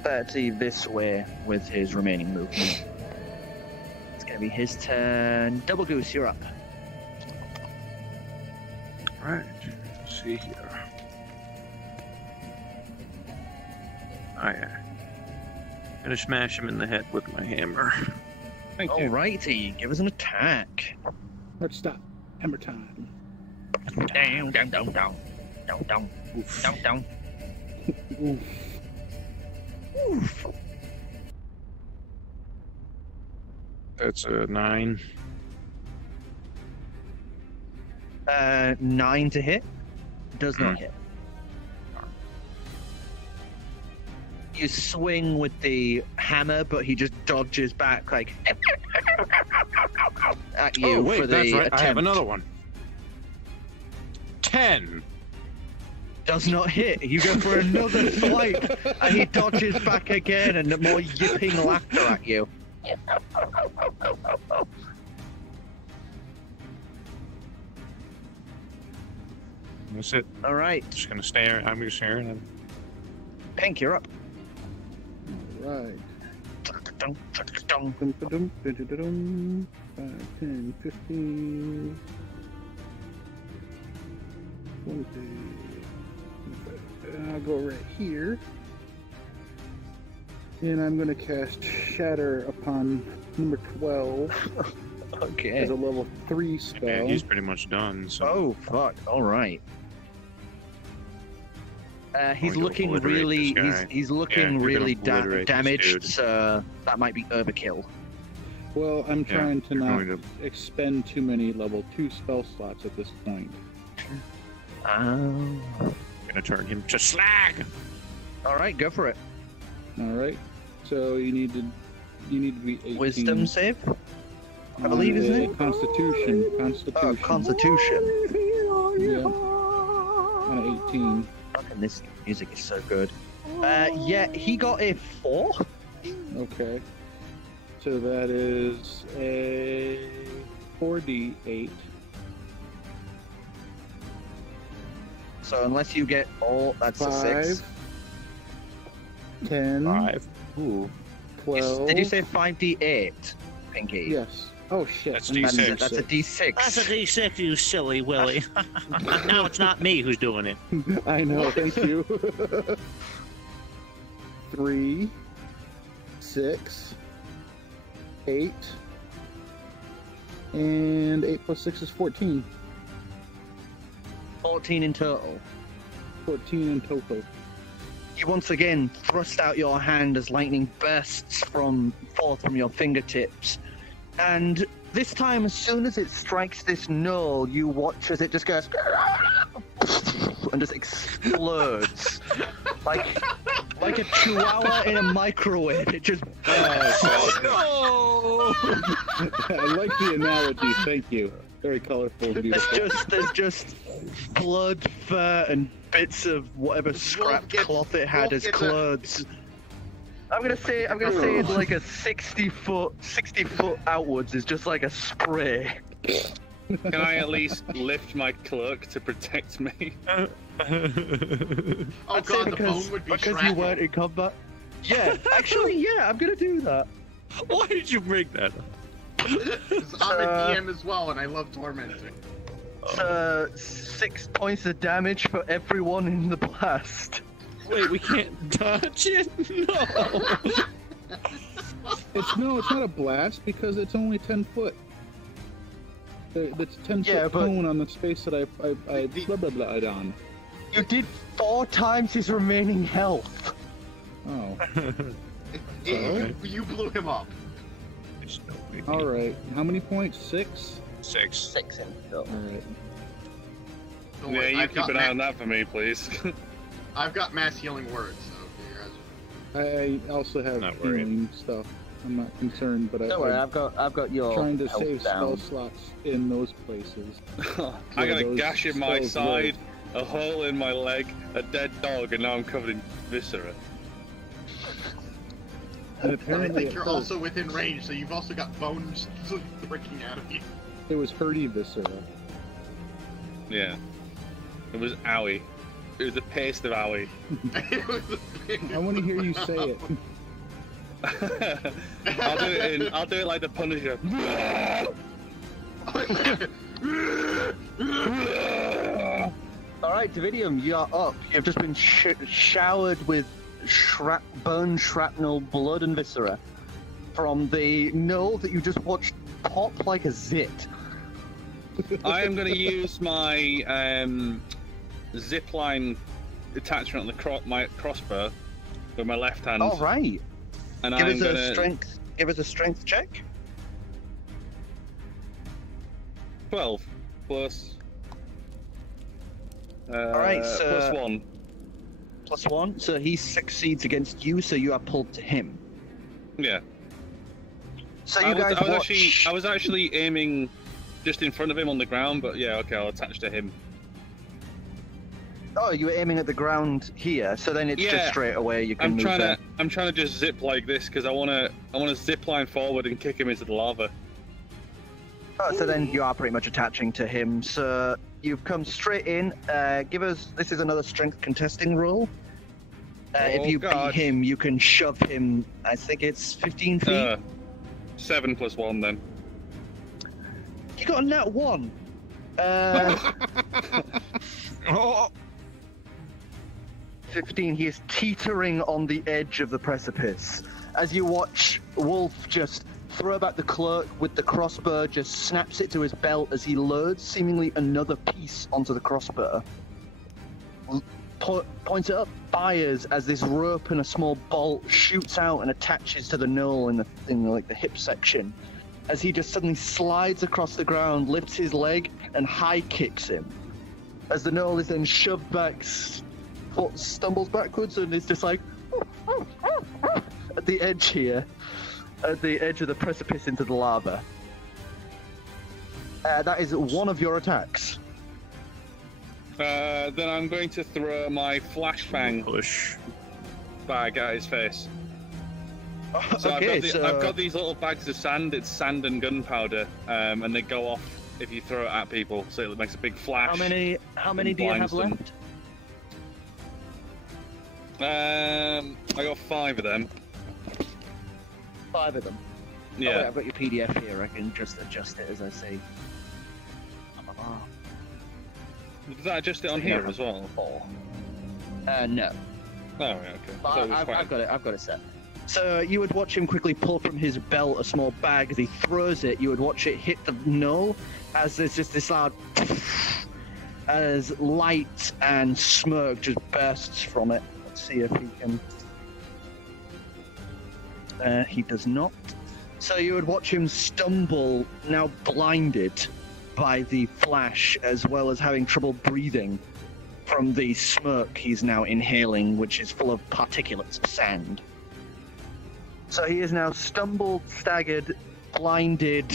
30 this way with his remaining movement. It's going to be his turn. Doublegoose, you're up. Alright, let's see here. Gonna smash him in the head with my hammer. Thank you. Alrighty, give us an attack. Let's stop. Hammer time. Down, down, down, down. Down, down. Oof. Down, down. Oof. Oof. That's a 9. 9 to hit. Does not hit. You swing with the hammer, but he just dodges back like at you Oh wait, for the that's right. attempt. I have another one. 10. Does not hit. You go for another swipe, and he dodges back again, and more yipping laughter at you. That's it. All right, Just gonna stare. I'm gonna stare at him. Pink, you're up. Right. Dun, dun, dun. Dum, dum, dum, dum, dum. 5, 10, 15. 20. I'll go right here. And I'm going to cast Shatter upon number 12 Okay. as a level 3 spell. Yeah, he's pretty much done. So. Oh fuck! All right. He's Going to looking obliterate really. this guy. He's Yeah, looking you're really gonna obliterate this damaged. dude. So that might be overkill. Well, I'm Yeah, trying to you're not going expend too many level 2 spell slots at this point. Gonna turn him to slag. All right, go for it. Alright. So you need to be 18. Wisdom save, I believe, on isn't a it? Constitution. Oh, Constitution. Yeah. On an 18. Fucking this music is so good. Yeah, he got a 4. Okay. So that is a 4d8. So unless you get all, that's a 6. 10. 5. Ooh. 12. Did you say 5d8, Pinky? Yes. Oh shit. That's And D6. That's a d6. That's a D6, you silly Willy. Now it's not me who's doing it. I know, thank you. 3, 6, 8, and 8 plus 6 is 14. 14 in total. 14 in total. You once again thrust out your hand as lightning bursts forth from your fingertips. And this time, as soon as it strikes this knoll, you watch as it just goes and just explodes. like a chihuahua in a microwave. It just bursts. Oh, no! I like the analogy, thank you. Very colorful and beautiful. There's just blood, fur, and bits of whatever scrap cloth it had as clothes. I'm gonna say it's like a 60 foot outwards is just like a spray. Can I at least lift my cloak to protect me? Oh I'd god, say the phone would be because you shrapnel. weren't in combat. Yeah, actually, yeah, I'm gonna do that. Why did you bring that up? 'Cause I'm a DM as well, and I love tormenting. 6 points of damage for everyone in the blast. Wait, we can't touch it? No! It's not a blast because it's only 10 foot. That's 10 foot cone on the space that I blah blah blah on. You did 4 times his remaining health. Oh. You blew him up. All right. How many points? 6. 6 in total. All right. Don't Yeah, worry, you I've keep got an eye on that for me, please. I've got mass healing words, so I also have Not worried. healing stuff. I'm not concerned, but Don't worry, I've got your trying to health save down. spell slots in those places. I got a those gash in my spells side, a hole in my leg, a dead dog, and now I'm covered in viscera. And I apparently think you're also within range, so you've also got bones breaking out of you. it was Hurdy Viscera. Yeah. It was owie. It was a paste of owie. It was I want to hear you say it. I'll do it like the Punisher. Alright, Dividium, you are up. You've just been showered with bone shrapnel, blood, and viscera from the gnoll that you just watched pop like a zit. I am going to use my zipline attachment on my crossbow with my left hand. All right. And Give I'm us a gonna... strength. Give us a strength check. 12 plus. All right, so plus 1. +1. So he succeeds against you, so you are pulled to him. Yeah. So you guys I was actually aiming just in front of him on the ground, but yeah, okay, I'll attach to him. Oh, you were aiming at the ground here, so then it's just straight away you can move there. I'm trying to just zip like this because I wanna zip line forward and kick him into the lava. Oh, so then you are pretty much attaching to him. So you've come straight in. This is another strength contesting roll. If you beat him, you can shove him. I think it's 15 feet. 7 plus 1 then. You got a nat 1. Oh. 15. He is teetering on the edge of the precipice. As you watch Wolf just throw back the cloak with the crossbow, just snaps it to his belt as he loads seemingly another piece onto the crossbow. Points it up, fires as this rope and a small bolt shoots out and attaches to the gnoll in the hip section. As he just suddenly slides across the ground, lifts his leg, and high kicks him. As the gnoll is then shoved back, stumbles backwards, and is just like at the edge here, at the edge of the precipice into the lava. That is one of your attacks. Then I'm going to throw my flashbang bag at his face. So I've got these little bags of sand. It's sand and gunpowder, and they go off if you throw it at people. So it makes a big flash. How many do you have left? I got 5 of them. 5 of them. Yeah. Oh, wait, I've got your PDF here. I can just adjust it as I say. Does that adjust it on here as well? No. Oh, yeah, okay. I've got it. I've got it set. So you would watch him quickly pull from his belt a small bag. As he throws it, you would watch it hit the gnoll as there's just this loud as light and smoke just bursts from it. Let's see if he can. He does not. So you would watch him stumble, now blinded by the flash, as well as having trouble breathing from the smoke he's now inhaling, which is full of particulates of sand. So he is now stumbled, staggered, blinded.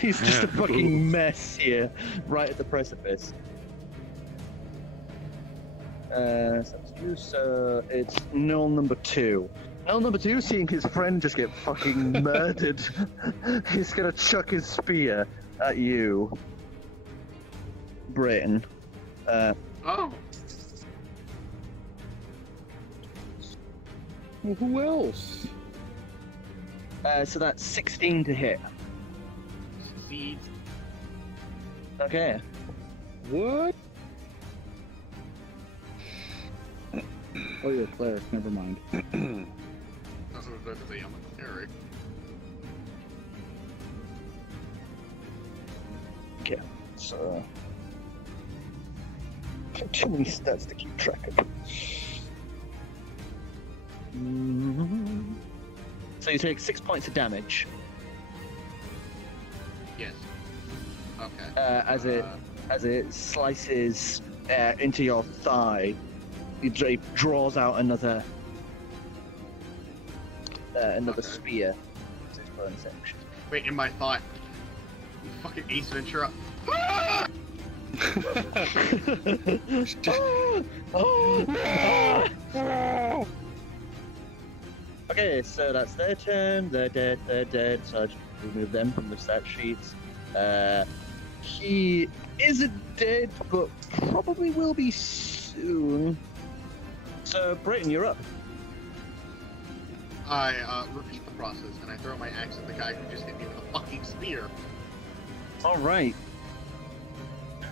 He's just a fucking mess here, right at the precipice. So it's null number 2. Null number 2, seeing his friend just get fucking murdered, he's gonna chuck his spear at you, Brayton. Oh. Well, who else? So that's 16 to hit. Succeeds. Okay. What? Oh, you're a cleric. Never mind. That's what I was about to say. I'm a cleric. Okay, so too many stats to keep track of. So you take 6 points of damage. Yes. Okay. As it slices into your thigh, it draws out another spear. It's its bonus action. Wait, in my thought, fucking Ace Ventura. Okay, so that's their turn. They're dead. So I just remove them from the stat sheets. He isn't dead, but probably will be soon. So, Brayton, you're up. I repeat the process, and I throw my axe at the guy who just hit me with a fucking spear. All right.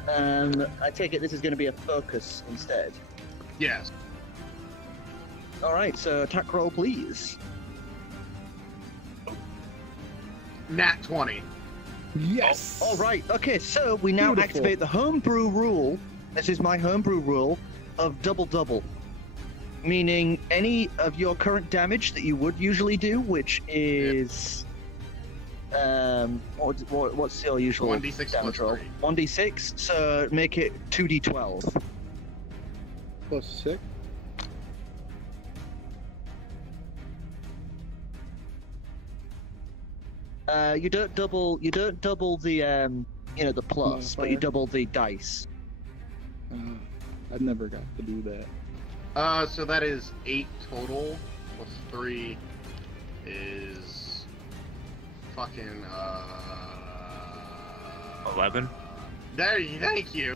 I take it this is going to be a focus instead. Yes. All right, so attack roll, please. Nat 20. Yes! All right, okay, so we now activate the homebrew rule. This is my homebrew rule of double-double. Meaning any of your current damage that you would usually do, which is... what's your usual 1d6 damage plus roll? 3. 1d6, so make it 2d12. Plus 6? You don't double the the plus, but you double the dice. I've never got to do that. So that is 8 total, plus 3 is fucking 11. Thank you.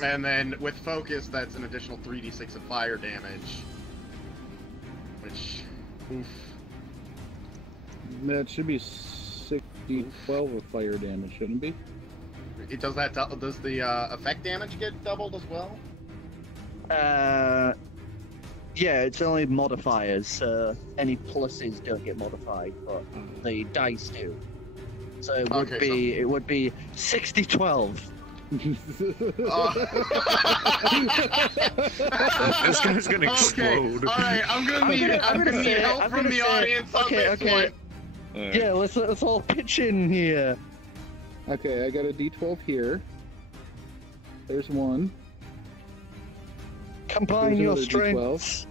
And then with focus, that's an additional 3d6 of fire damage. Which, oof. That should be 6d12 of fire damage, shouldn't it be? It does that. Does the effect damage get doubled as well? Yeah, it's only modifiers. Any pluses don't get modified, but the dice do. So it would be 60-12. This guy's gonna explode. Okay. All right, I'm gonna need help from the audience on this one. Yeah, let's all pitch in here. Okay, I got a d12 here. There's one. Combine There's your another strengths.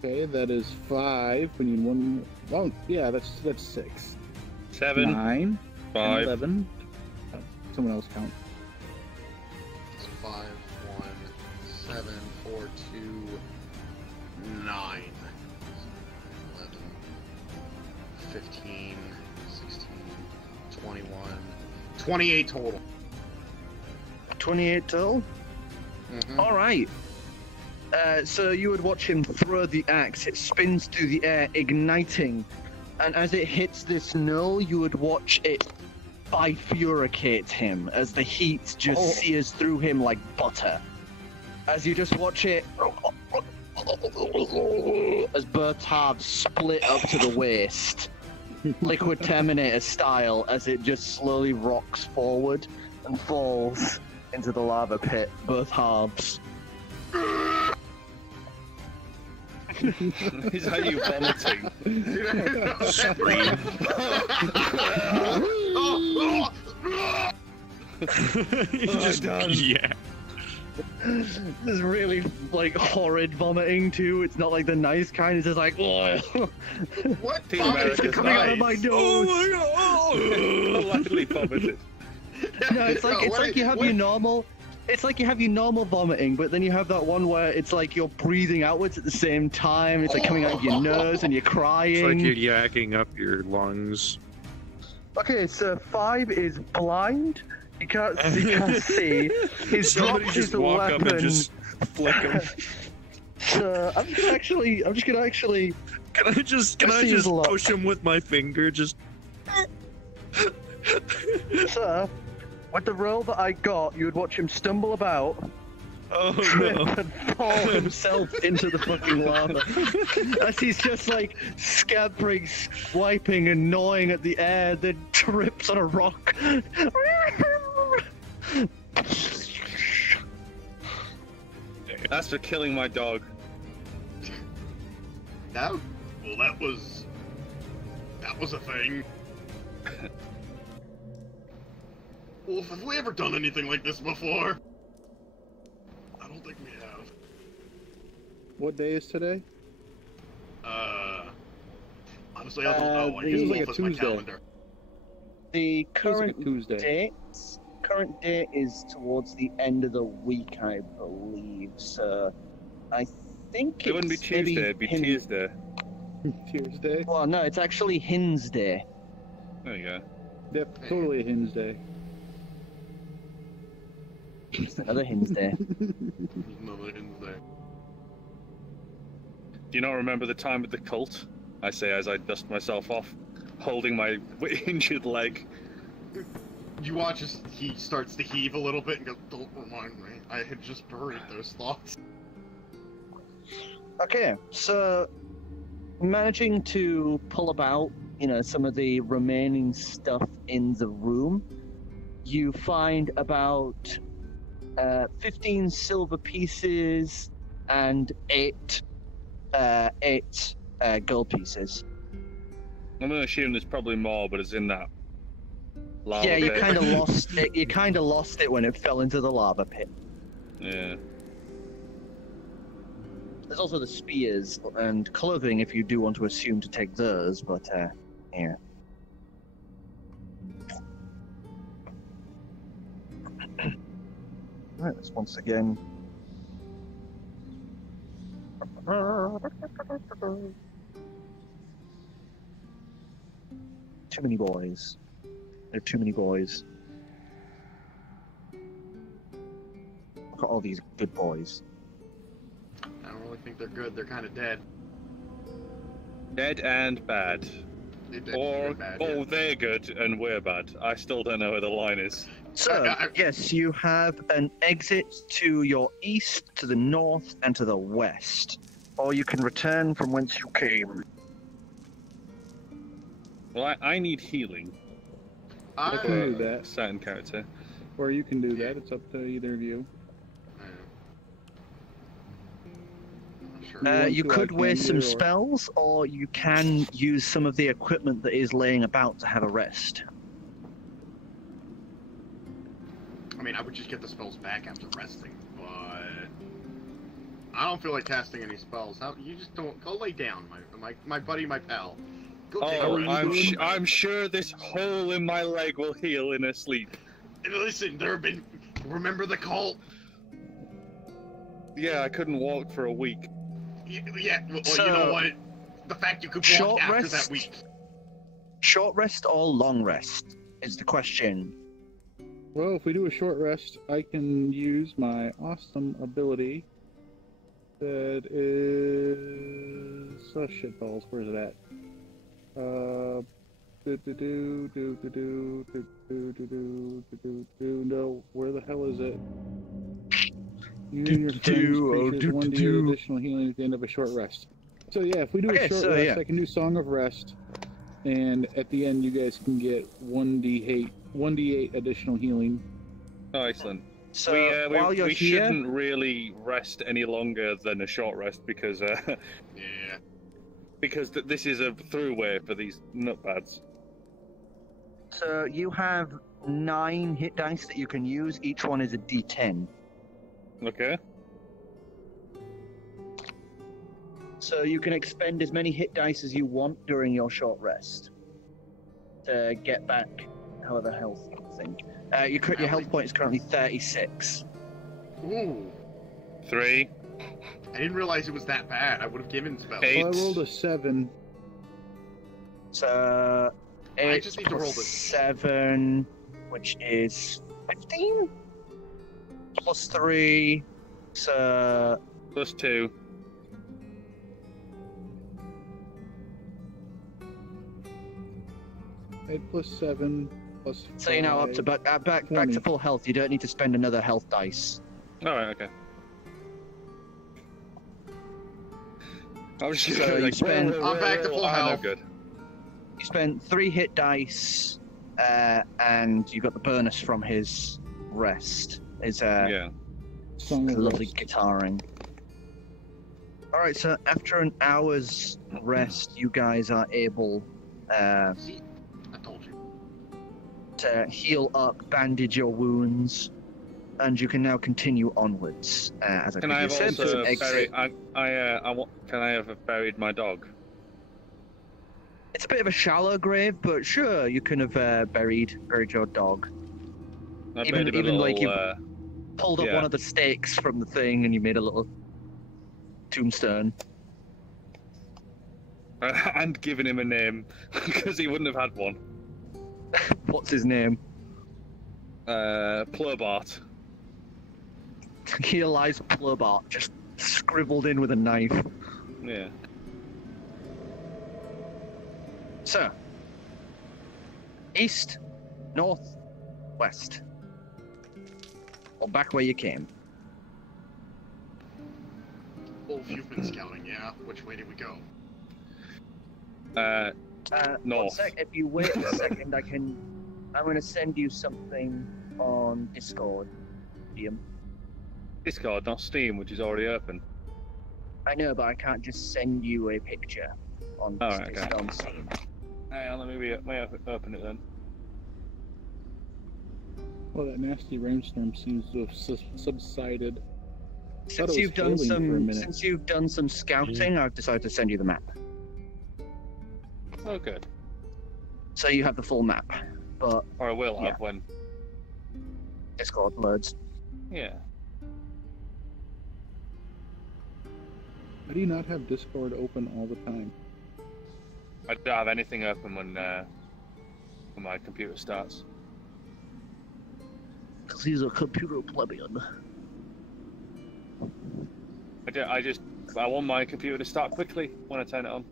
Okay, that is 5. We need one. Oh, yeah, that's 6. 7. 9. 5. 11. Someone else count. It's 5, 1, 7, 4, 2, 9. 11, 15, 16, 21, 28 total. 28 total? Mm-hmm. Alright. So you would watch him throw the axe. It spins through the air, igniting. And as it hits this knoll, you would watch it bifurcate him as the heat just sears through him like butter. As you just watch it as both halves split up to the waist, Liquid Terminator style, as it just slowly rocks forward and falls into the lava pit, both halves. Is how you vomiting? Scream. Yeah. This is really like horrid vomiting too. It's not like the nice kind. It's just like What? Team America's coming out of my nose. Lightly vomited. No, it's like you have your normal. It's like you have your normal vomiting, but then you have that one where it's like you're breathing outwards at the same time. It's like coming out of your nose and you're crying. It's like you're yakking up your lungs. Okay, so 5 is blind. He can't see. He's Somebody dropped just his walk weapon. up and just flick him. So I'm just gonna actually. Can I just push him with my finger? Just. So, with the roll that I got, you would watch him stumble about, trip and fall himself into the fucking lava. As he's just like scampering, swiping and gnawing at the air, then trips on a rock. That's for killing my dog. That was a thing. Wolf, have we ever done anything like this before? I don't think we have. What day is today? Honestly, I don't know. I use Wolf as my calendar. The current like Tuesday. current date is towards the end of the week, I believe. So I think It wouldn't be Tuesday, it'd be Tuesday. Tuesday? Well, no, it's actually Hin's Day. There you go. Yep, totally a Hin's Day. It's another Hin's Day. Another Hin's Day. Do you not remember the time with the cult? I say as I dust myself off, holding my injured leg. You watch as he starts to heave a little bit and goes, "Don't remind me. I had just buried those thoughts." Okay, so managing to pull about, some of the remaining stuff in the room, you find about 15 silver pieces and 8 gold pieces. I'm gonna assume there's probably more, but it's in that lava Yeah, you pit. kind of lost it. You kind of lost it when it fell into the lava pit. Yeah. There's also the spears and clothing if you do want to assume to take those, but yeah. Right, let's once again. Too many boys. There are too many boys. Look at all these good boys. I don't really think they're good. They're kind of dead. Dead and bad. Or, bad, oh, yeah. they're good and we're bad. I still don't know where the line is. So, yes, you have an exit to your east, to the north, and to the west. Or you can return from whence you came. Well, I need healing. I can do that. Certain character. Or you can do that. It's up to either of you. You could waste some spells, or you can use some of the equipment that is laying about to have a rest. I mean, I would just get the spells back after resting, but I don't feel like casting any spells. You just don't go lay down, my buddy, my pal. Go take a rest. I'm sure this hole in my leg will heal in a sleep. And listen, remember the cult? Yeah, I couldn't walk for a week. Yeah, well, So, you know what? The fact you could walk after that week. Short rest or long rest is the question. Well, if we do a short rest, I can use my awesome ability. That is... Oh, shitballs. Where's it at? No, where the hell is it? You and your friends creatures 1d8 additional healing at the end of a short rest. So yeah, if we do a short rest, I can do Song of Rest, and at the end you guys can get 1d8 additional healing. Oh, excellent. So we here, shouldn't really rest any longer than a short rest because because this is a throughway for these nutbads. So you have 9 hit dice that you can use. Each one is a d10. Okay. So you can expend as many hit dice as you want during your short rest to get back however health thing. Your health point is currently 36. Ooh. 3. I didn't realize it was that bad. I would have given spells. 8. Well, I rolled a 7. So 8 I just need to roll plus this. 7, which is 15? Plus 3, so... Plus 2. Eight plus 7 plus 5. So you're now up to back to full health. You don't need to spend another health dice. Alright, okay. I was just So going you like, spend- I'm back to full health. Good. You spent 3 hit dice, and you got the bonus from his rest. His Yeah. Song of lovely Rest. guitaring. Alright, so after an hour's rest, you guys are able See, I told you. to heal up, bandage your wounds, and you can now continue onwards. As I Can I have previously also said, buried? Can I have buried my dog? it's a bit of a shallow grave, but sure, you can have buried your dog. I Even- made him a even like little, you- Pulled up Yeah. one of the stakes from the thing, and you made a little tombstone. and given him a name because he wouldn't have had one. What's his name? Plobart. Here lies Plubart, just scribbled in with a knife. Yeah. So, east, north, west. Or back where you came. Wolf, you've been scouting, yeah? Which way did we go? One North. sec, if you wait a second, I'm gonna send you something on Discord. Liam. Discord, not Steam, which is already open. I know, but I can't just send you a picture on Alright, okay. on Steam. Hang on, let me open it then. Well, that nasty rainstorm seems to have subsided. Thought it Since was you've done some scouting, I've decided to send you the map. Oh, good. So you have the full map, but Or I will Yeah. have when. Discord loads. Yeah. How do you not have Discord open all the time? I don't have anything open when my computer starts. Because he's a computer plebeian. I want my computer to start quickly when I turn it on.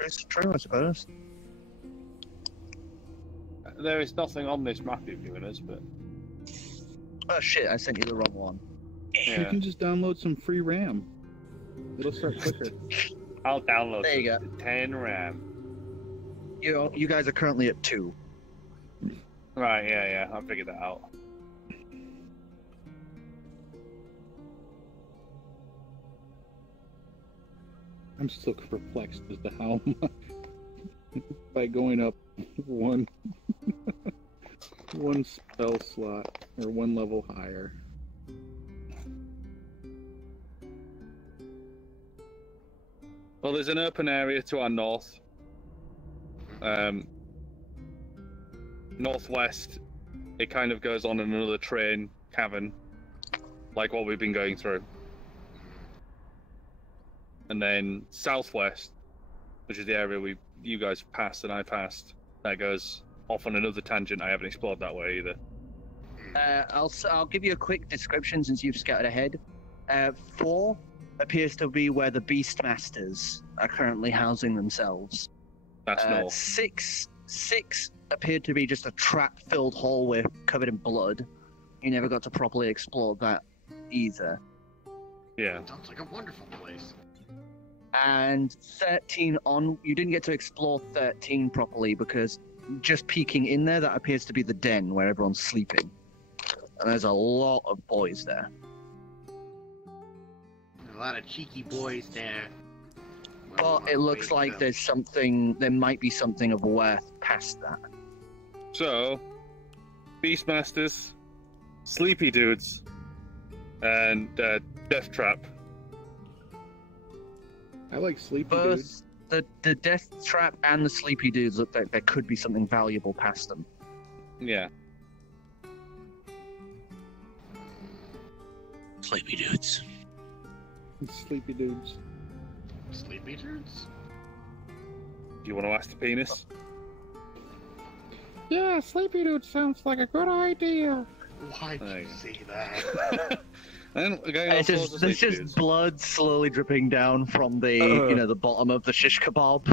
It's true, I suppose. There is nothing on this map you've given us, but Oh shit, I sent you the wrong one. You yeah. can just download some free RAM. It'll start quicker. I'll download There you the 10 RAM. You guys are currently at 2. Right, yeah, I figured that out. I'm still perplexed as to how by going up one spell slot or one level higher. Well, there's an open area to our north. Northwest, it kind of goes on in another train cavern, like what we've been going through. And then southwest, which is the area you guys passed and I passed, that goes off on another tangent I haven't explored that way either. I'll give you a quick description since you've scattered ahead. 4 appears to be where the Beastmasters are currently housing themselves. That's north. 6 appeared to be just a trap-filled hallway covered in blood. You never got to properly explore that either. Yeah. Sounds like a wonderful place. And 13 on, you didn't get to explore 13 properly because just peeking in there, that appears to be the den where everyone's sleeping. And there's a lot of boys there. A lot of cheeky boys there. But it looks like there might be something of worth past that. So, Beastmasters, Sleepy Dudes, and Death Trap. I like Sleepy Dudes. Both the Death Trap and the Sleepy Dudes look like there could be something valuable past them. Yeah. Sleepy Dudes. Sleepy Dudes. Sleepy dudes? Do you want to ask the penis? Yeah, Sleepy Dudes sounds like a good idea. Why'd you say that? And again, There's just blood slowly dripping down from the the bottom of the shish kebab.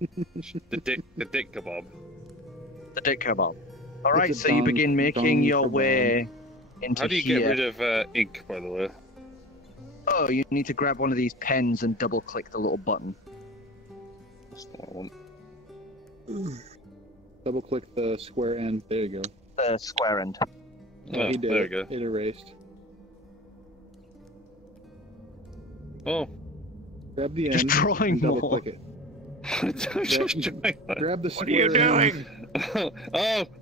the dick kebab. The dick kebab. All right, It's a so you begin dong making your kebab. way into How do you here. get rid of ink, by the way? Oh, you need to grab one of these pens and double-click the little button. That's what I want. Double click the square end. There you go. The square end. Oh, He did. there you go. It erased. Oh. Grab the Just end. drawing and double more. click it. What Grab the What are square you doing? end. Oh,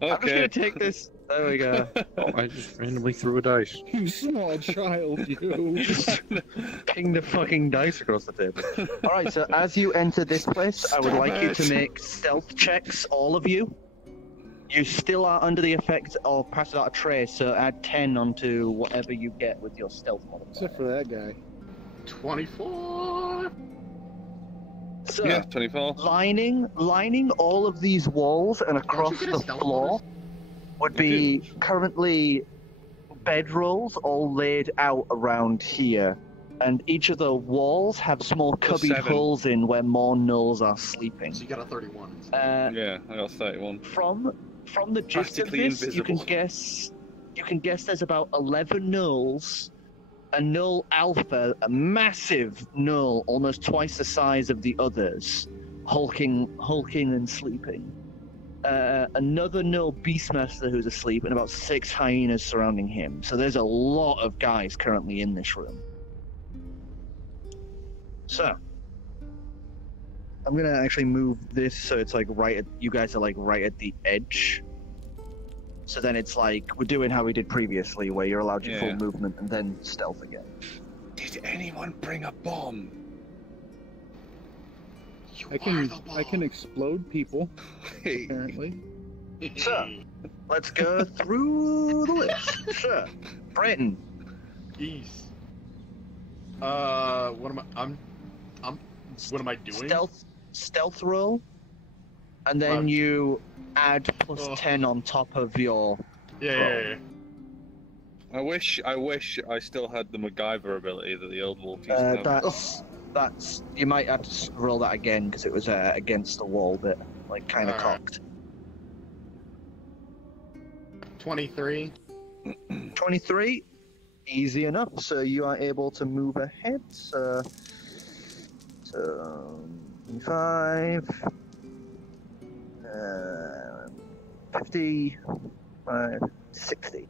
I'm just okay. gonna take this. There we go. Oh, I just randomly threw a dice. You small child, you. Ping the fucking dice across the table. Alright, so as you enter this place, I would Stop like you it. to make stealth checks, all of you. You still are under the effect of passing out a trace, so add 10 onto whatever you get with your stealth modifier. Except for that guy. 24. So, Yeah, 24. lining all of these walls and across get a the stealth floor bonus? would be currently bedrolls all laid out around here. And each of the walls have small cubby 7. holes in where more gnolls are sleeping. So you got a 31. Yeah, I got 31. From the gist of Practically this, invisible. you can guess there's about 11 gnolls, a gnoll alpha, a massive gnoll, almost twice the size of the others, hulking and sleeping. Another gnoll beastmaster who's asleep, and about 6 hyenas surrounding him. So there's a lot of guys currently in this room. So I'm gonna actually move this so it's like you guys are like right at the edge. So then it's like we're doing how we did previously, where you're allowed your full movement and then stealth again. Did anyone bring a bomb? I can explode people. Apparently. So let's go through the list. Sure, Brayton. Geez. What am I? What am I doing? Stealth roll, and then you add plus 10 on top of your. Yeah. I wish I still had the MacGyver ability that the old wolf used to have. That's you might have to roll that again because it was against the wall bit, like kind of cocked. 23. 23, easy enough. So you are able to move ahead. So 25, 50, 60.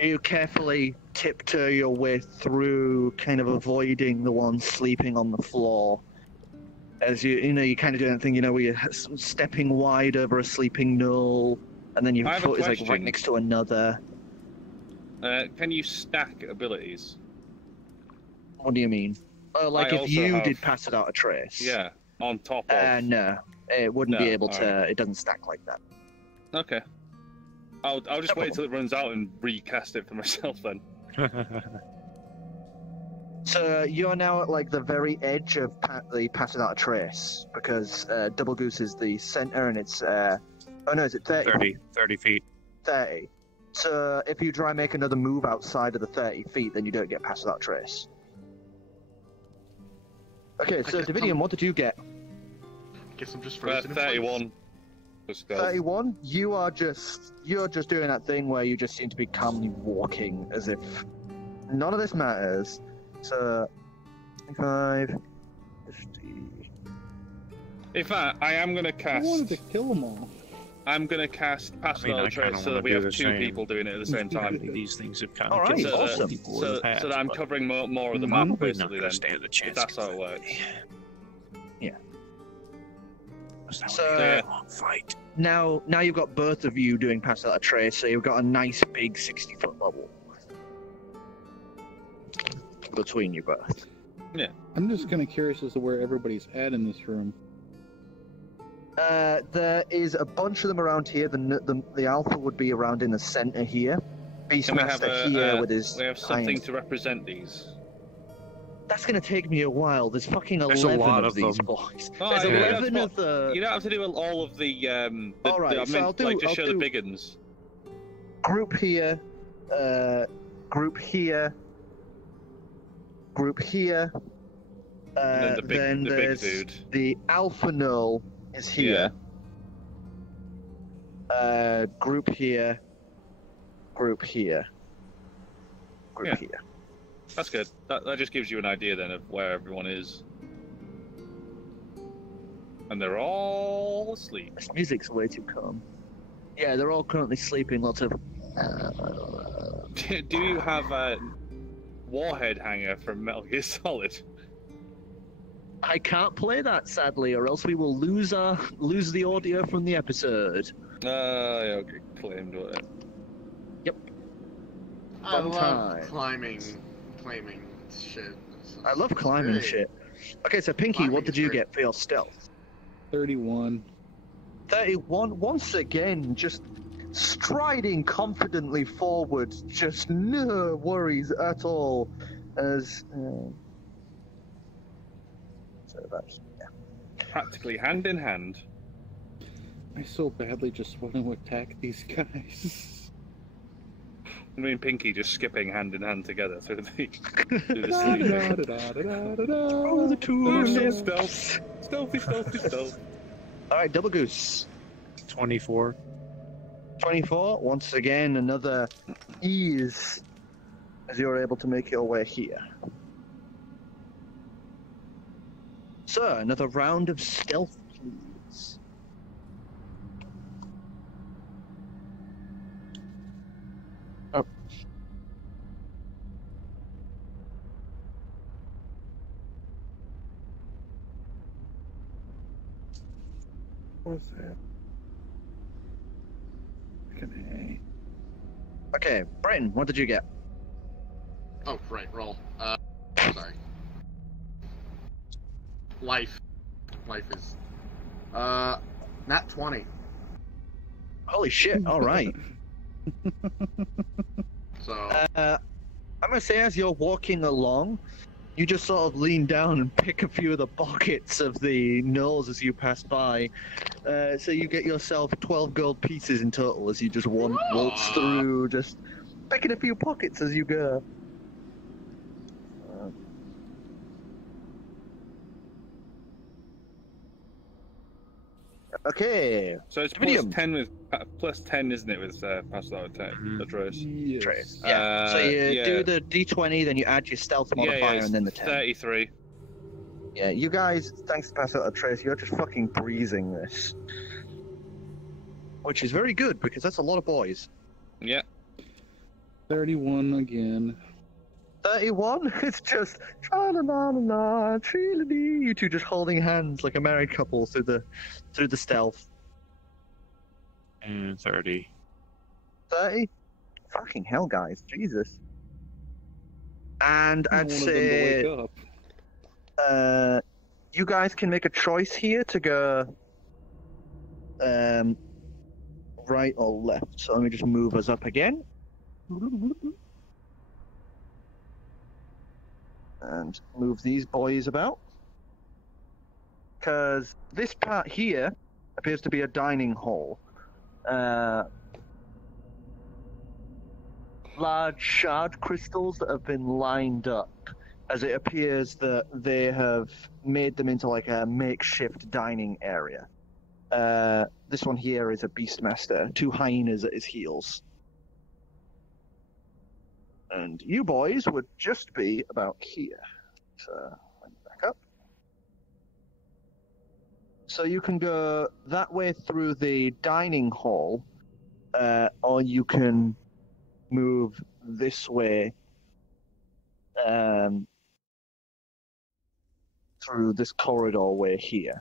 You carefully tiptoe your way through, kind of avoiding the one sleeping on the floor. As you kind of do that thing, where you're stepping wide over a sleeping gnoll, and then your foot is like right next to another. Can you stack abilities? What do you mean? Oh, like I if also you have- did pass it out a trace? Yeah, on top of. No, it wouldn't be No, able to. alright. It doesn't stack like that. Okay. I'll just wait till it runs out and recast it for myself then. So you're now at like the very edge of the passing out a trace because Doublegoose is the center and it's oh no, is it 30? 30 feet. 30. So if you try and make another move outside of the 30 feet, then you don't get past that trace. Okay, so Dividium, what did you get? Guess I'm just frozen. in 31. 31. You're just doing that thing where you just seem to be calmly walking as if none of this matters. So 25, 50. In fact, I am gonna I cast. wanted to kill them all. I'm gonna cast pass I mean, I trace kinda so wanna that we do have the 2 same. people doing it at the same time. These things have kind All of right, killed awesome. people in So the past, that I'm but covering more of the I'm map probably not basically gonna then. stand a If chance that's how it against works. Yeah. That So- would be a long fight. Now you've got both of you doing pass out a trace, so you've got a nice big 60-foot bubble between you both. Yeah. I'm just kind of curious as to where everybody's at in this room. There is a bunch of them around here. The alpha would be around in the center here. Can we have Beastmaster here with his. we have something hinds. to represent these? That's gonna take me a while. There's fucking There's a 11 lot of of these them. boys. Oh, There's yeah. 11 of the You don't have to do all of the. All right, I so meant, I'll do- like just I'll show do- the big uns. group here, group here, group here. And then the big there's dude. the alpha null is here. Group here, group here, group Yeah. here. That's good. That just gives you an idea then of where everyone is. And they're all asleep. This music's way too calm. Yeah, they're all currently sleeping. Lots of. Do you have a warhead hanger from Metal Gear Solid? I can't play that, sadly, or else we will lose the audio from the episode. Yeah, okay, claimed it. Yep. I Fun love time. climbing shit. I love climbing Great. shit. Okay, so Pinkie, Climbing what did is you great. get for your stealth? 31. 31. Once again, just striding confidently forward, just no worries at all. As so that's Practically hand in hand. I so badly just want to attack these guys. I mean, Pinkie just skipping hand in hand together through the Oh, the two stealth. Stealthy. All right, Doublegoose. 24. 24. Once again, another ease as you're able to make your way here. Sir, another round of stealth, please. Oh. What's that? Okay, Brayton, what did you get? Oh, right, roll. Sorry. Life is, nat 20. Holy shit, all right. So, I'm gonna say as you're walking along, you just sort of lean down and pick a few of the pockets of the gnolls as you pass by. So you get yourself 12 gold pieces in total as you just waltz through, just picking a few pockets as you go. Okay. So it's Dividium. plus 10, isn't it, with pass without attack, the trace? Trace. Yeah. So you do the d20, then you add your stealth modifier, and then the 10. 33. Yeah, you guys, thanks to pass out a trace, you're just fucking breezing this. Which is very good, because that's a lot of boys. Yeah. 31 again. 31? It's just tra-la-la-la-la, tree-la-dee. You two just holding hands like a married couple through the stealth. And 30. 30? Fucking hell, guys. Jesus. And I'd One of them to say wake up. you guys can make a choice here to go right or left. So let me just move us up again. And move these boys about. Because this part here appears to be a dining hall. Large shard crystals that have been lined up, as it appears that they have made them into like a makeshift dining area. This one here is a beastmaster, 2 hyenas at his heels. And you boys would just be about here. So, let me back up. So you can go that way through the dining hall, or you can move this way through this corridor way here.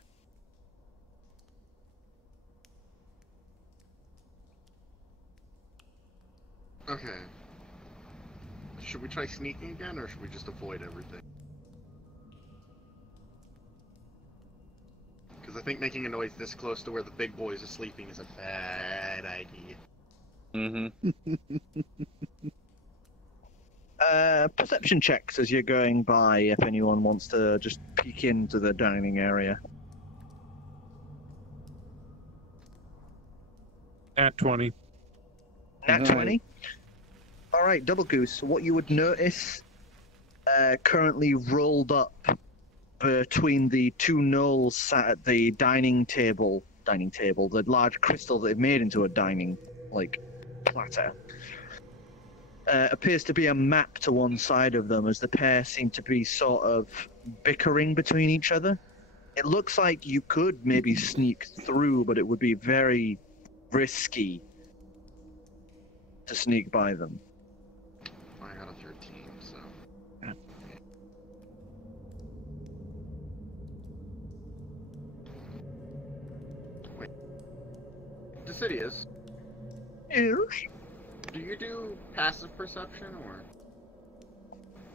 okay. Should we try sneaking again, or should we just avoid everything? Because I think making a noise this close to where the big boys are sleeping is a bad idea. Perception checks as you're going by, if anyone wants to just peek into the dining area. At 20. Nat 20? Alright, Doublegoose, what you would notice currently rolled up between the 2 gnolls sat at the dining table, the large crystal that they've made into a dining, platter. appears to be a map to one side of them as the pair seem to be sort of bickering between each other. It looks like you could maybe sneak through, but it would be very risky to sneak by them. I got a 13, so... Yeah. Wait. Decidius, Yes. do you do passive perception or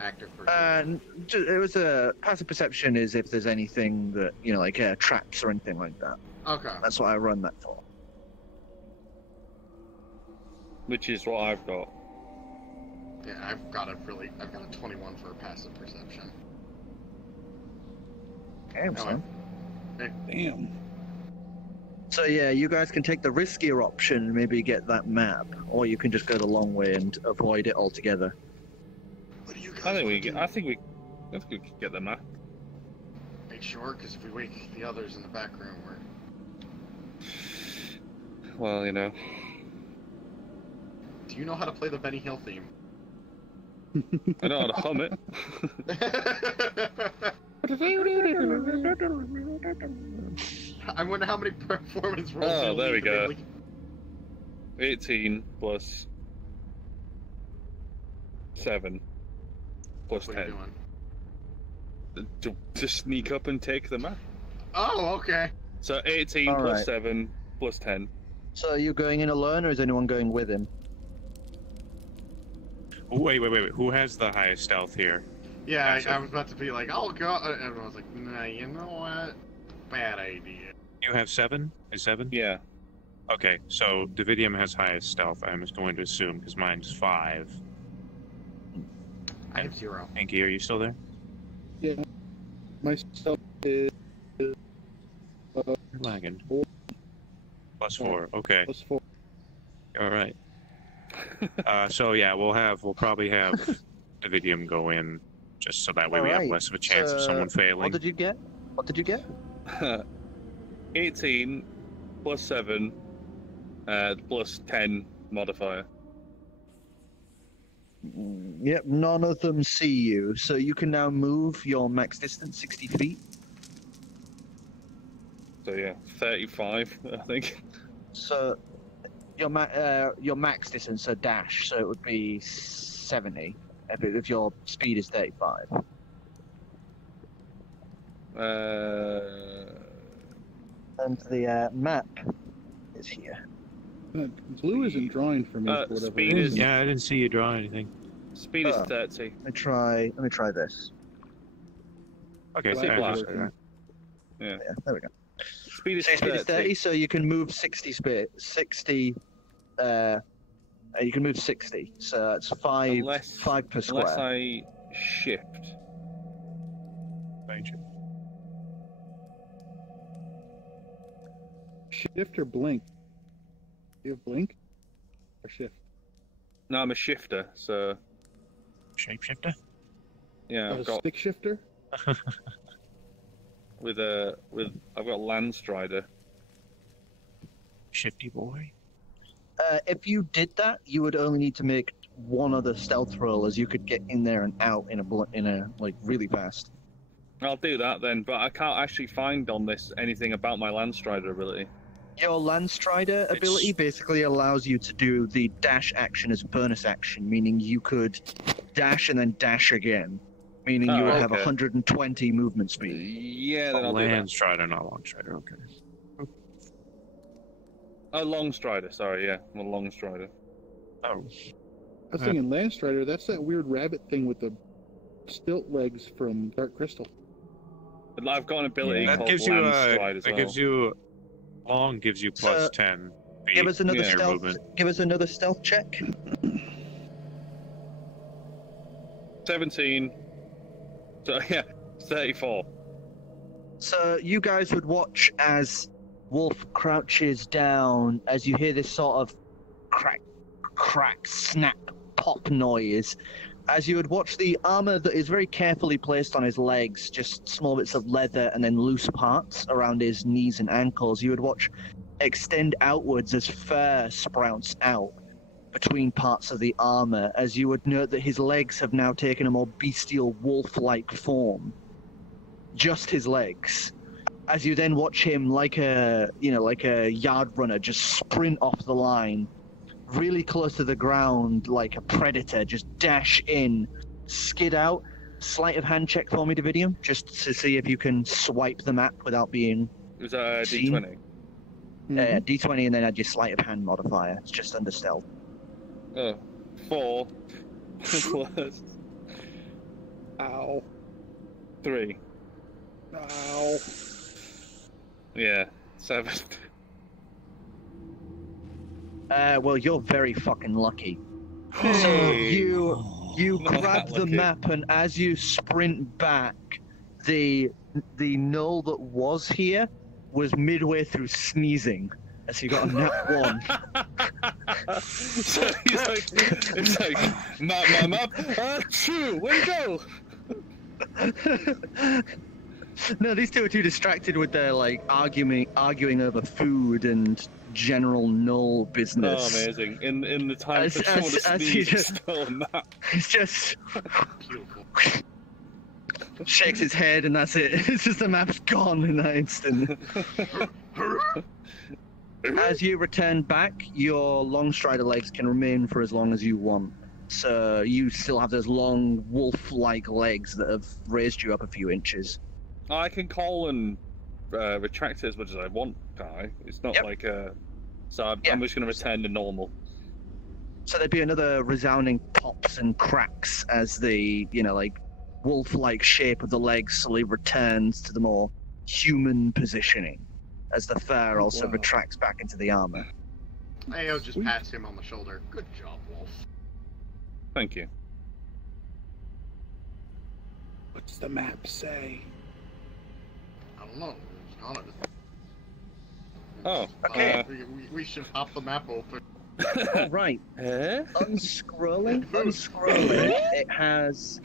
active perception? It was a passive perception is if there's anything that, you know, like traps or anything like that. Okay. That's what I run that for. Which is what I've got. Yeah, I've got a 21 for passive perception. Damn, son. Damn. So yeah, you guys can take the riskier option and maybe get that map, or you can just go the long way and avoid it altogether. What do you guys I think we do? I think we could get the map. Make sure, because if we wake the others in the back room, we're... Well, you know. Do you know how to play the Benny Hill theme? I know how to hum it. I wonder how many performance rolls. Oh, you'll there we need to go. make- 18 plus 7 plus What are you 10. doing? To sneak up and take the map. Oh, okay. So 18 All plus right. 7 plus 10. So are you going in alone, or is anyone going with him? Wait. Who has the highest stealth here? Yeah, I was about to be like, oh god. Everyone was like, nah, you know what? Bad idea. You have 7? Is 7? Yeah. Okay, so Dividium has highest stealth, I'm just going to assume, because mine's 5. I have 0. Pinkie, are you still there? Yeah. My stuff is You're lagging. 4 Plus 4, okay. plus 4. Alright. So yeah, we'll probably have Dividium go in, just so that way we have Alright, less of a chance of someone failing. What did you get? 18 plus 7 plus 10 modifier. Yep, none of them see you, so you can now move your max distance 60 feet. So yeah, 35, I think. So your max distance, so dash, so it would be 70 if your speed is 35. And the map is here. Blue isn't drawing for me for whatever speed reason. is- Yeah, I didn't see you draw anything. Speed is Oh. 30. Let me try this. Okay, Black so black. yeah, Yeah. Yeah, there we go. Speed is So speed is 30. 30, so you can move 60. You can move 60, so that's 5 Unless- 5 per square. Unless I shift. thank you. Shift or blink? Do you have blink? Or shift? No, I'm a shifter, so Shapeshifter? yeah, A I've got stick shifter? I've got Land Strider. Shifty boy? If you did that, you would only need to make one other stealth roll, as you could get in there and out in a like really fast. I'll do that then, but I can't actually find on this anything about my Land Strider ability. Your Land Strider ability basically allows you to do the dash action as a bonus action, meaning you could dash and then dash again, meaning you would have okay. 120 movement speed. Yeah, then I'll do Land that. Strider, not Long Strider, okay. Oh, Long Strider, sorry, yeah, I'm a Long Strider. Oh. I was thinking Land Strider, that's that weird rabbit thing with the stilt legs from Dark Crystal. But I've got an ability That called gives you Land Stride as that well. gives you long gives you plus So, 10. Give us another Yeah. stealth. Movement. Give us another stealth check. 17. So yeah, 34. So you guys would watch as Wolf crouches down, as you hear this sort of crack, crack, snap, pop noise. As you would watch the armor that is very carefully placed on his legs, just small bits of leather and then loose parts around his knees and ankles, you would watch extend outwards as fur sprouts out. between parts of the armor, as you would note that his legs have now taken a more bestial wolf-like form. Just his legs. As you then watch him, like a yard runner, just sprint off the line, really close to the ground, like a predator, just dash in, skid out. Sleight of hand check for me, Dividium, just to see if you can swipe the map without being It was a seen. D20. D20, and then add your sleight of hand modifier. It's just under stealth. Oh, 4 plus. Ow. 3. Ow. Yeah, 7. Well, you're very fucking lucky. So Hey. you Not grab that the lucky. map, and as you sprint back, the null that was here was midway through sneezing, as he got a nat 1. So he's like, it's like, map, true, where'd he go? No, these two are too distracted with their like arguing over food and general null Oh, business. amazing. In the time As- for someone as- to as he sneeze, just- it's still a map. It's just Beautiful. shakes his head, and that's it. It's just the map's gone in that instant. As you return back, your long strider legs can remain for as long as you want. So you still have those long wolf-like legs that have raised you up a few inches. I can call and retract it as much as I want, can't I? It's not Yep. like a... So I'm Yeah. just going to return to normal. So there'd be another resounding pops and cracks as the, wolf-like shape of the legs slowly returns to the more human positioning, as the fur also Wow. retracts back into the armor. Aodh just pats him on the shoulder. Good job, Wolf. Thank you. What's the map say? I don't know. It's none of it. Oh, Okay. We should pop the map open. Right. Eh? Unscrolling. It has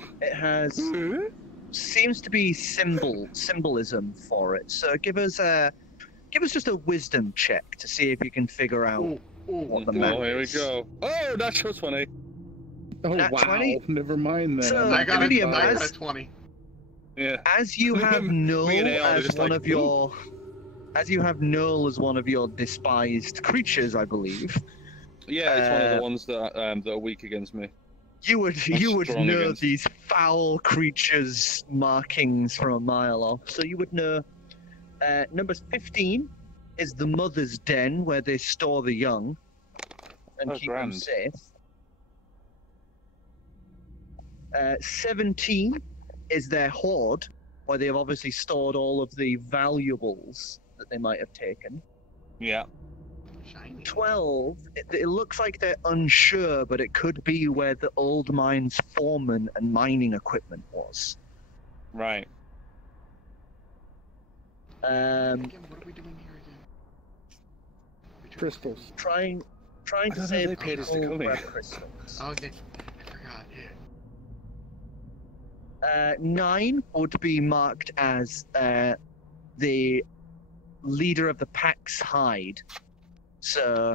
seems to be symbolism for it. So give us just a wisdom check to see if you can figure out what the map Oh, here we is. go. Oh, natural 20. Oh, Nat wow. 20? Never mind that. So- I got Dividium, I got as- a 20. Yeah. As you have Null Me and Aodh are as just one like, of your, as you have Null as one of your despised creatures, I believe. Yeah, it's one of Uh, the ones that are weak against me. You would strong know against- these foul creatures' markings from a mile off. So you would know. Number 15 is the mother's den, where they store the young and Oh, keep them grand. safe. 17 is their hoard, where they have obviously stored all of the valuables that they might have taken. Yeah. Shiny. 12, it looks like they're unsure, but it could be where the old mine's foreman and mining equipment was. Right. Again, what are we doing here again? Crystals. Trying I to don't know, save they paid us to cold come here. red crystals. Oh, okay. I forgot, yeah. 9 would be marked as the leader of the pack's hide. So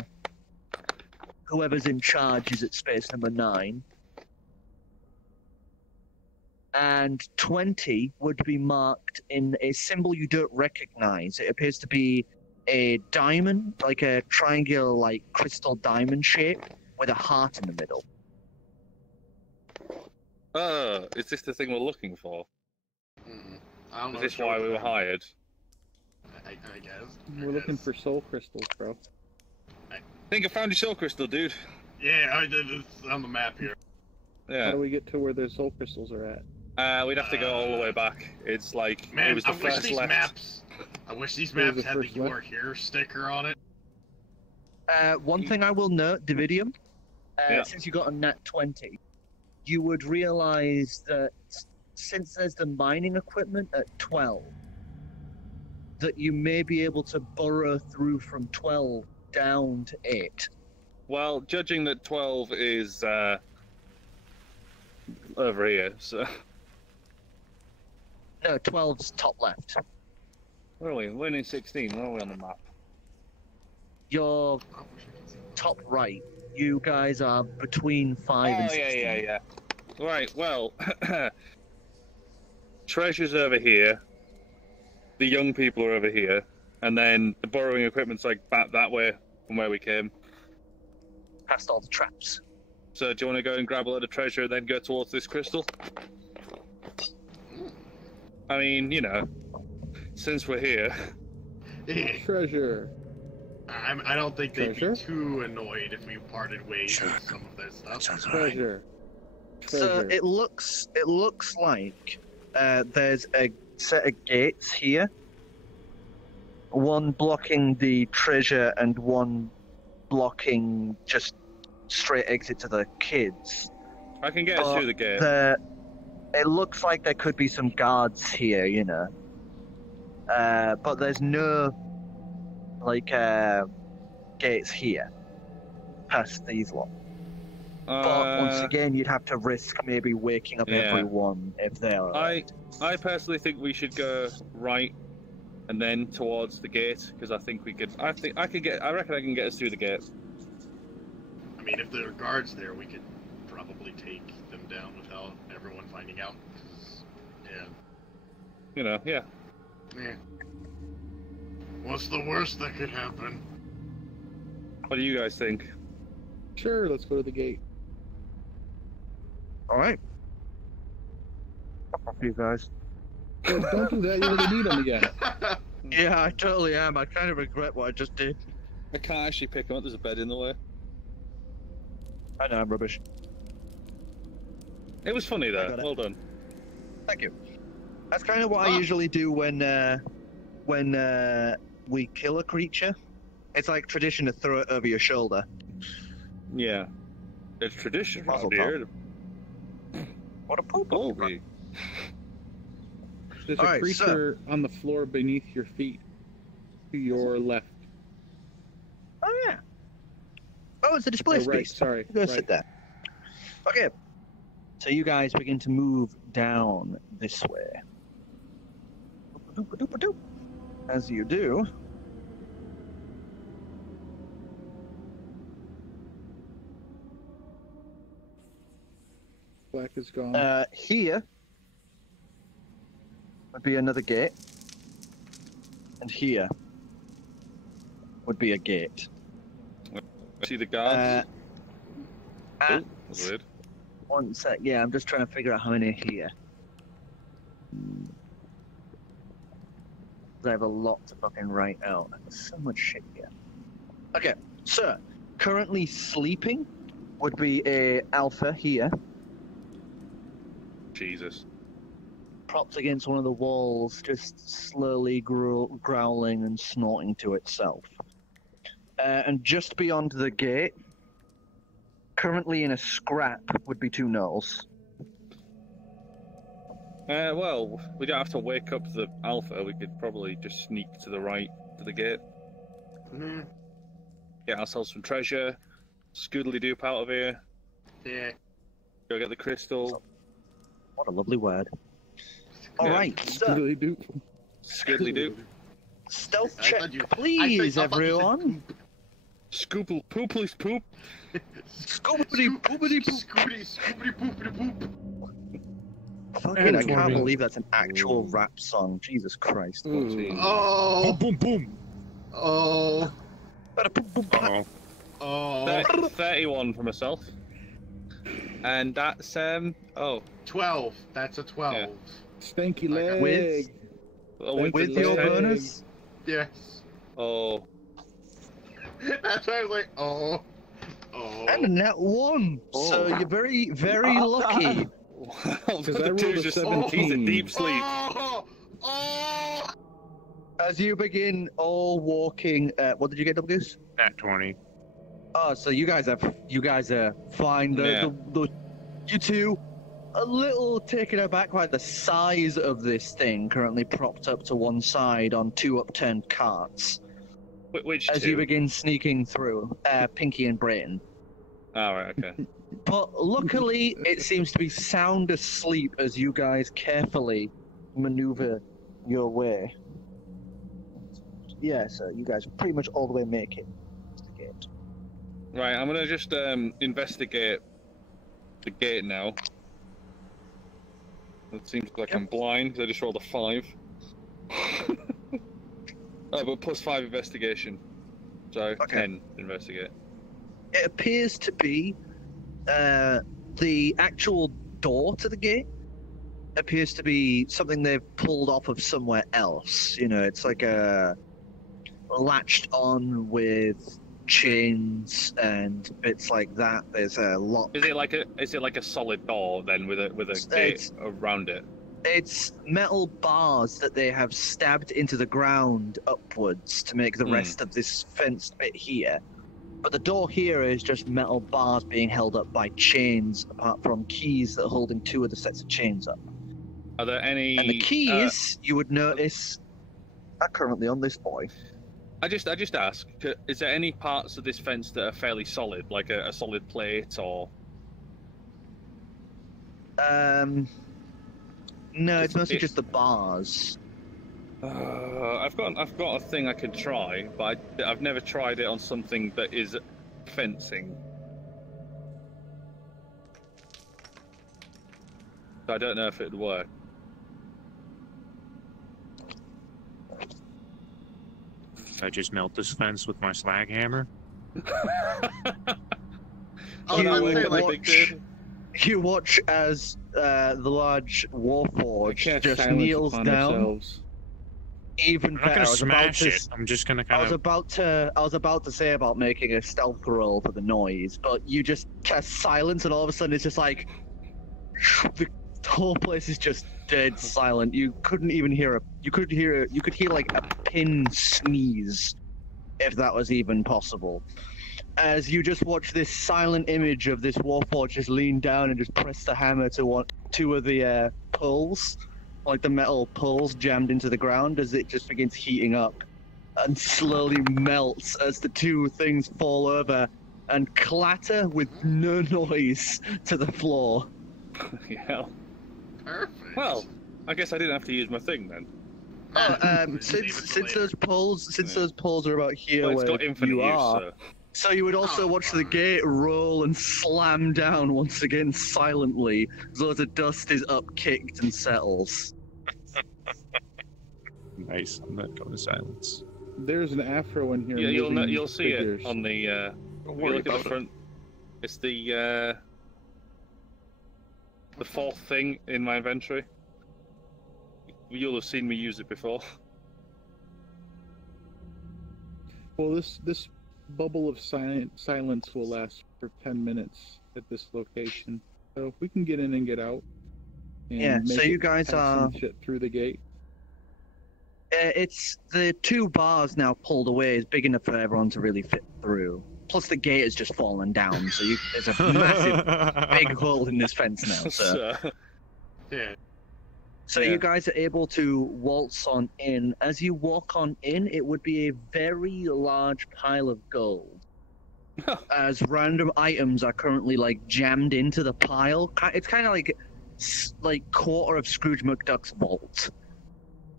whoever's in charge is at space number 9. And 20 would be marked in a symbol you don't recognize. It appears to be a diamond, like a triangular, like crystal diamond shape with a heart in the middle. Is this the thing we're looking for? I don't know. Is this why we were hired? I guess. We're looking for soul crystals, bro. I think I found your soul crystal, dude. Yeah, I did. It's on the map here. How Yeah. do we get to where the soul crystals are at? We'd have to go all the way back. It's like, it Man, was the I wish first these left. maps. I wish these It was maps the had the first "You left. Are Here" sticker on it. One thing I will note, Dividium, Yeah. since you got a nat 20, you would realize that since there's the mining equipment at 12, that you may be able to burrow through from 12 down to 8. Well, judging that 12 is over here, so... No, 12's top left. Where are we? We're in 16. Where are we on the map? Your top right, You guys are between 5 and 16. yeah. Right, well, treasure's over here, the young people are over here, and then the borrowing equipment's like back that way from where we came. Past all the traps. So do you want to go and grab a load of treasure and then go towards this crystal? I mean, you know, since we're here. Treasure. I don't think they'd be too annoyed if we parted ways with some of this stuff. Treasure. So it looks like there's a set of gates here. One blocking the treasure and one blocking just straight exit to the kids. I can get us through the gate. It looks like there could be some guards here, you know. But there's no gates here past these lot. But once again, you'd have to risk maybe waking up everyone if they are. I personally think we should go right and then towards the gate because I think we could. I reckon I can get us through the gate. I mean, if there are guards there, we could probably take them down without everyone finding out. You know, yeah. What's the worst that could happen? What do you guys think? Sure, let's go to the gate. All right. Up you guys. Don't do that. You're gonna need them again. Yeah, I totally am. I kind of regret what I just did. I can't actually pick them up. There's a bed in the way. I know I'm rubbish. It was funny though. Well done. Thank you. That's kind of what I usually do when we kill a creature. It's like tradition to throw it over your shoulder. Yeah, it's tradition around here. What a poop! There's a creature on the floor beneath your feet, to your left. Oh yeah. Oh, it's a display right, space. sorry. Go right. sit there. Okay. So you guys begin to move down this way. As you do, Black is gone. here would be another gate, and here would be a gate. See the guards? Weird. One sec. Yeah, I'm just trying to figure out how many are here. I have a lot to fucking write out. There's so much shit here. Okay, so currently sleeping would be a alpha here. Jesus. Propped against one of the walls, just slowly growling and snorting to itself. And just beyond the gate, currently in a scrap, would be 2 gnolls. Well, we don't have to wake up the alpha. We could probably just sneak to the right to the gate. Get ourselves some treasure. Scoodly-doop out of here. Yeah. Go get the crystal. What a lovely word. Alright, so... Scoodly-doop. Scoodly-doop. Stealth check, please, everyone. Scoople pooply poop. Scoopity poopity poop. Scoopity poopity poop. Fucking, I can't believe that's an actual rap song. Jesus Christ. Oh. Boom, boom, boom. Oh. Oh. 31 for myself. And that's 12. That's a 12. Yeah. Stanky leg. With your bonus? Yes. Oh. That's why I was like, oh. And a net 1. So you're very, very lucky. Because I rolled a 17. He's in deep sleep. As you begin all walking, what did you get, Doublegoose? Nat 20. Oh, so you guys are fine. You two, a little taken aback by the size of this thing, currently propped up to one side on 2 upturned carts. Which as two? you begin sneaking through, Pinkie and Brayton. Oh, right, okay. But luckily, it seems to be sound asleep as you guys carefully maneuver your way. Yeah, so you guys pretty much all the way make it to the gate. Right, I'm gonna just investigate the gate now. It seems like I'm blind because I just rolled a 5. Oh, but +5 investigation. So 10 investigate. It appears to be the actual door to the gate appears to be something they've pulled off of somewhere else. You know, it's like latched on with chains and bits like that. There's a lock. Is it like a solid door then with a gate around it? It's metal bars that they have stabbed into the ground upwards to make the rest of this fenced bit here. But the door here is just metal bars being held up by chains, apart from keys that are holding 2 of the sets of chains up. Are there any? And the keys, you would notice, are currently on this boy. I just ask, is there any parts of this fence that are fairly solid, like a solid plate or? No, it's mostly just the bars. I've got a thing I could try, but I've never tried it on something that is fencing. So I don't know if it'd work. I just melt this fence with my slag hammer. You watch as the large warforge just kneels down. Ourselves. Even I'm not better, gonna smash it. I'm just gonna kind of. I was about to say about making a stealth roll for the noise, but you just cast silence, and all of a sudden it's just like the whole place is just dead silent. You couldn't even hear you could hear like a pin sneeze, if that was even possible. As you just watch this silent image of this warforge just lean down and just press the hammer to 2 of the poles, like the metal poles jammed into the ground, as it just begins heating up and slowly melts as the 2 things fall over and clatter with no noise to the floor. Yeah. Perfect. Well, I guess I didn't have to use my thing then. Since those poles are about here Well, it's where got infinite you use, are, so you would also watch the gate roll and slam down once again silently, as though the dust is up-kicked and settles. Nice. I'm not going to silence. There's an afro in here. Yeah, you'll see figures. it on the. If you look at the front, it's the 4th thing in my inventory. You'll have seen me use it before. Well, this bubble of silence will last for 10 minutes at this location. So if we can get in and get out. And Yeah, so you guys are. shit through the gate. It's the 2 bars now pulled away is big enough for everyone to really fit through. Plus the gate has just fallen down, so there's a massive big hole in this fence now. So. Yeah. So you guys are able to waltz on in. As you walk on in, it would be a very large pile of gold. As random items are currently like jammed into the pile. It's kind of like quarter of Scrooge McDuck's vault.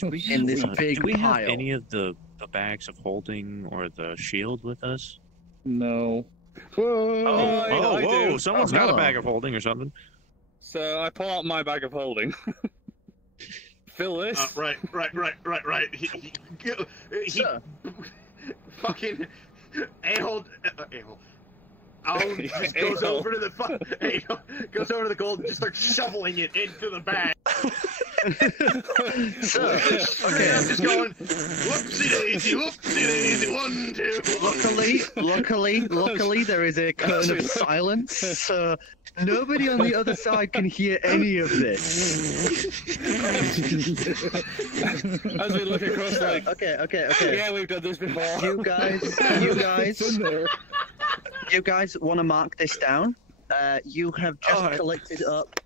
In this big do we pile. have any of the bags of holding or the shield with us? No. Whoa! I Whoa! do. Someone's got a bag of holding or something. So I pull out my bag of holding. Fill this. Right. He fucking Aodh. Just goes over to the goes over to the gold and just starts shoveling it into the bag. So, okay, I'm just going whoopsie daisy, 1, 2. Luckily, there is a curtain of silence, so nobody on the other side can hear any of this. As we look across, like, okay. Yeah, we've done this before. You guys want to mark this down? You have just collected up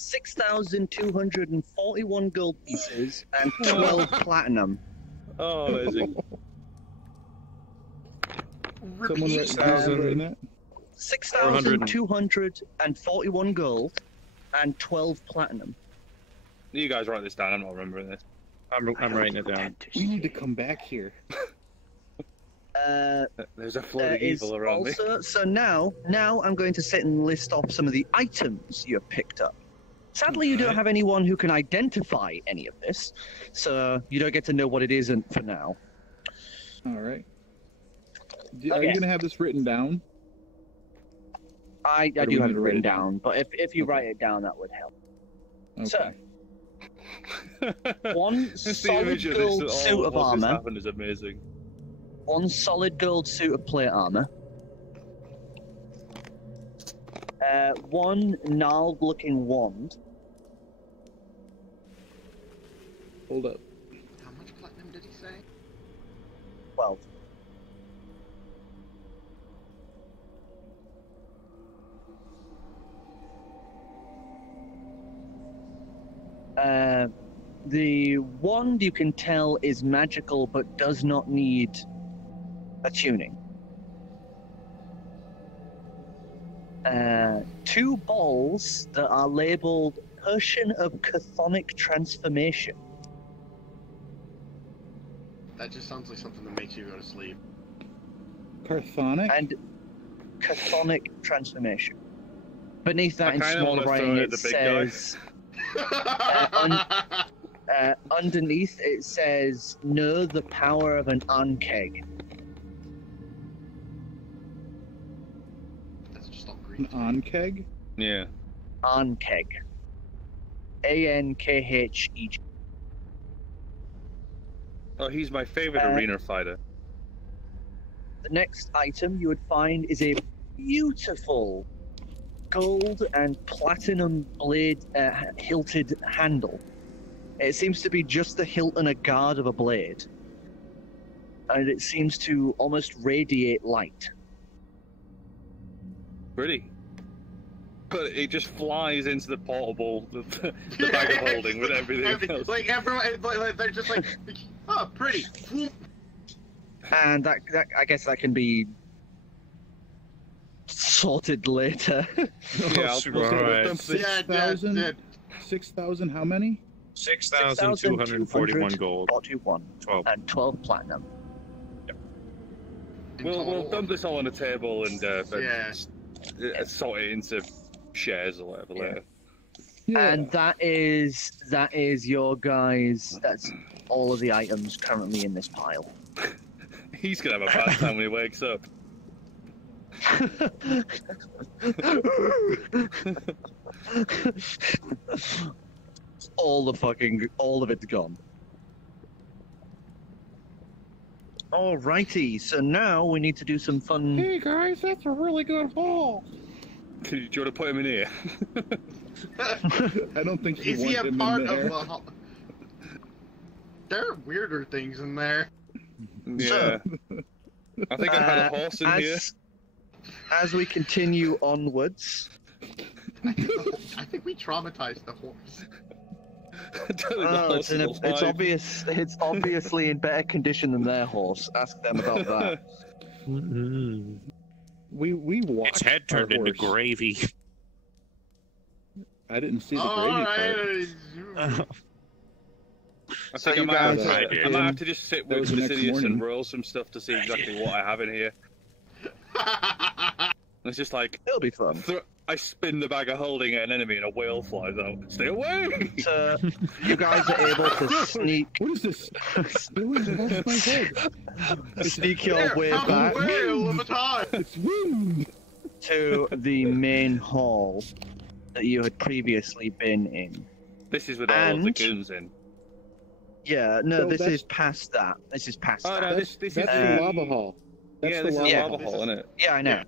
6,241 gold pieces and 12 platinum. Oh, amazing. Someone write that. 6,241 gold and 12 platinum. You guys write this down. I'm not remembering this. I'm writing it down. We need to come back here. There's There's a floating evil around me. So now I'm going to sit and list off some of the items you have picked up. Sadly, you don't have anyone who can identify any of this, so you don't get to know what it isn't for now. All right. Are you going to have this written down? I do have it written down, but if you write it down, that would help. Okay. So, one solid gold suit of armor. Is amazing. One solid gold suit of plate armor. One gnarled-looking wand. Hold up. How much platinum did he say? 12. The wand you can tell is magical but does not need attuning. 2 balls that are labeled Potion of Chthonic Transformation. That just sounds like something that makes you go to sleep. Chthonic? And Chthonic Transformation. Beneath that in small writing it says... underneath it says, know the power of an Ankeg. That's just all green. An Ankeg? Yeah. Ankeg. A-N-K-H-E-G. Oh, he's my favorite arena fighter. The next item you would find is a beautiful gold and platinum blade hilted handle. It seems to be just the hilt and a guard of a blade. And it seems to almost radiate light. Pretty. But it just flies into the portable, the bag of holding with everything else. Like everyone, they're just like, oh, pretty. And that I guess that can be sorted later. Yeah, I'll 6,000 how many? 6,241 gold. 41. 12. And 12 platinum. Yep. We'll dump this all on the table and sort it into shares or whatever later. Yeah. And that is your guys. That's all of the items currently in this pile. He's gonna have a bad time when he wakes up. all of it's gone. Alrighty, so now we need to do some fun. Hey guys, that's a really good haul. Do you want to put him in here? I don't think Is he a part of the... There are weirder things in there. Yeah. I think I had a horse in here. As we continue onwards... I think we traumatized the horse. It's obviously in better condition than their horse. Ask them about that. We watched its head turned into gravy. I didn't see the gravy part. I think I might have to just sit with Dividium and roll some stuff to see exactly what I have in here. It's just like... It'll be fun. I spin the bag of holding at an enemy and a whale flies out. Stay away! So, you guys are able to sneak... What is this? That's my head. Sneak your way back to the main hall that you had previously been in. This is with all of the goons in. Yeah, no, this is past that. This is past that. No, this is the lava hall. This is the lava hall, isn't it? Yeah, I know. Yeah.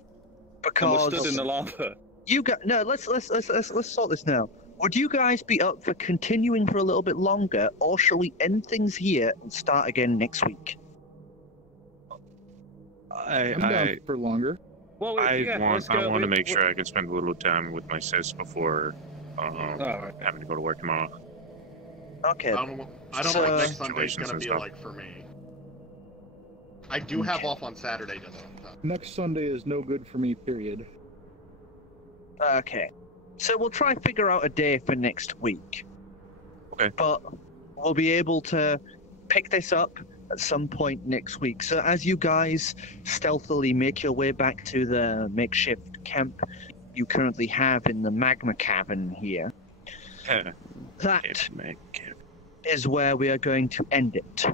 Because and we're stood in the lava. You got no. Let's sort this now. Would you guys be up for continuing for a little bit longer, or shall we end things here and start again next week? I'm down for longer. Well, I want to make sure I can spend a little time with my sis before having to go to work tomorrow. Okay. I don't know what next Sunday's gonna be like for me. I do have off on Saturday, doesn't it? Next Sunday is no good for me, period. Okay. So we'll try and figure out a day for next week. Okay. But we'll be able to pick this up at some point next week. So as you guys stealthily make your way back to the makeshift camp you currently have in the magma cavern here, that is where we are going to end it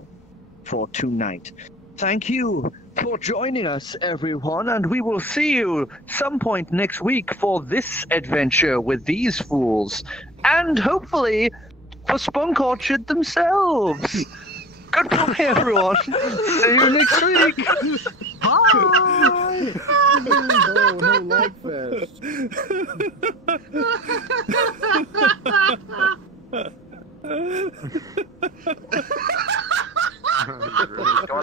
for tonight. Thank you for joining us, everyone, and we will see you some point next week for this adventure with these fools, and hopefully for Spunk Orchard themselves. Goodbye, everyone. See you next week. Oh, no, lag fest.